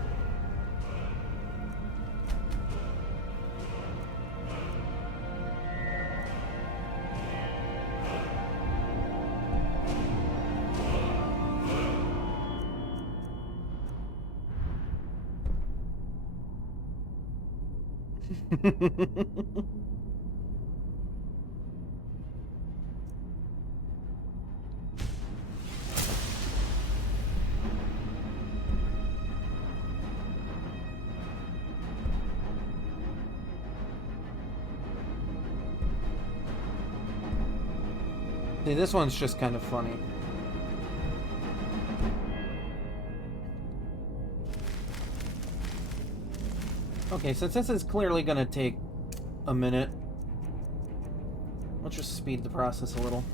See, this one's just kind of funny. Okay, since this is clearly gonna take a minute, let's just speed the process a little.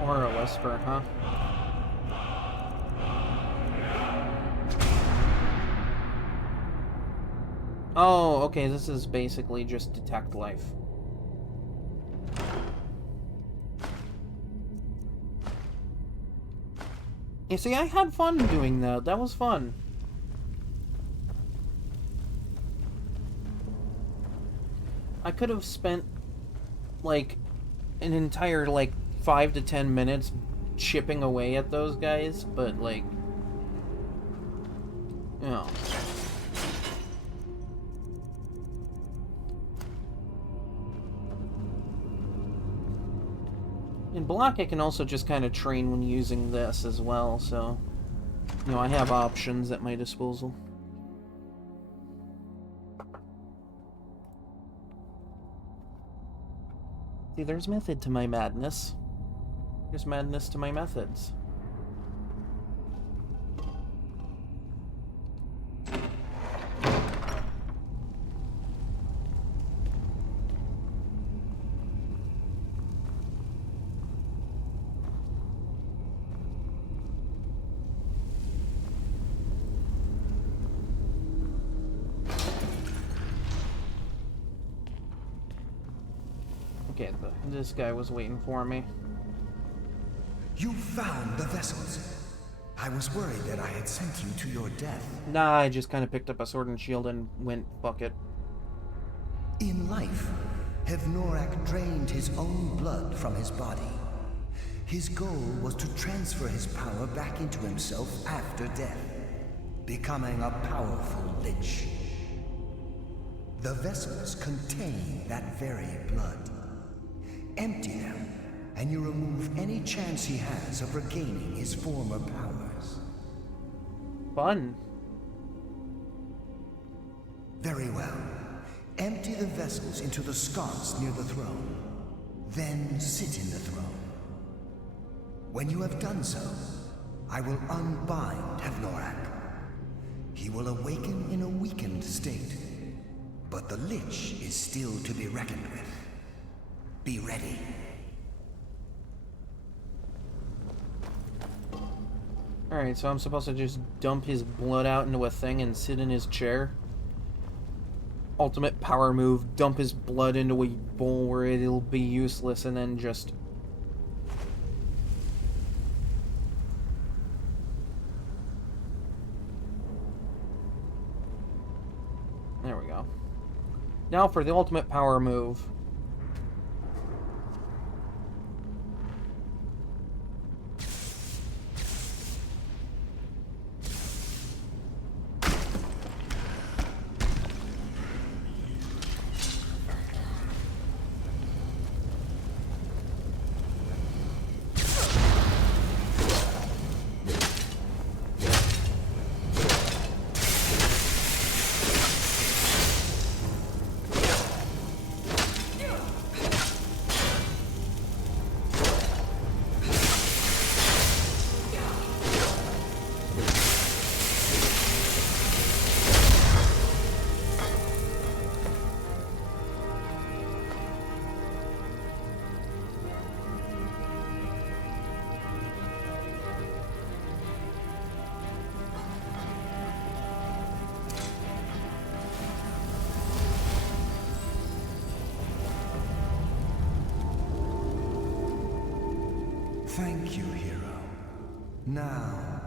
Or a whisper, huh? Oh, okay, this is basically just detect life. You see, I had fun doing that. That was fun. I could have spent, like, an entire, like, 5 to 10 minutes chipping away at those guys, but, like, you know. In Block, I can also just kind of train when using this as well, so, you know, I have options at my disposal. See, there's method to my madness. There's madness to my methods. Okay, this guy was waiting for me. You found the vessels. I was worried that I had sent you to your death. Nah, I just kind of picked up a sword and shield and went, fuck it. In life, Hevnorak drained his own blood from his body. His goal was to transfer his power back into himself after death, becoming a powerful lich. The vessels contain that very blood. Empty them, and you remove any chance he has of regaining his former powers. Fun. Very well. Empty the vessels into the sconce near the throne. Then sit in the throne. When you have done so, I will unbind Hevnorak. He will awaken in a weakened state, but the lich is still to be reckoned with. Be ready. Alright, so I'm supposed to just dump his blood out into a thing and sit in his chair? Ultimate power move, dump his blood into a bowl where it'll be useless and then just... There we go. Now for the ultimate power move. Thank you, hero. Now,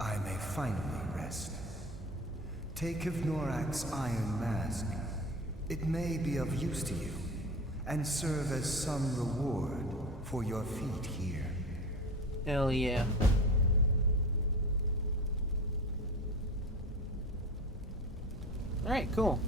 I may finally rest. Take of Norak's iron mask. It may be of use to you, and serve as some reward for your feat here. Hell yeah. Alright, cool.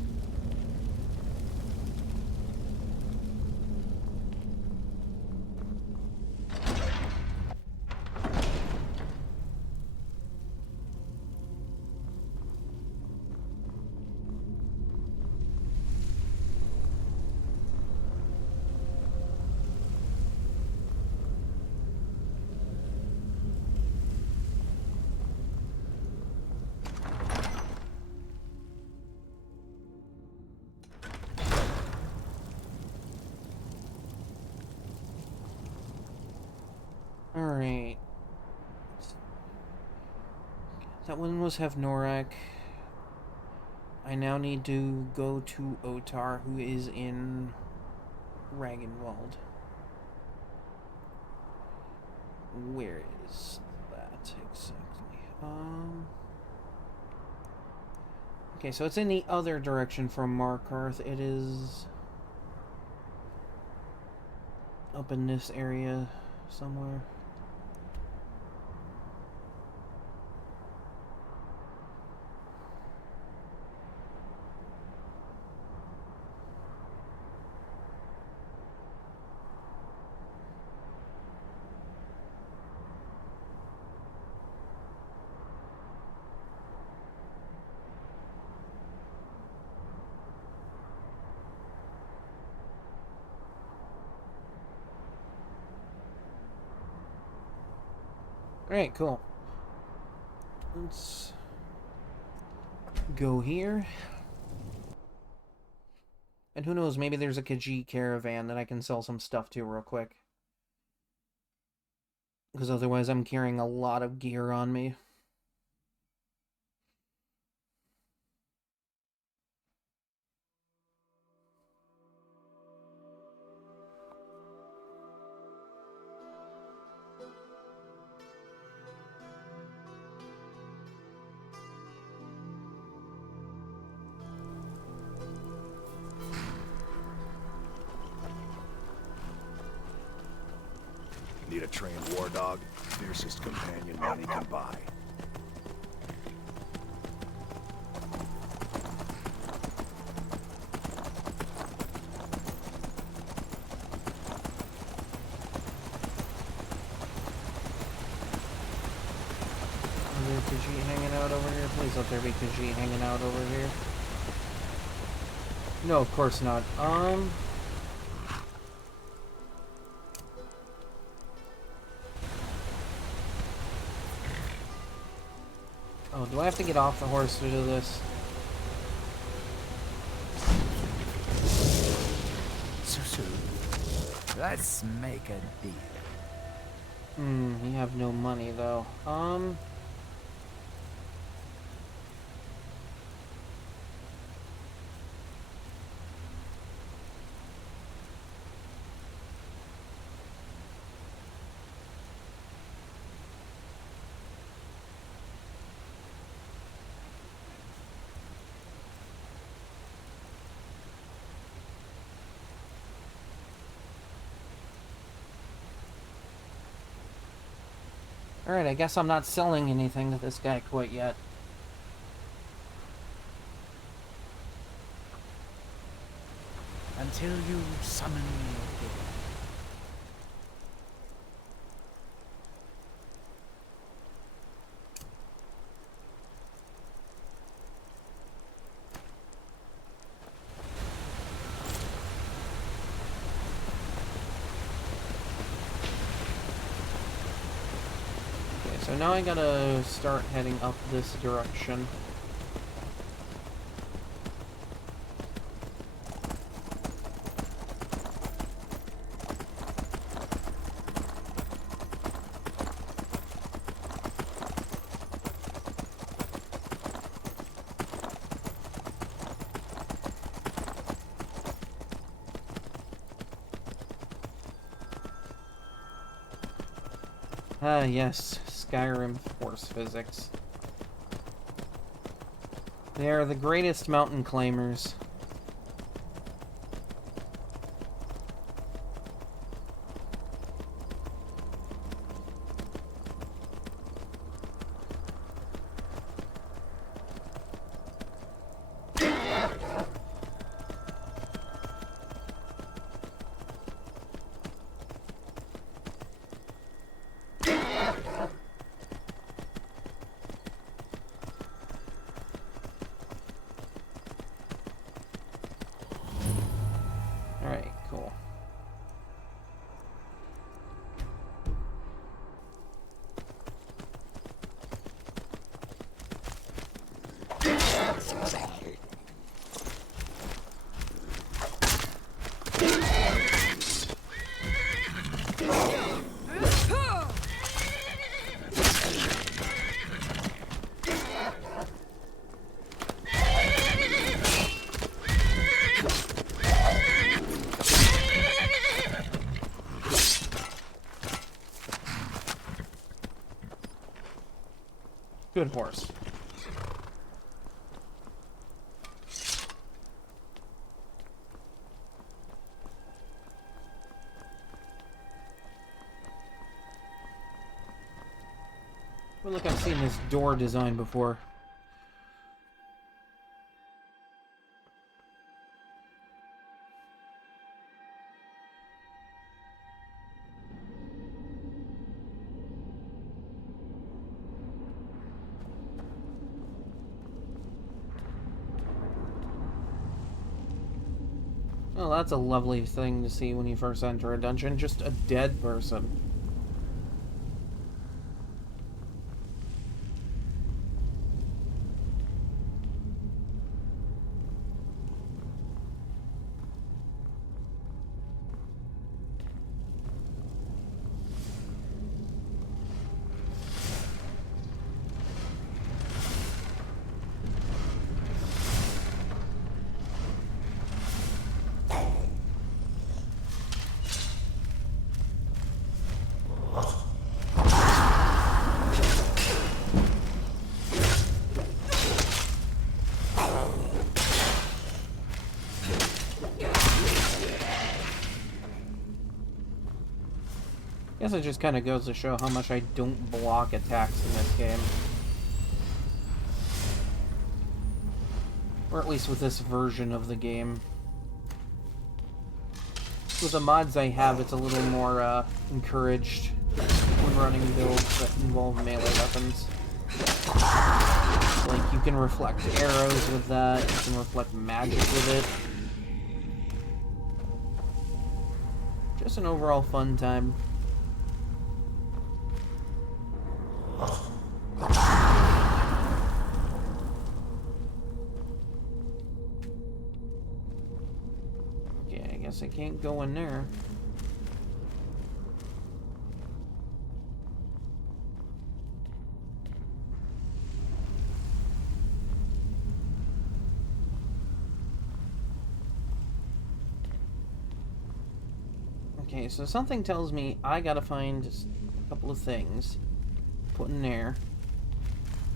Alright. That one was Havnorak. I now need to go to Otar, who is in Ragnwald. Where is that exactly? Okay, so it's in the other direction from Markarth. It is up in this area somewhere. Alright, cool. Let's go here. And who knows, maybe there's a Khajiit caravan that I can sell some stuff to real quick. Because otherwise I'm carrying a lot of gear on me. Need a trained war dog? Fiercest companion money can buy. Is there Khajiit hanging out over here? Please let there be Khajiit hanging out over here. No, of course not. Oh, do I have to get off the horse to do this? Susu, let's make a deal. You have no money though. Alright, I guess I'm not selling anything to this guy quite yet. Until you summon me again. So now I gotta start heading up this direction. Ah, yes, Skyrim force physics. They are the greatest mountain climbers. Alright, cool. Good horse. Well, look, I've seen this door design before. Well, that's a lovely thing to see when you first enter a dungeon. Just a dead person. Guess it just kind of goes to show how much I don't block attacks in this game. Or at least with this version of the game. With the mods I have, it's a little more encouraged when running builds that involve melee weapons. Like, you can reflect arrows with that, you can reflect magic with it. Just an overall fun time. Okay, I guess I can't go in there. Okay, so something tells me I gotta find just a couple of things, put in there,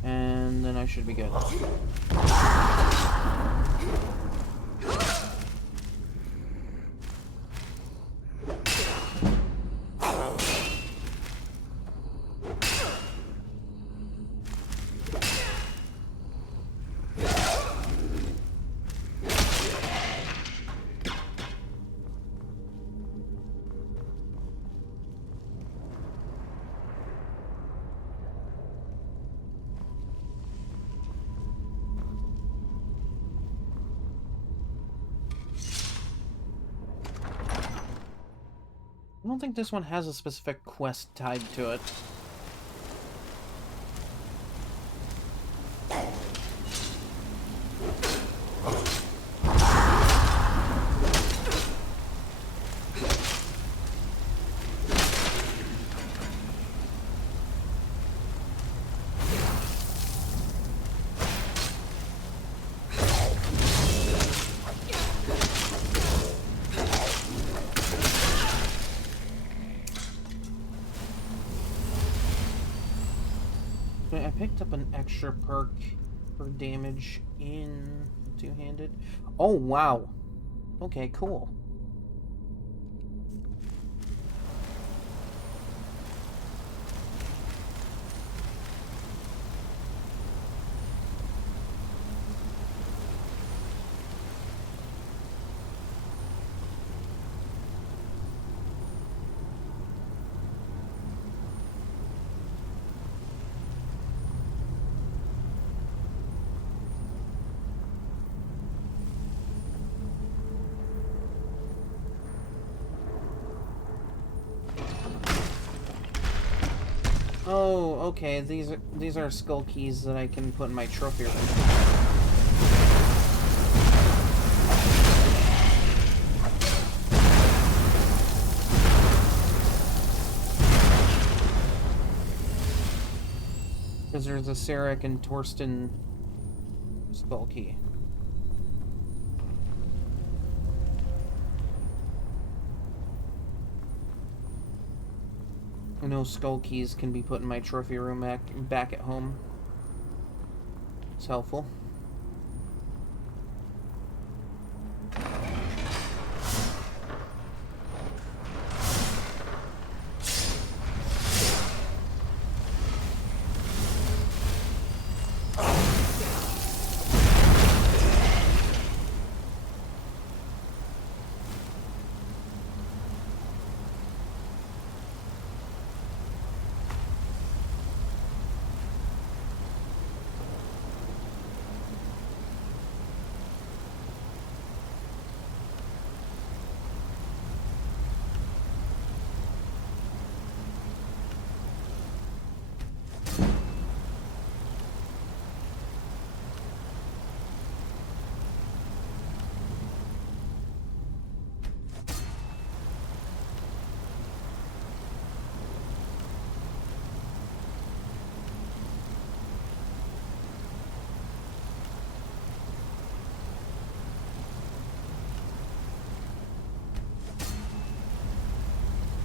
and then I should be good. I don't think this one has a specific quest tied to it. picked up an extra perk for damage in two-handed. Oh, wow. Okay, cool. Oh, okay. These are skull keys that I can put in my trophy room. Because there's a Sarek and Torsten skull key. No skull keys can be put in my trophy room back at home. It's helpful.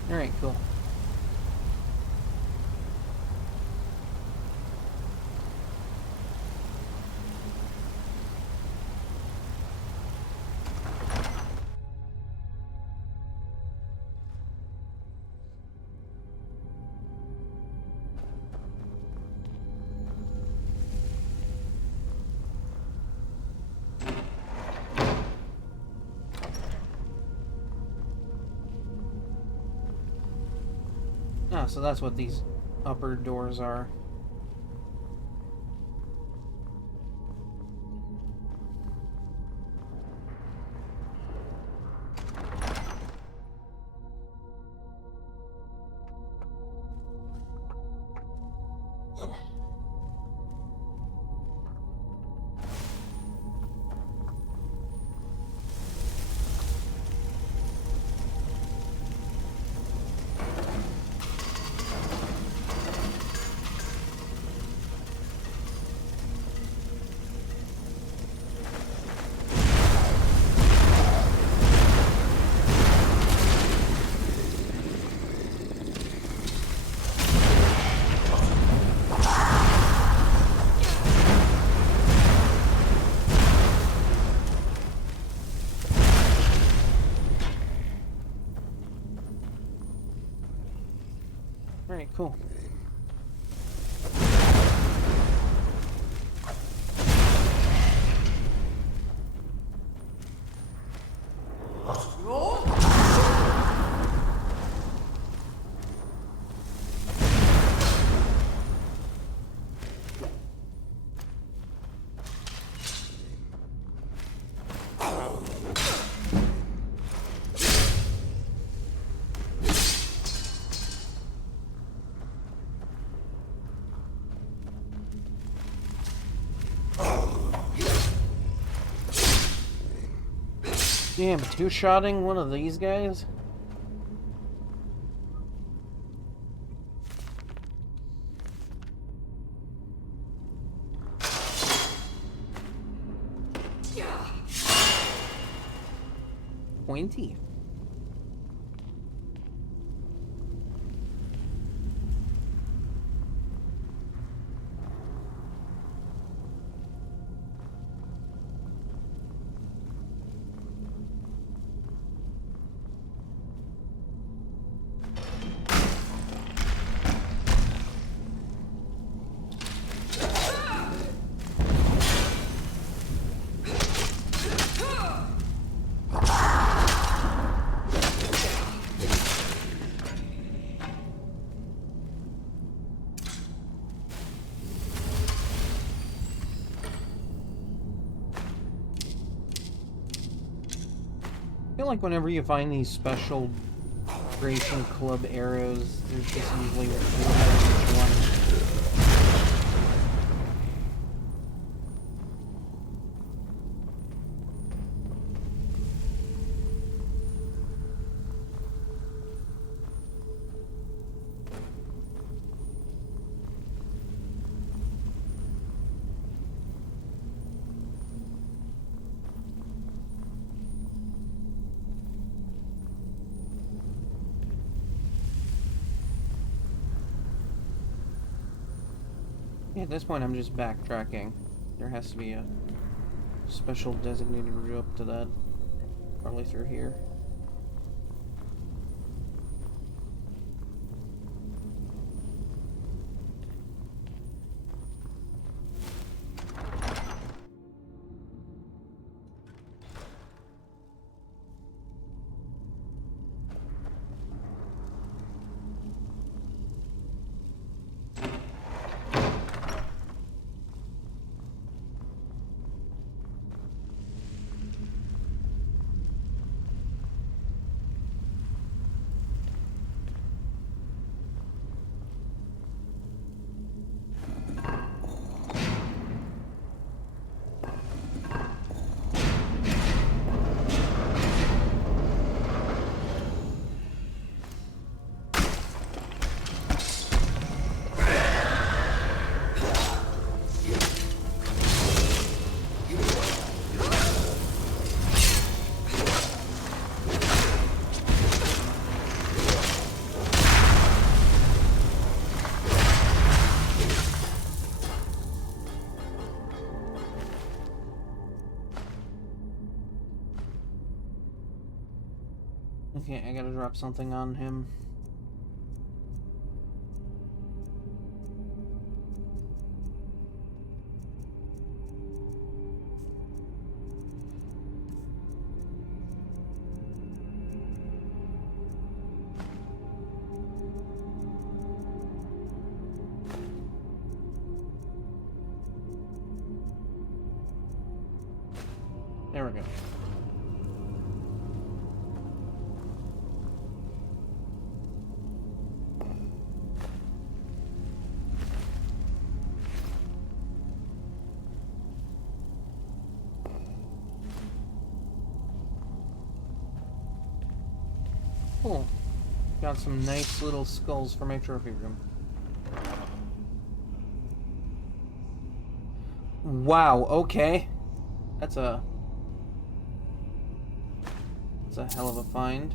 Alright, cool. Ah, so that's what these upper doors are. Alright, cool. Damn, two-shotting one of these guys? Pointy. I feel like whenever you find these special Creation Club arrows, there's just usually one. Yeah, at this point I'm just backtracking. There has to be a special designated route up to that. Probably through here. Okay, I gotta drop something on him. There we go. Cool. Got some nice little skulls for my trophy room. Wow, okay. That's a hell of a find.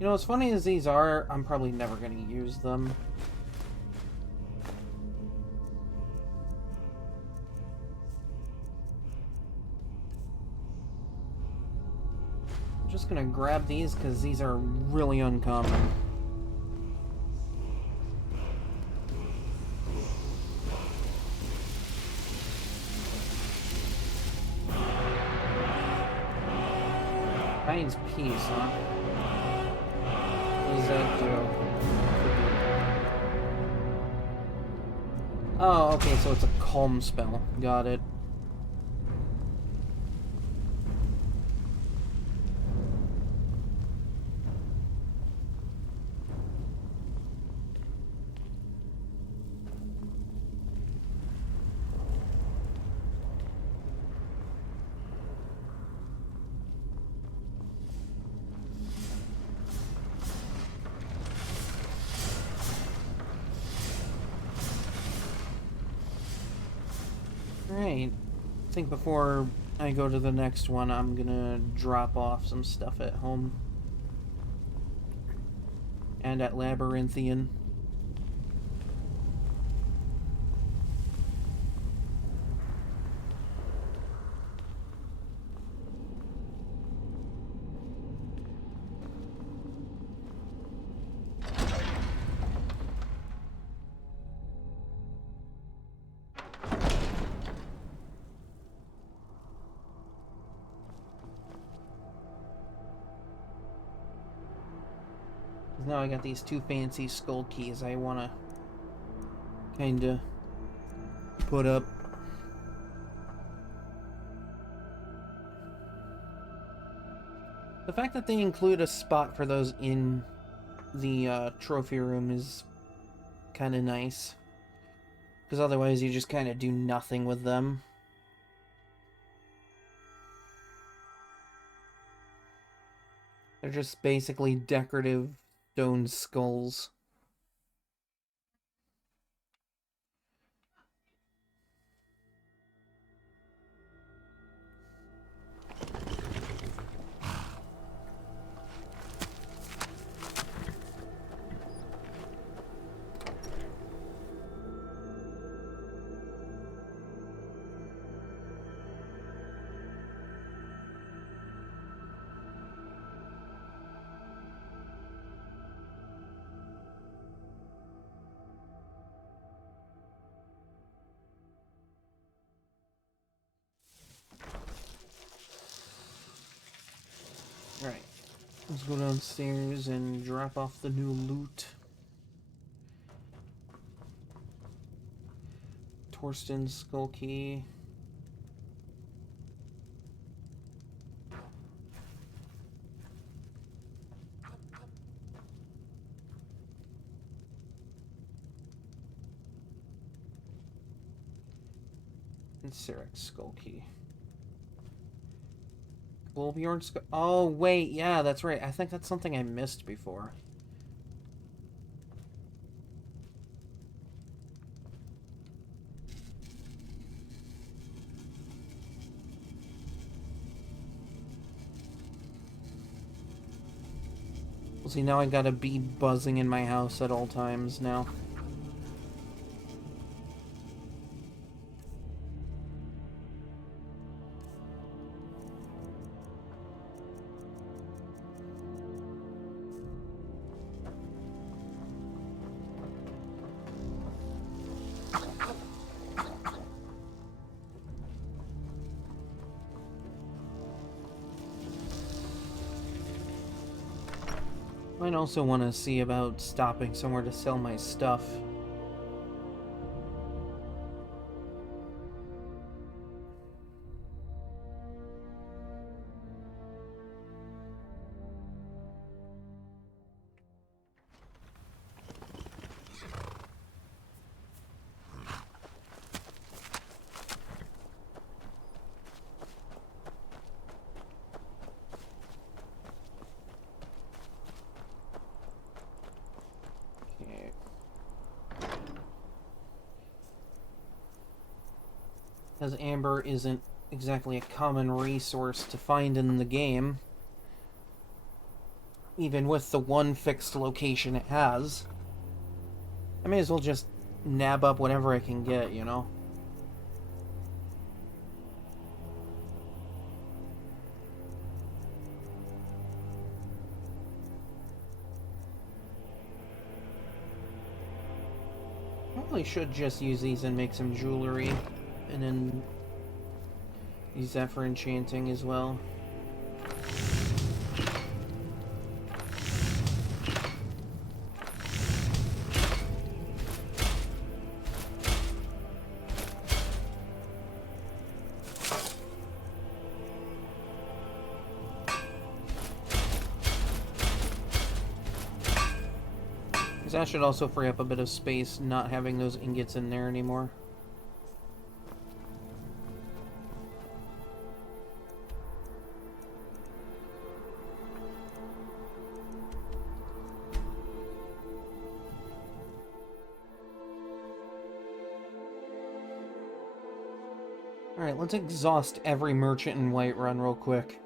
You know, as funny as these are, I'm probably never going to use them. I'm just going to grab these because these are really uncommon. Finds peace, huh? What does that do? Oh, okay, so it's a calm spell. Got it. Alright, I think before I go to the next one, I'm gonna drop off some stuff at home. And at Labyrinthian. Now I got these two fancy skull keys I want to kind of put up. The fact that they include a spot for those in the trophy room is kind of nice. Because otherwise you just kind of do nothing with them. They're just basically decorative stone skulls. Right. Let's go downstairs and drop off the new loot. Torsten's skull key. And Sarek's skull key. Wolbjorn's skull. Oh, wait. Yeah, that's right. I think that's something I missed before. Well, see, now I got a bee buzzing in my house at all times now. Might also want to see about stopping somewhere to sell my stuff. Because amber isn't exactly a common resource to find in the game. Even with the one fixed location it has. I may as well just nab up whatever I can get, you know? Probably should just use these and make some jewelry. And then use that for enchanting as well. Because that should also free up a bit of space, not having those ingots in there anymore. Alright, let's exhaust every merchant in Whiterun real quick.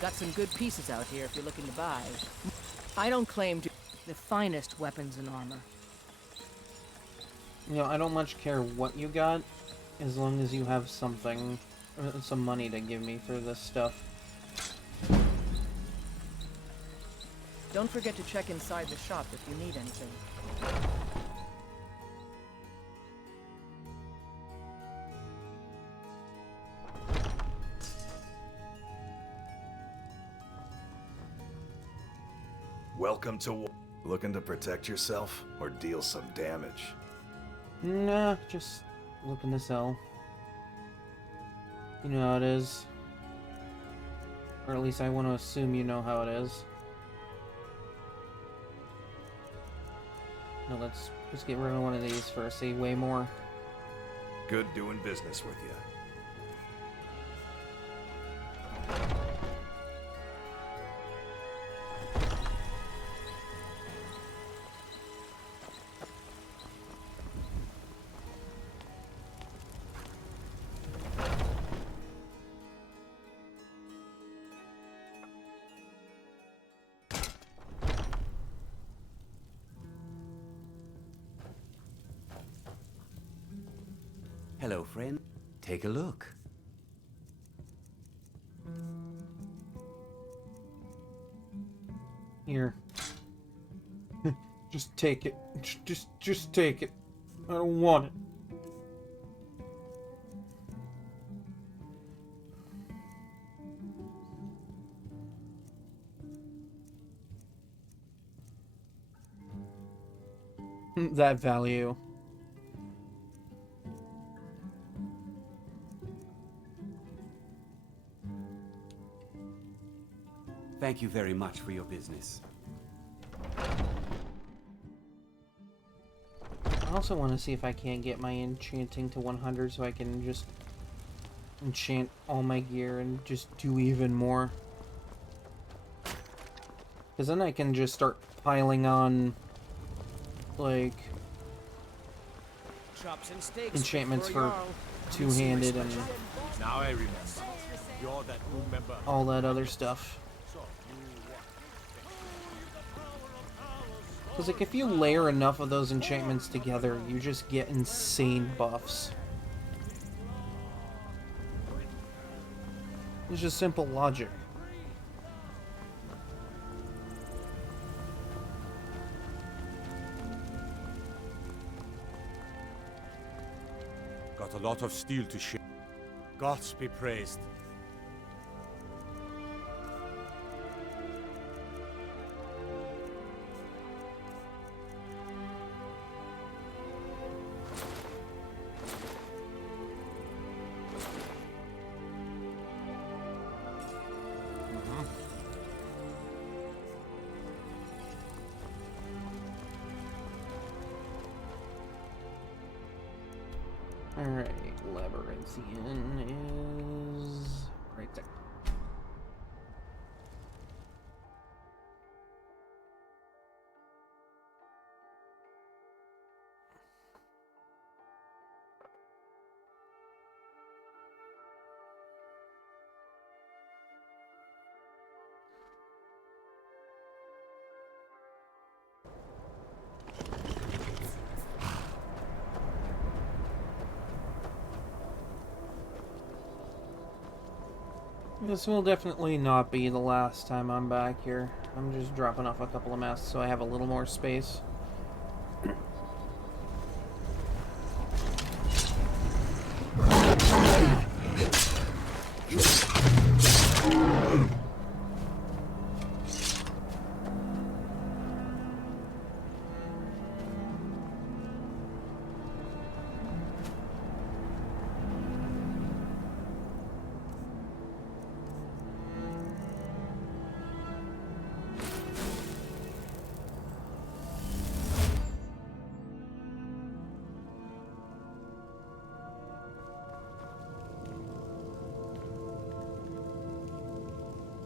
Got some good pieces out here if you're looking to buy. I don't claim to the finest weapons and armor. You know, I don't much care what you got, as long as you have something, some money to give me for this stuff. Don't forget to check inside the shop if you need anything. Welcome to war. Looking to protect yourself or deal some damage? Nah, just looking to sell. You know how it is. Or at least I want to assume you know how it is. No, let's get rid of one of these for save way more. Good doing business with you. Hello, friend. Take a look. Here. Just take it. Just take it. I don't want it. That value. Thank you very much for your business. I also want to see if I can't get my enchanting to 100 so I can just enchant all my gear and just do even more. Because then I can just start piling on, like, Chops and steaks enchantments for for Jarl. two-handed and Now I remember. You're that room member. all that other stuff. Because, like, if you layer enough of those enchantments together, you just get insane buffs. It's just simple logic. Got a lot of steel to share. Gods be praised. Alright, Labyrinthian is right there. This will definitely not be the last time I'm back here. I'm just dropping off a couple of masks so I have a little more space.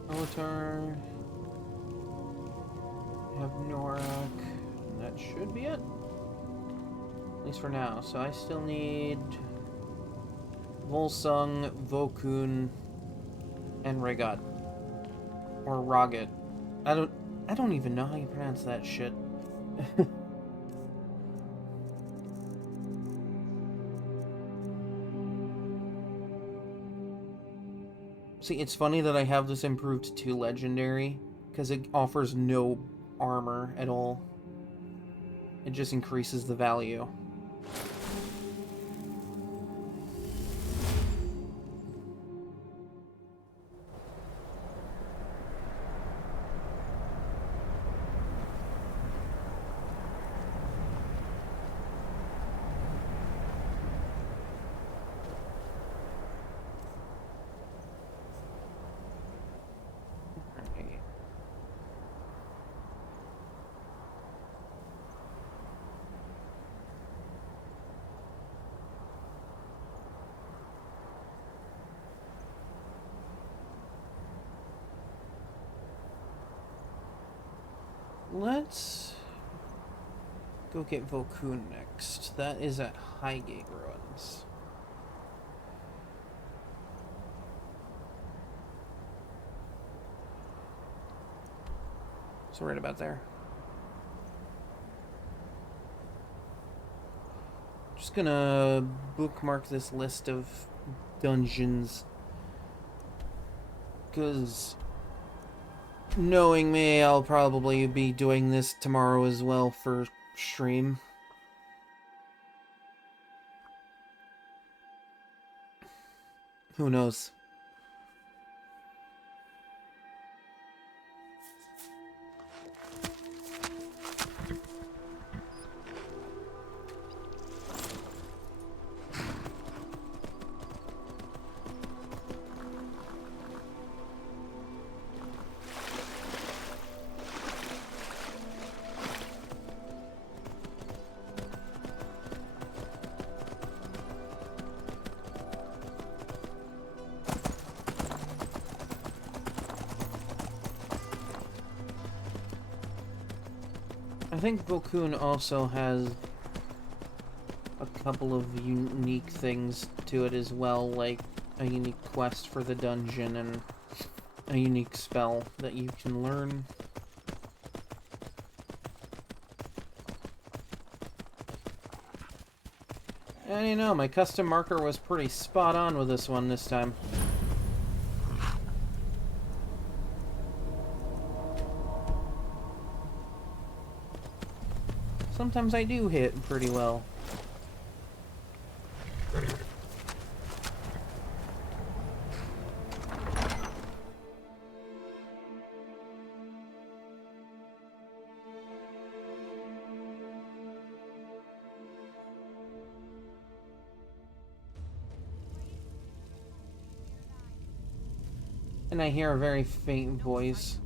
Otar. Have Norak. That should be it. At least for now. So I still need Volsung, Vokun, and Regat. Or Roget. I don't even know how you pronounce that shit. See, it's funny that I have this improved to legendary, because it offers no armor at all. It just increases the value. Let's go get Volkun next. That is at Highgate Ruins. So right about there. Just gonna bookmark this list of dungeons, because knowing me, I'll probably be doing this tomorrow as well for stream. Who knows? I think Volkun also has a couple of unique things to it as well, like a unique quest for the dungeon and a unique spell that you can learn. And you know, my custom marker was pretty spot on with this one this time. Sometimes I do hit pretty well. And I hear a very faint voice.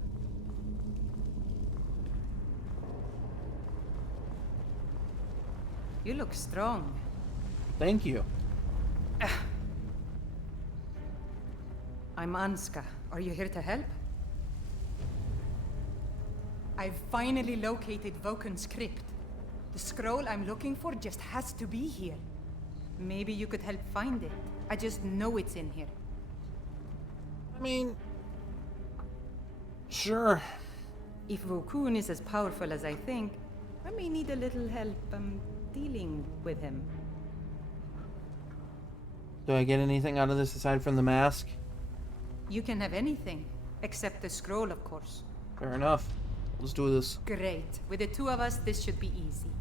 You look strong. Thank you. I'm Anska. Are you here to help? I've finally located Vokun's crypt. The scroll I'm looking for just has to be here. Maybe you could help find it. I just know it's in here. I mean, sure. If Vokun is as powerful as I think, I may need a little help dealing with him. Do I get anything out of this aside from the mask? You can have anything, except the scroll, of course. Fair enough. Let's do this. Great. With the two of us, this should be easy.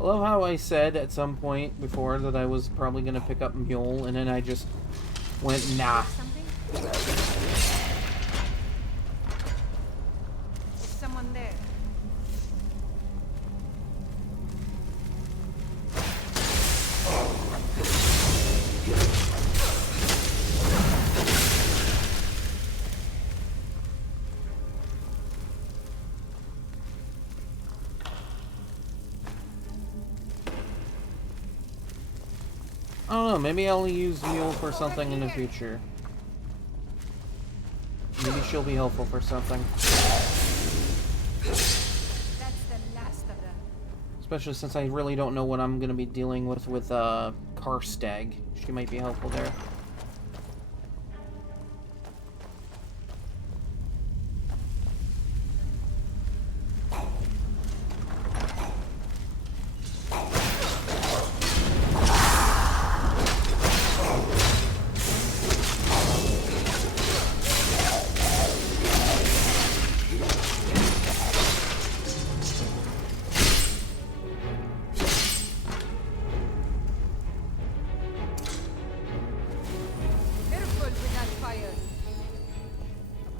I love how I said at some point before that I was probably going to pick up Mule, and then I just went, nah. Is someone there? I don't know, maybe I'll use Mule for something in the future. Maybe she'll be helpful for something. That's the last of them. Especially since I really don't know what I'm going to be dealing with Karstag. She might be helpful there.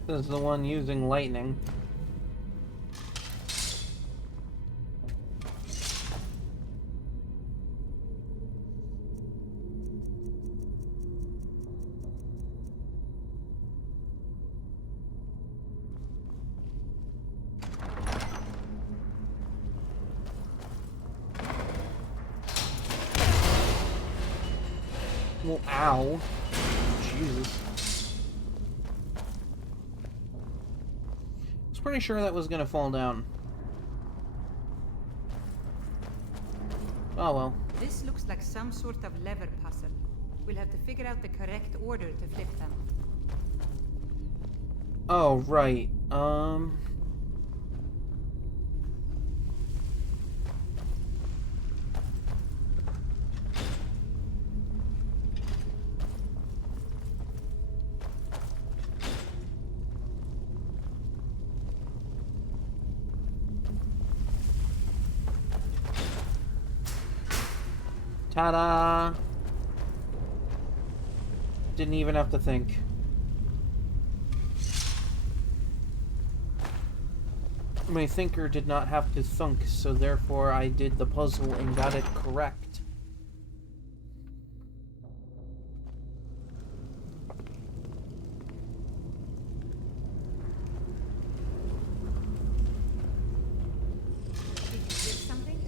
This is the one using lightning. Well, ow. Jesus. I was pretty sure that was gonna fall down. Oh well. This looks like some sort of lever puzzle. We'll have to figure out the correct order to flip them. Oh, right. Ta-da! Didn't even have to think. My thinker did not have to thunk, so therefore I did the puzzle and got it correct. Did you hear something?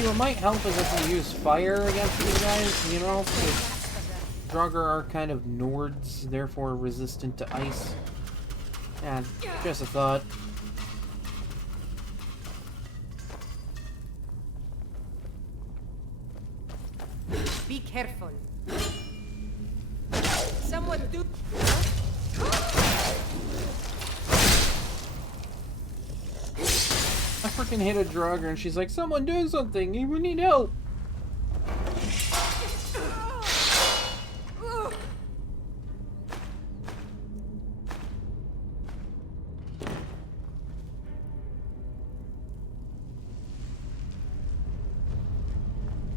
What might help is if we use fire against these guys, you know? Because Draugr are kind of Nords, therefore resistant to ice. And just a thought. Be careful. Someone do... I freaking hit a Draugr and she's like, someone do something, we need help.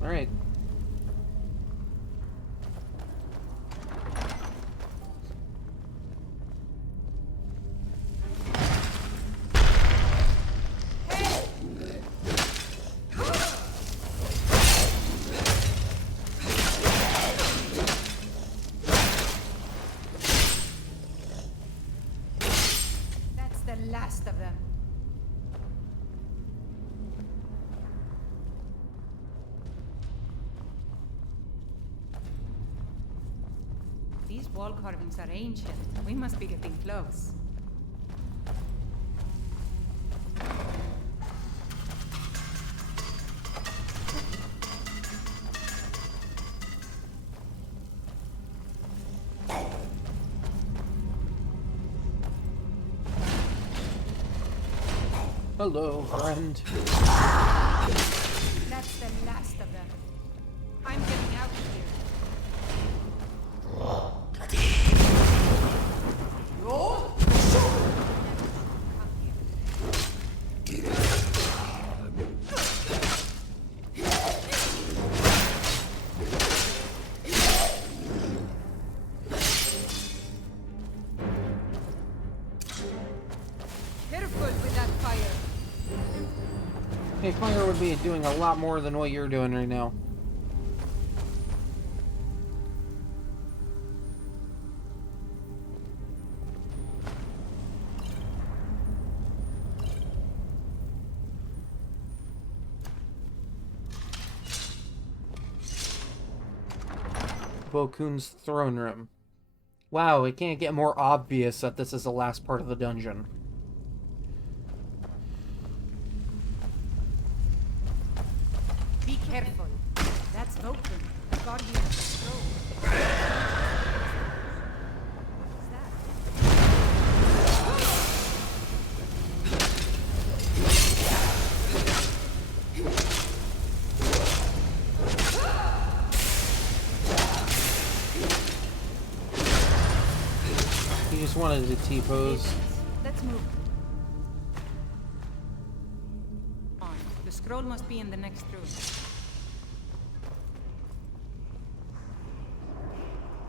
Alright. Last of them. These wall carvings are ancient. We must be getting close. Hello, friend. That's the last of them. I'm getting out of here. Roll. Careful with that fire. Hey, fire would be doing a lot more than what you're doing right now. Bokun's throne room. Wow, it can't get more obvious that this is the last part of the dungeon. Vulcan, guardian of the scroll. What's that? He just wanted to T-pose. Let's move. On. The scroll must be in the next room.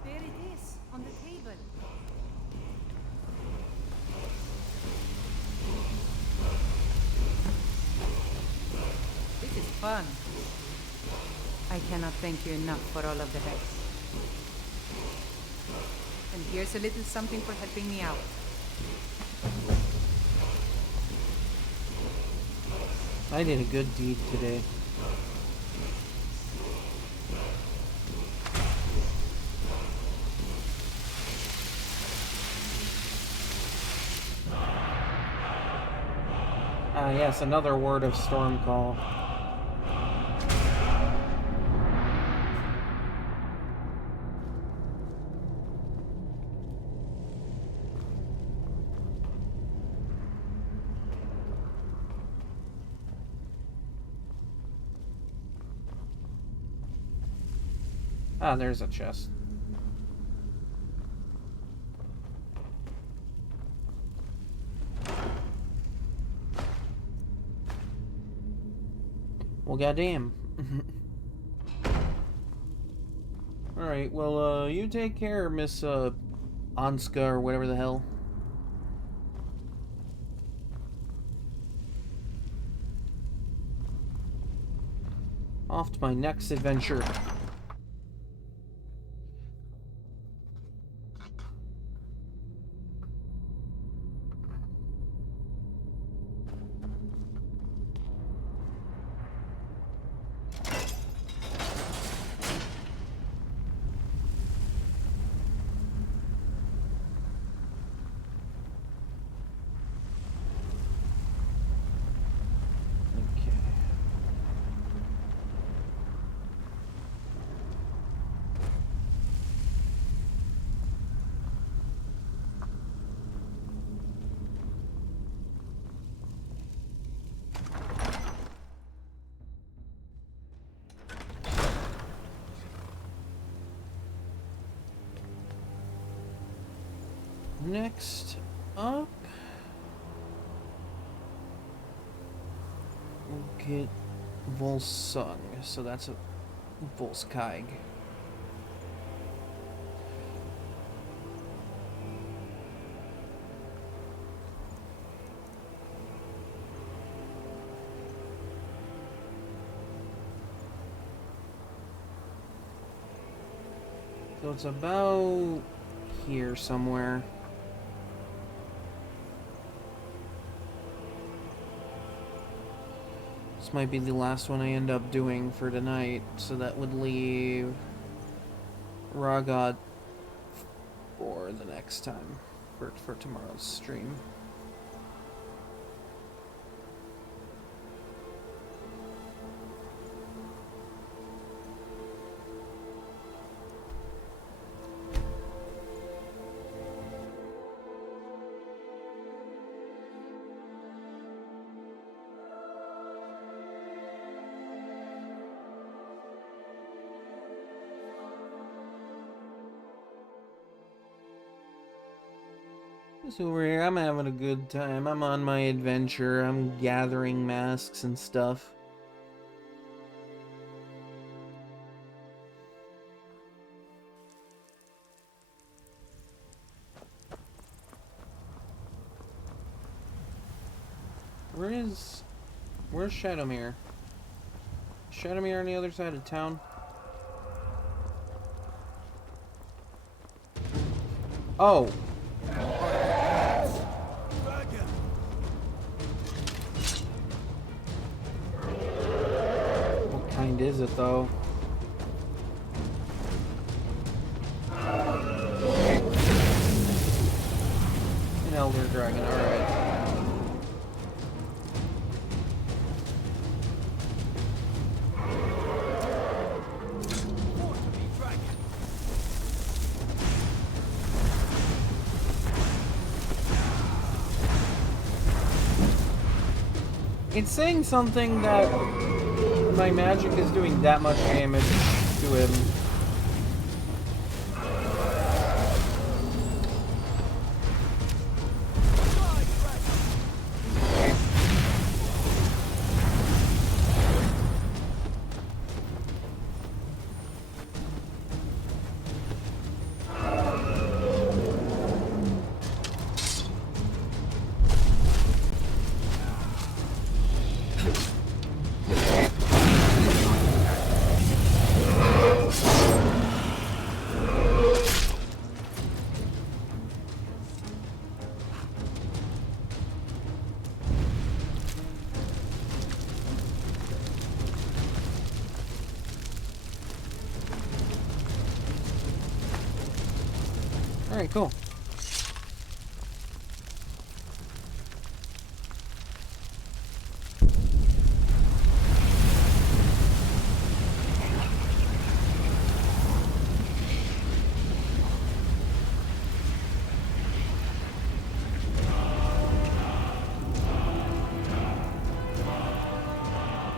There it is, on the table. This is fun. I cannot thank you enough for all of the help. And here's a little something for helping me out. I did a good deed today. Ah, yes, another word of Stormcall. Ah, there's a chest. Well, goddamn. Alright, well, you take care, Miss, Anska, or whatever the hell. Off to my next adventure. Next up, we'll get Volsung, so that's a Volskig. So it's about here somewhere. This might be the last one I end up doing for tonight, so that would leave Ragat for the next time, for tomorrow's stream. So over here, I'm having a good time. I'm on my adventure. I'm gathering masks and stuff. Where's Shadowmere? Shadowmere on the other side of town? Oh! What kind is it, though? An Elder Dragon, alright. It's saying something that my magic is doing that much damage to him. Alright, cool.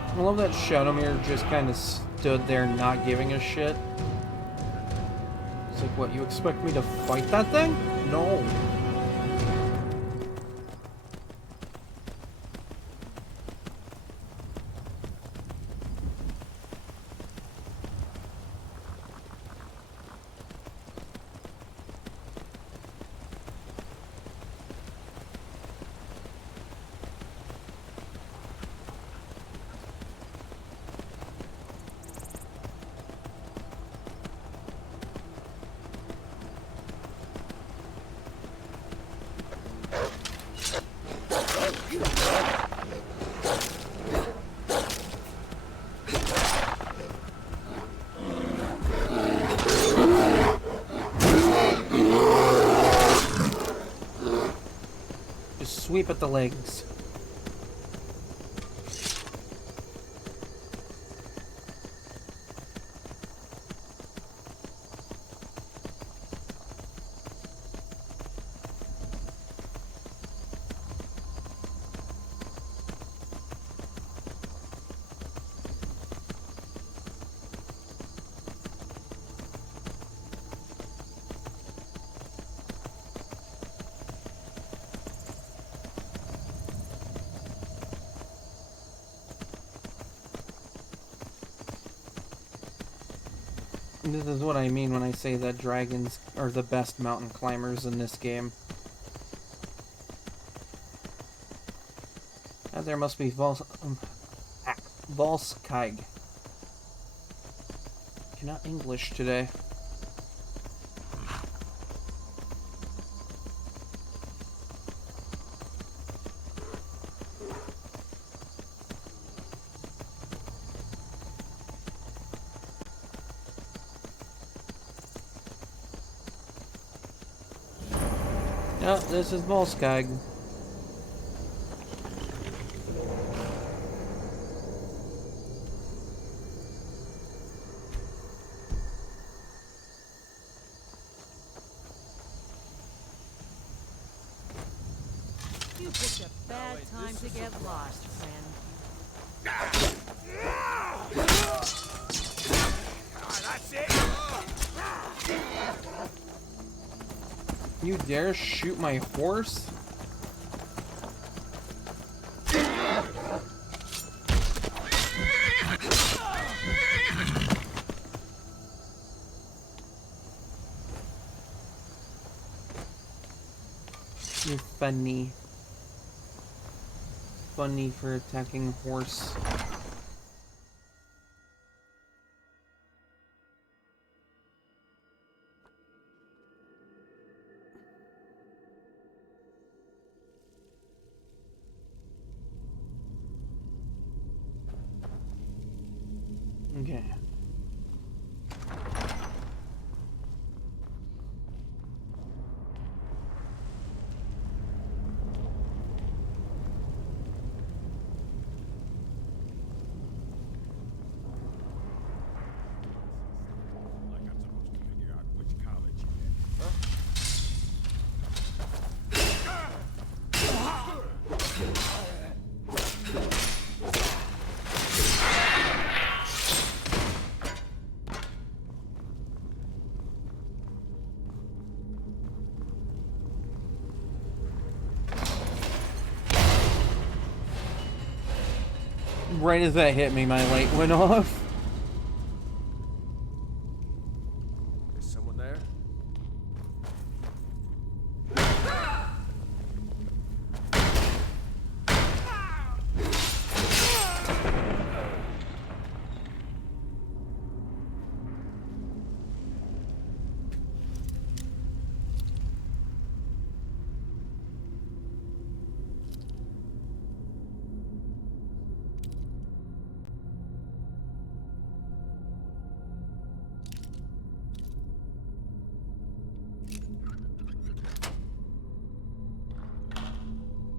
I love that Shadowmere just kind of stood there not giving a shit. It's like, what, you expect me to fight that thing? No. Sweep at the legs. This is what I mean when I say that dragons are the best mountain climbers in this game. There must be Volskig. Cannot English today. Oh, this is Volskig. You picked a bad time to get lost, friend. That's it. You dare shoot my horse? You're funny. Funny for attacking horse. Okay. Right as that hit me, my light went off. Is someone there?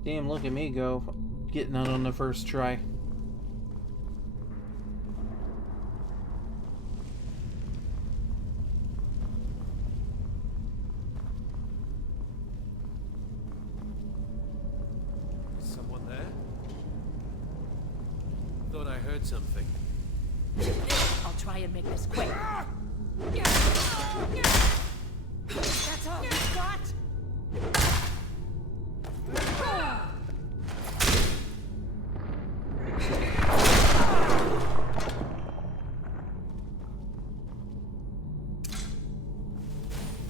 Damn, look at me go. Getting out on the first try. Is someone there? Thought I heard something. I'll try and make this quick. That's all we've got?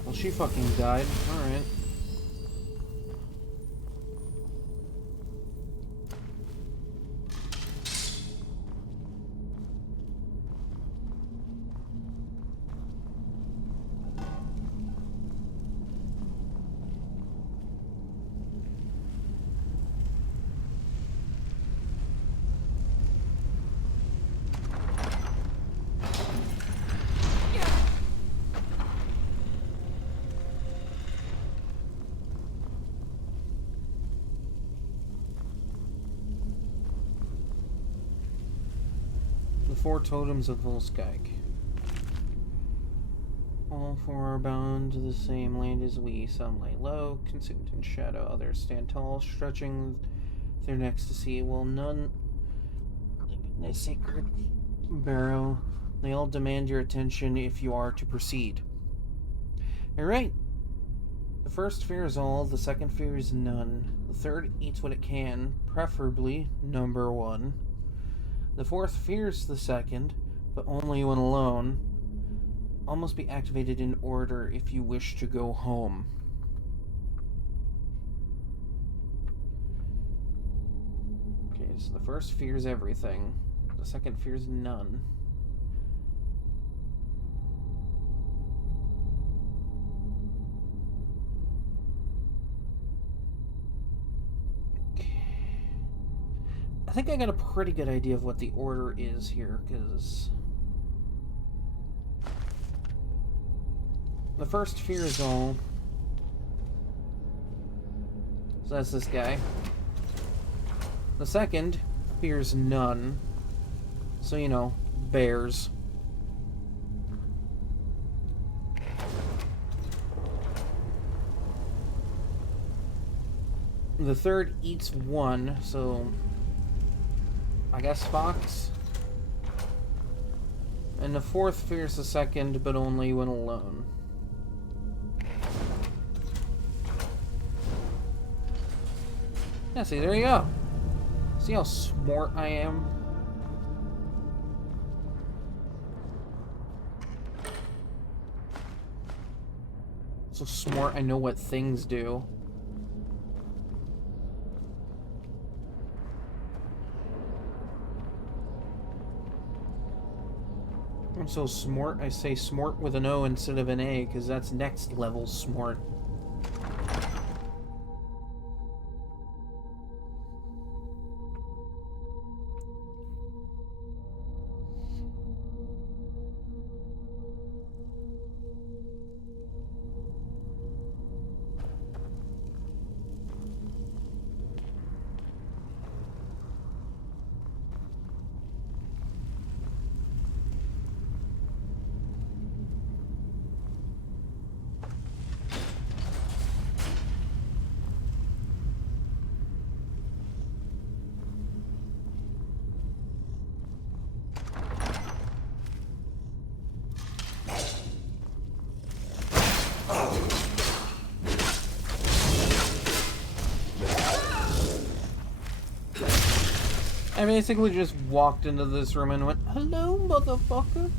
Well, she fucking died. Alright. The four totems of Volskag. All four are bound to the same land as we. Some lay low, consumed in shadow. Others stand tall, stretching their necks to see. While none live in a sacred barrow. They all demand your attention if you are to proceed. Alright. The first fears all, the second fears none. The third eats what it can, preferably number one. The fourth fears the second, but only when alone. All must be activated in order if you wish to go home. Okay, so the first fears everything. The second fears none. I think I got a pretty good idea of what the order is here, because the first fear is all. So that's this guy. The second fears none. So, you know, bears. The third eats one, so I guess fox. And the fourth fears the second, but only when alone. Yeah, see, there you go. See how smart I am? So smart, I know what things do. I'm so smart, I say smart with an O instead of an A, because that's next level smart. I basically just walked into this room and went, "Hello, motherfucker."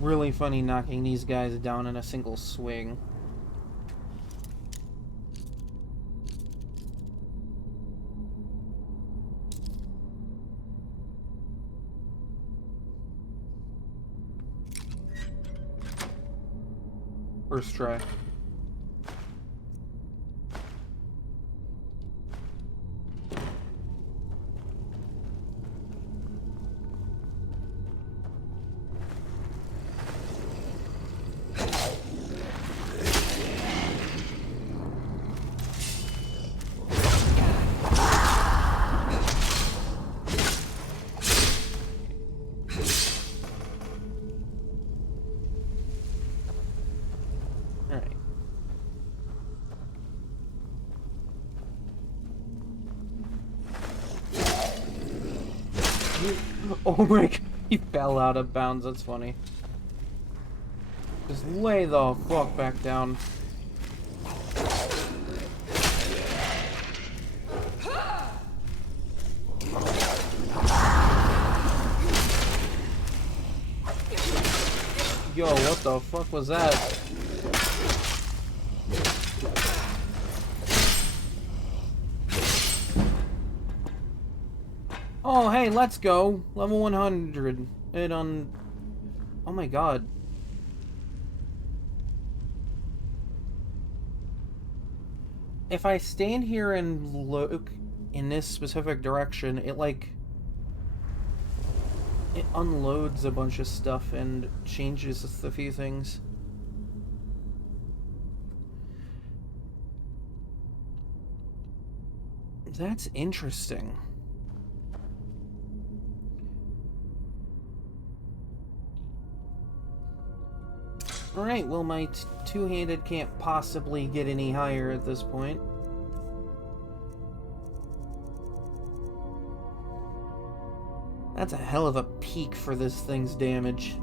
Really funny knocking these guys down in a single swing. First try. Oh my god, he fell out of bounds, that's funny. Just lay the fuck back down. Yo, what the fuck was that? Oh, hey, let's go. Level 100. Oh my god. If I stand here and look in this specific direction, it unloads a bunch of stuff and changes a few things. That's interesting. Alright, well my two-handed can't possibly get any higher at this point. That's a hell of a peak for this thing's damage.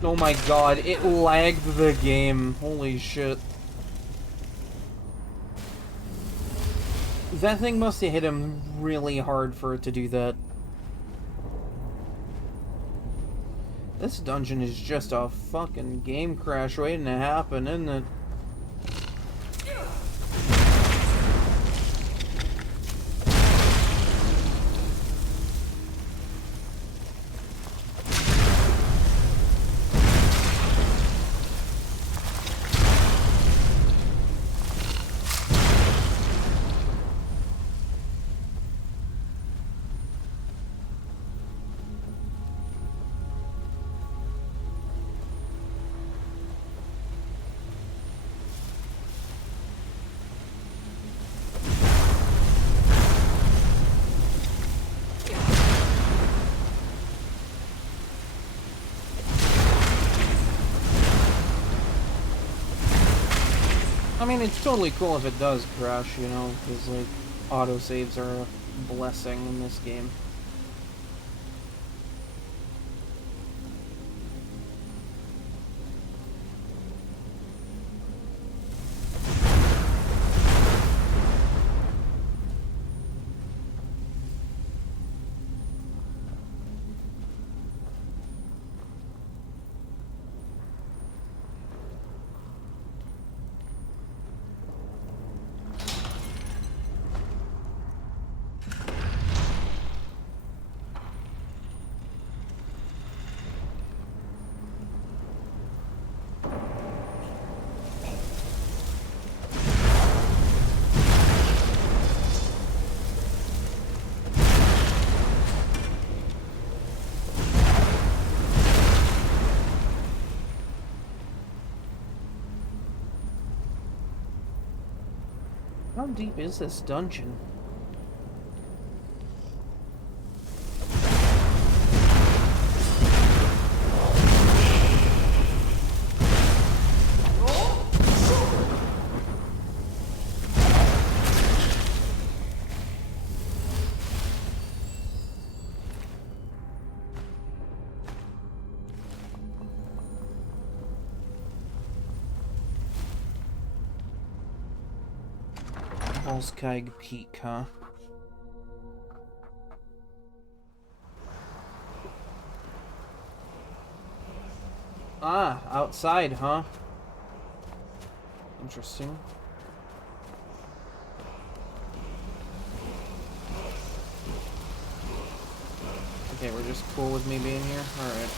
Oh my god, it lagged the game. Holy shit. That thing must have hit him really hard for it to do that. This dungeon is just a fucking game crash waiting to happen, isn't it? I mean, it's totally cool if it does crash, you know, because, like, autosaves are a blessing in this game. How deep is this dungeon? Volskag Peak, huh? Ah, outside, huh? Interesting. Okay, we're just cool with me being here? Alright.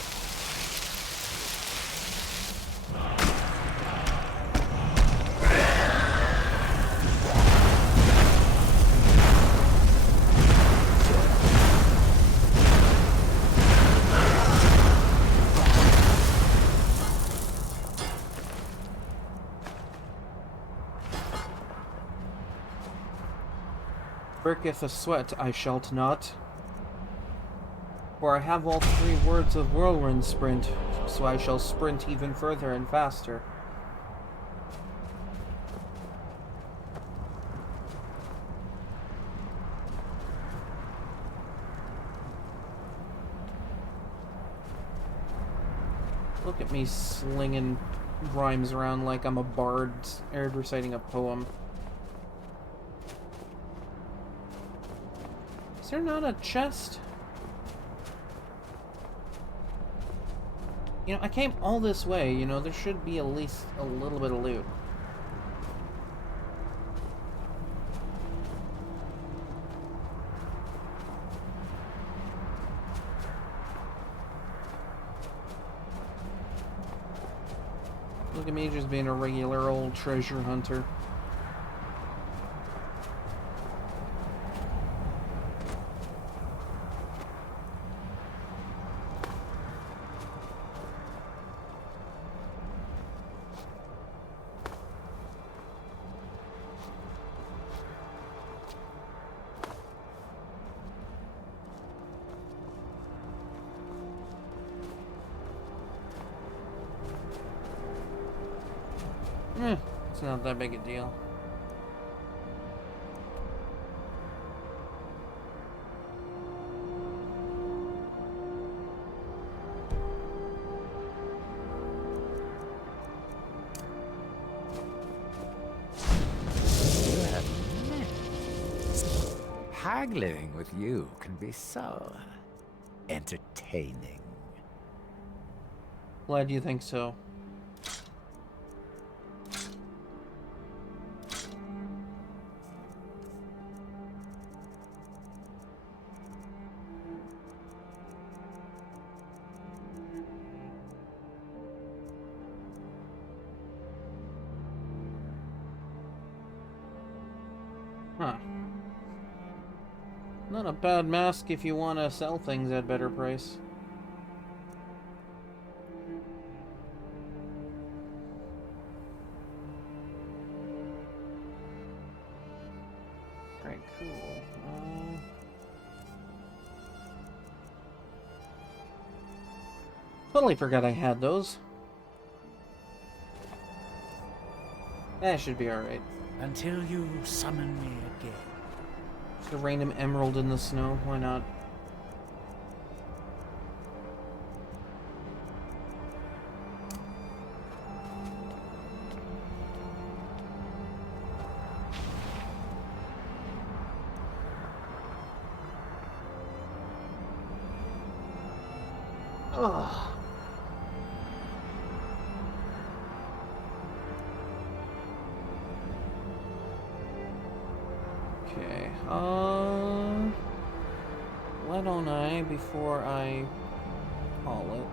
Breaketh a sweat, I shalt not. For I have all 3 words of whirlwind sprint, so I shall sprint even further and faster. Look at me slinging rhymes around like I'm a bard reciting a poem. Is there not a chest? You know, I came all this way, you know, there should be at least a little bit of loot. Look at me just being a regular old treasure hunter. It's not that big a deal. Haggling with you can be so entertaining. Glad you think so. Huh. Not a bad mask if you want to sell things at better price. Alright, cool. Totally forgot I had those. That should be alright. Until you summon me again. Just a random emerald in the snow, why not? Ugh. Okay, why don't I, before I call it,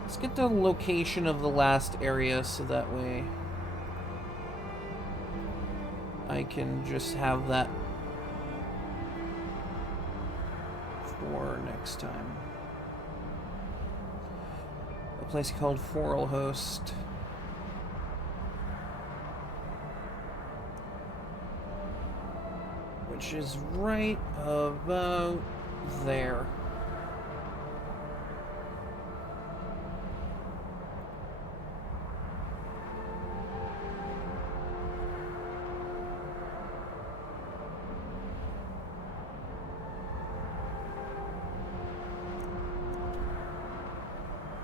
let's get the location of the last area so that way I can just have that for next time. A place called Foralhost. Which is right about there.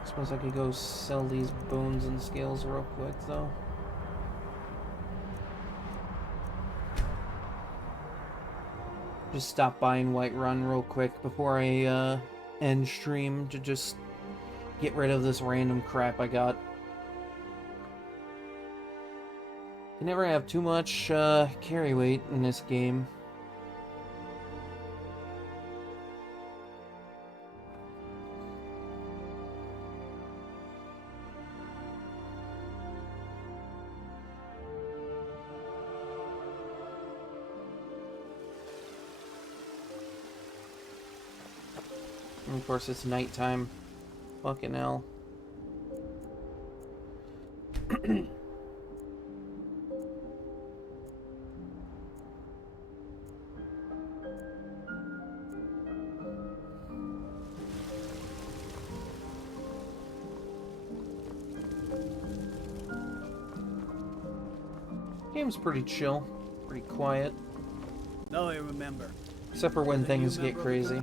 Suppose I could go sell these bones and scales real quick, though. Just stop by in Whiterun real quick before I end stream to just get rid of this random crap I got. You never have too much carry weight in this game. And of course, it's nighttime. Fucking hell. Game's pretty chill, pretty quiet. Now I remember. Except for when things get crazy.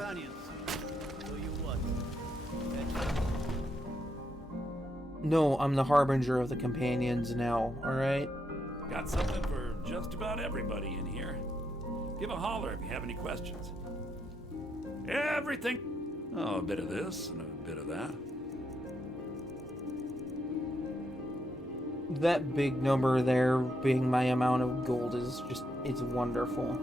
No, I'm the harbinger of the companions now, alright? Got something for just about everybody in here. Give a holler if you have any questions. Everything. Oh, a bit of this and a bit of that. That big number there being my amount of gold is just, it's wonderful.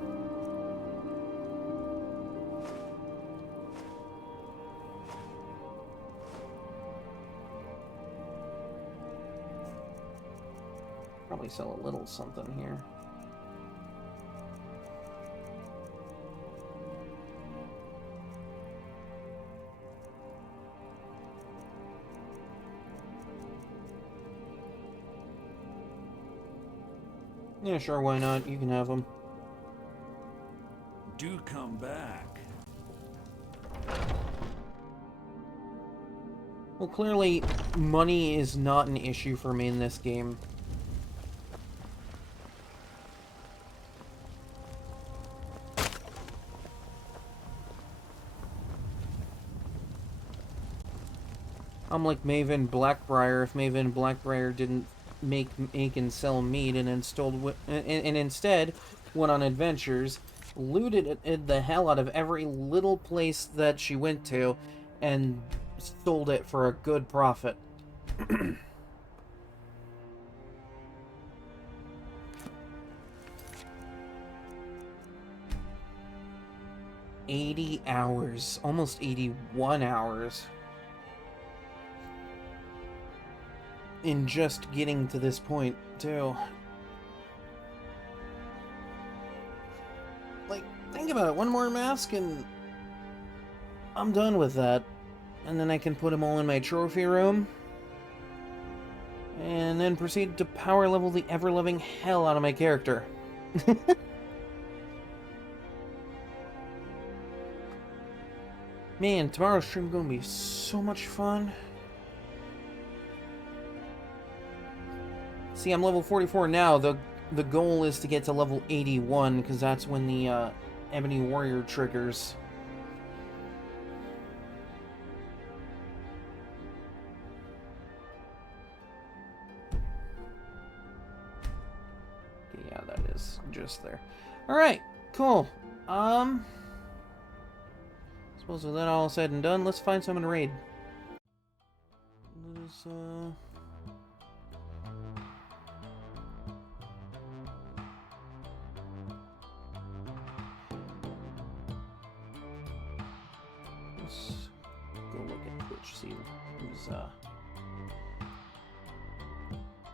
Probably sell a little something here. Yeah, sure, why not? You can have them. Do come back. Well, clearly, money is not an issue for me in this game. I'm like Maven Blackbriar. If Maven Blackbriar didn't make and sell meat and instead went on adventures, looted the hell out of every little place that she went to, and sold it for a good profit. 80 hours, almost 81 hours. In just getting to this point, too. Like, think about it, one more mask and I'm done with that. And then I can put them all in my trophy room. And then proceed to power level the ever-loving hell out of my character. Man, tomorrow's stream gonna be so much fun. See, I'm level 44 now. The goal is to get to level 81, because that's when the Ebony Warrior triggers. Okay, yeah, that is just there. Alright, cool. Suppose with that all said and done, let's find someone to raid. Let's go look at Twitch,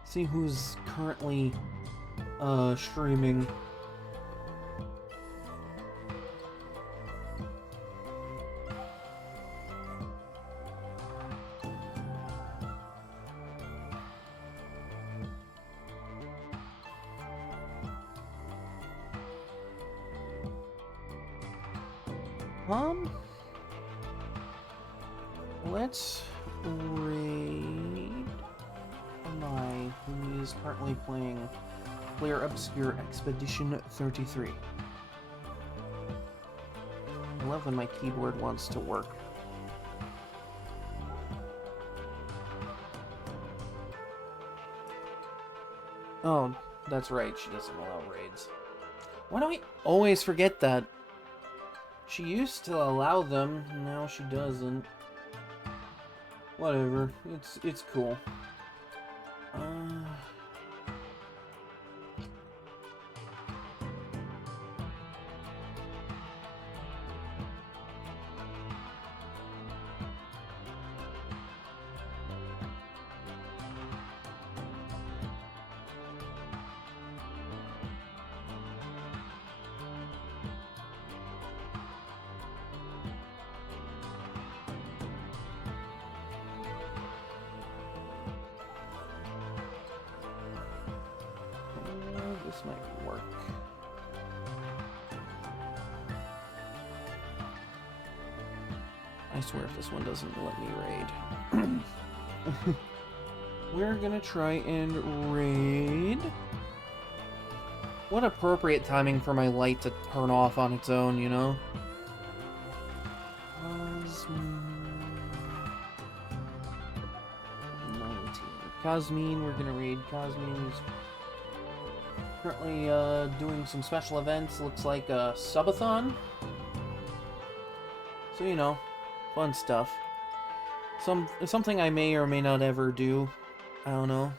see who's currently streaming. Let's raid who is currently playing Player Obscure Expedition 33. I love when my keyboard wants to work. Oh, that's right, she doesn't allow raids. Why do I always forget that? She used to allow them, now she doesn't. Whatever, it's cool. This might work. I swear if this one doesn't let me raid. We're gonna try and raid. What appropriate timing for my light to turn off on its own, you know? Cosmine, we're gonna raid Cosmine's currently doing some special events. Looks like a subathon. So, you know, fun stuff. Something I may or may not ever do. I don't know.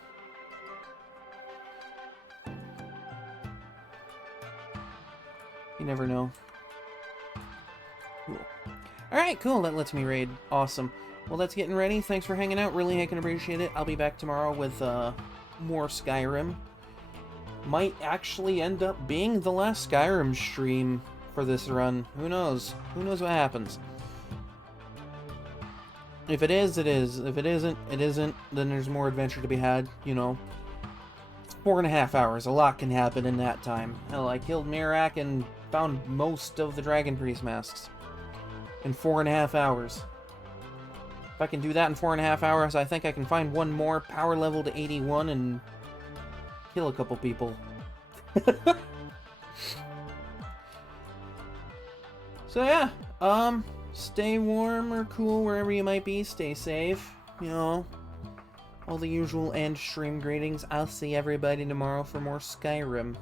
You never know. Cool. Alright, cool. That lets me raid. Awesome. Well, that's getting ready. Thanks for hanging out. Really, I can appreciate it. I'll be back tomorrow with more Skyrim. Might actually end up being the last Skyrim stream for this run. Who knows? Who knows what happens? If it is, it is. If it isn't, it isn't. Then there's more adventure to be had, you know. 4.5 hours. A lot can happen in that time. Hell, I killed Mirak and found most of the Dragon Priest masks in 4.5 hours. If I can do that in 4.5 hours, I think I can find one more, power level to 81, and kill a couple people. So yeah, stay warm or cool wherever you might be. Stay safe, you know. All the usual end stream greetings. I'll see everybody tomorrow for more Skyrim.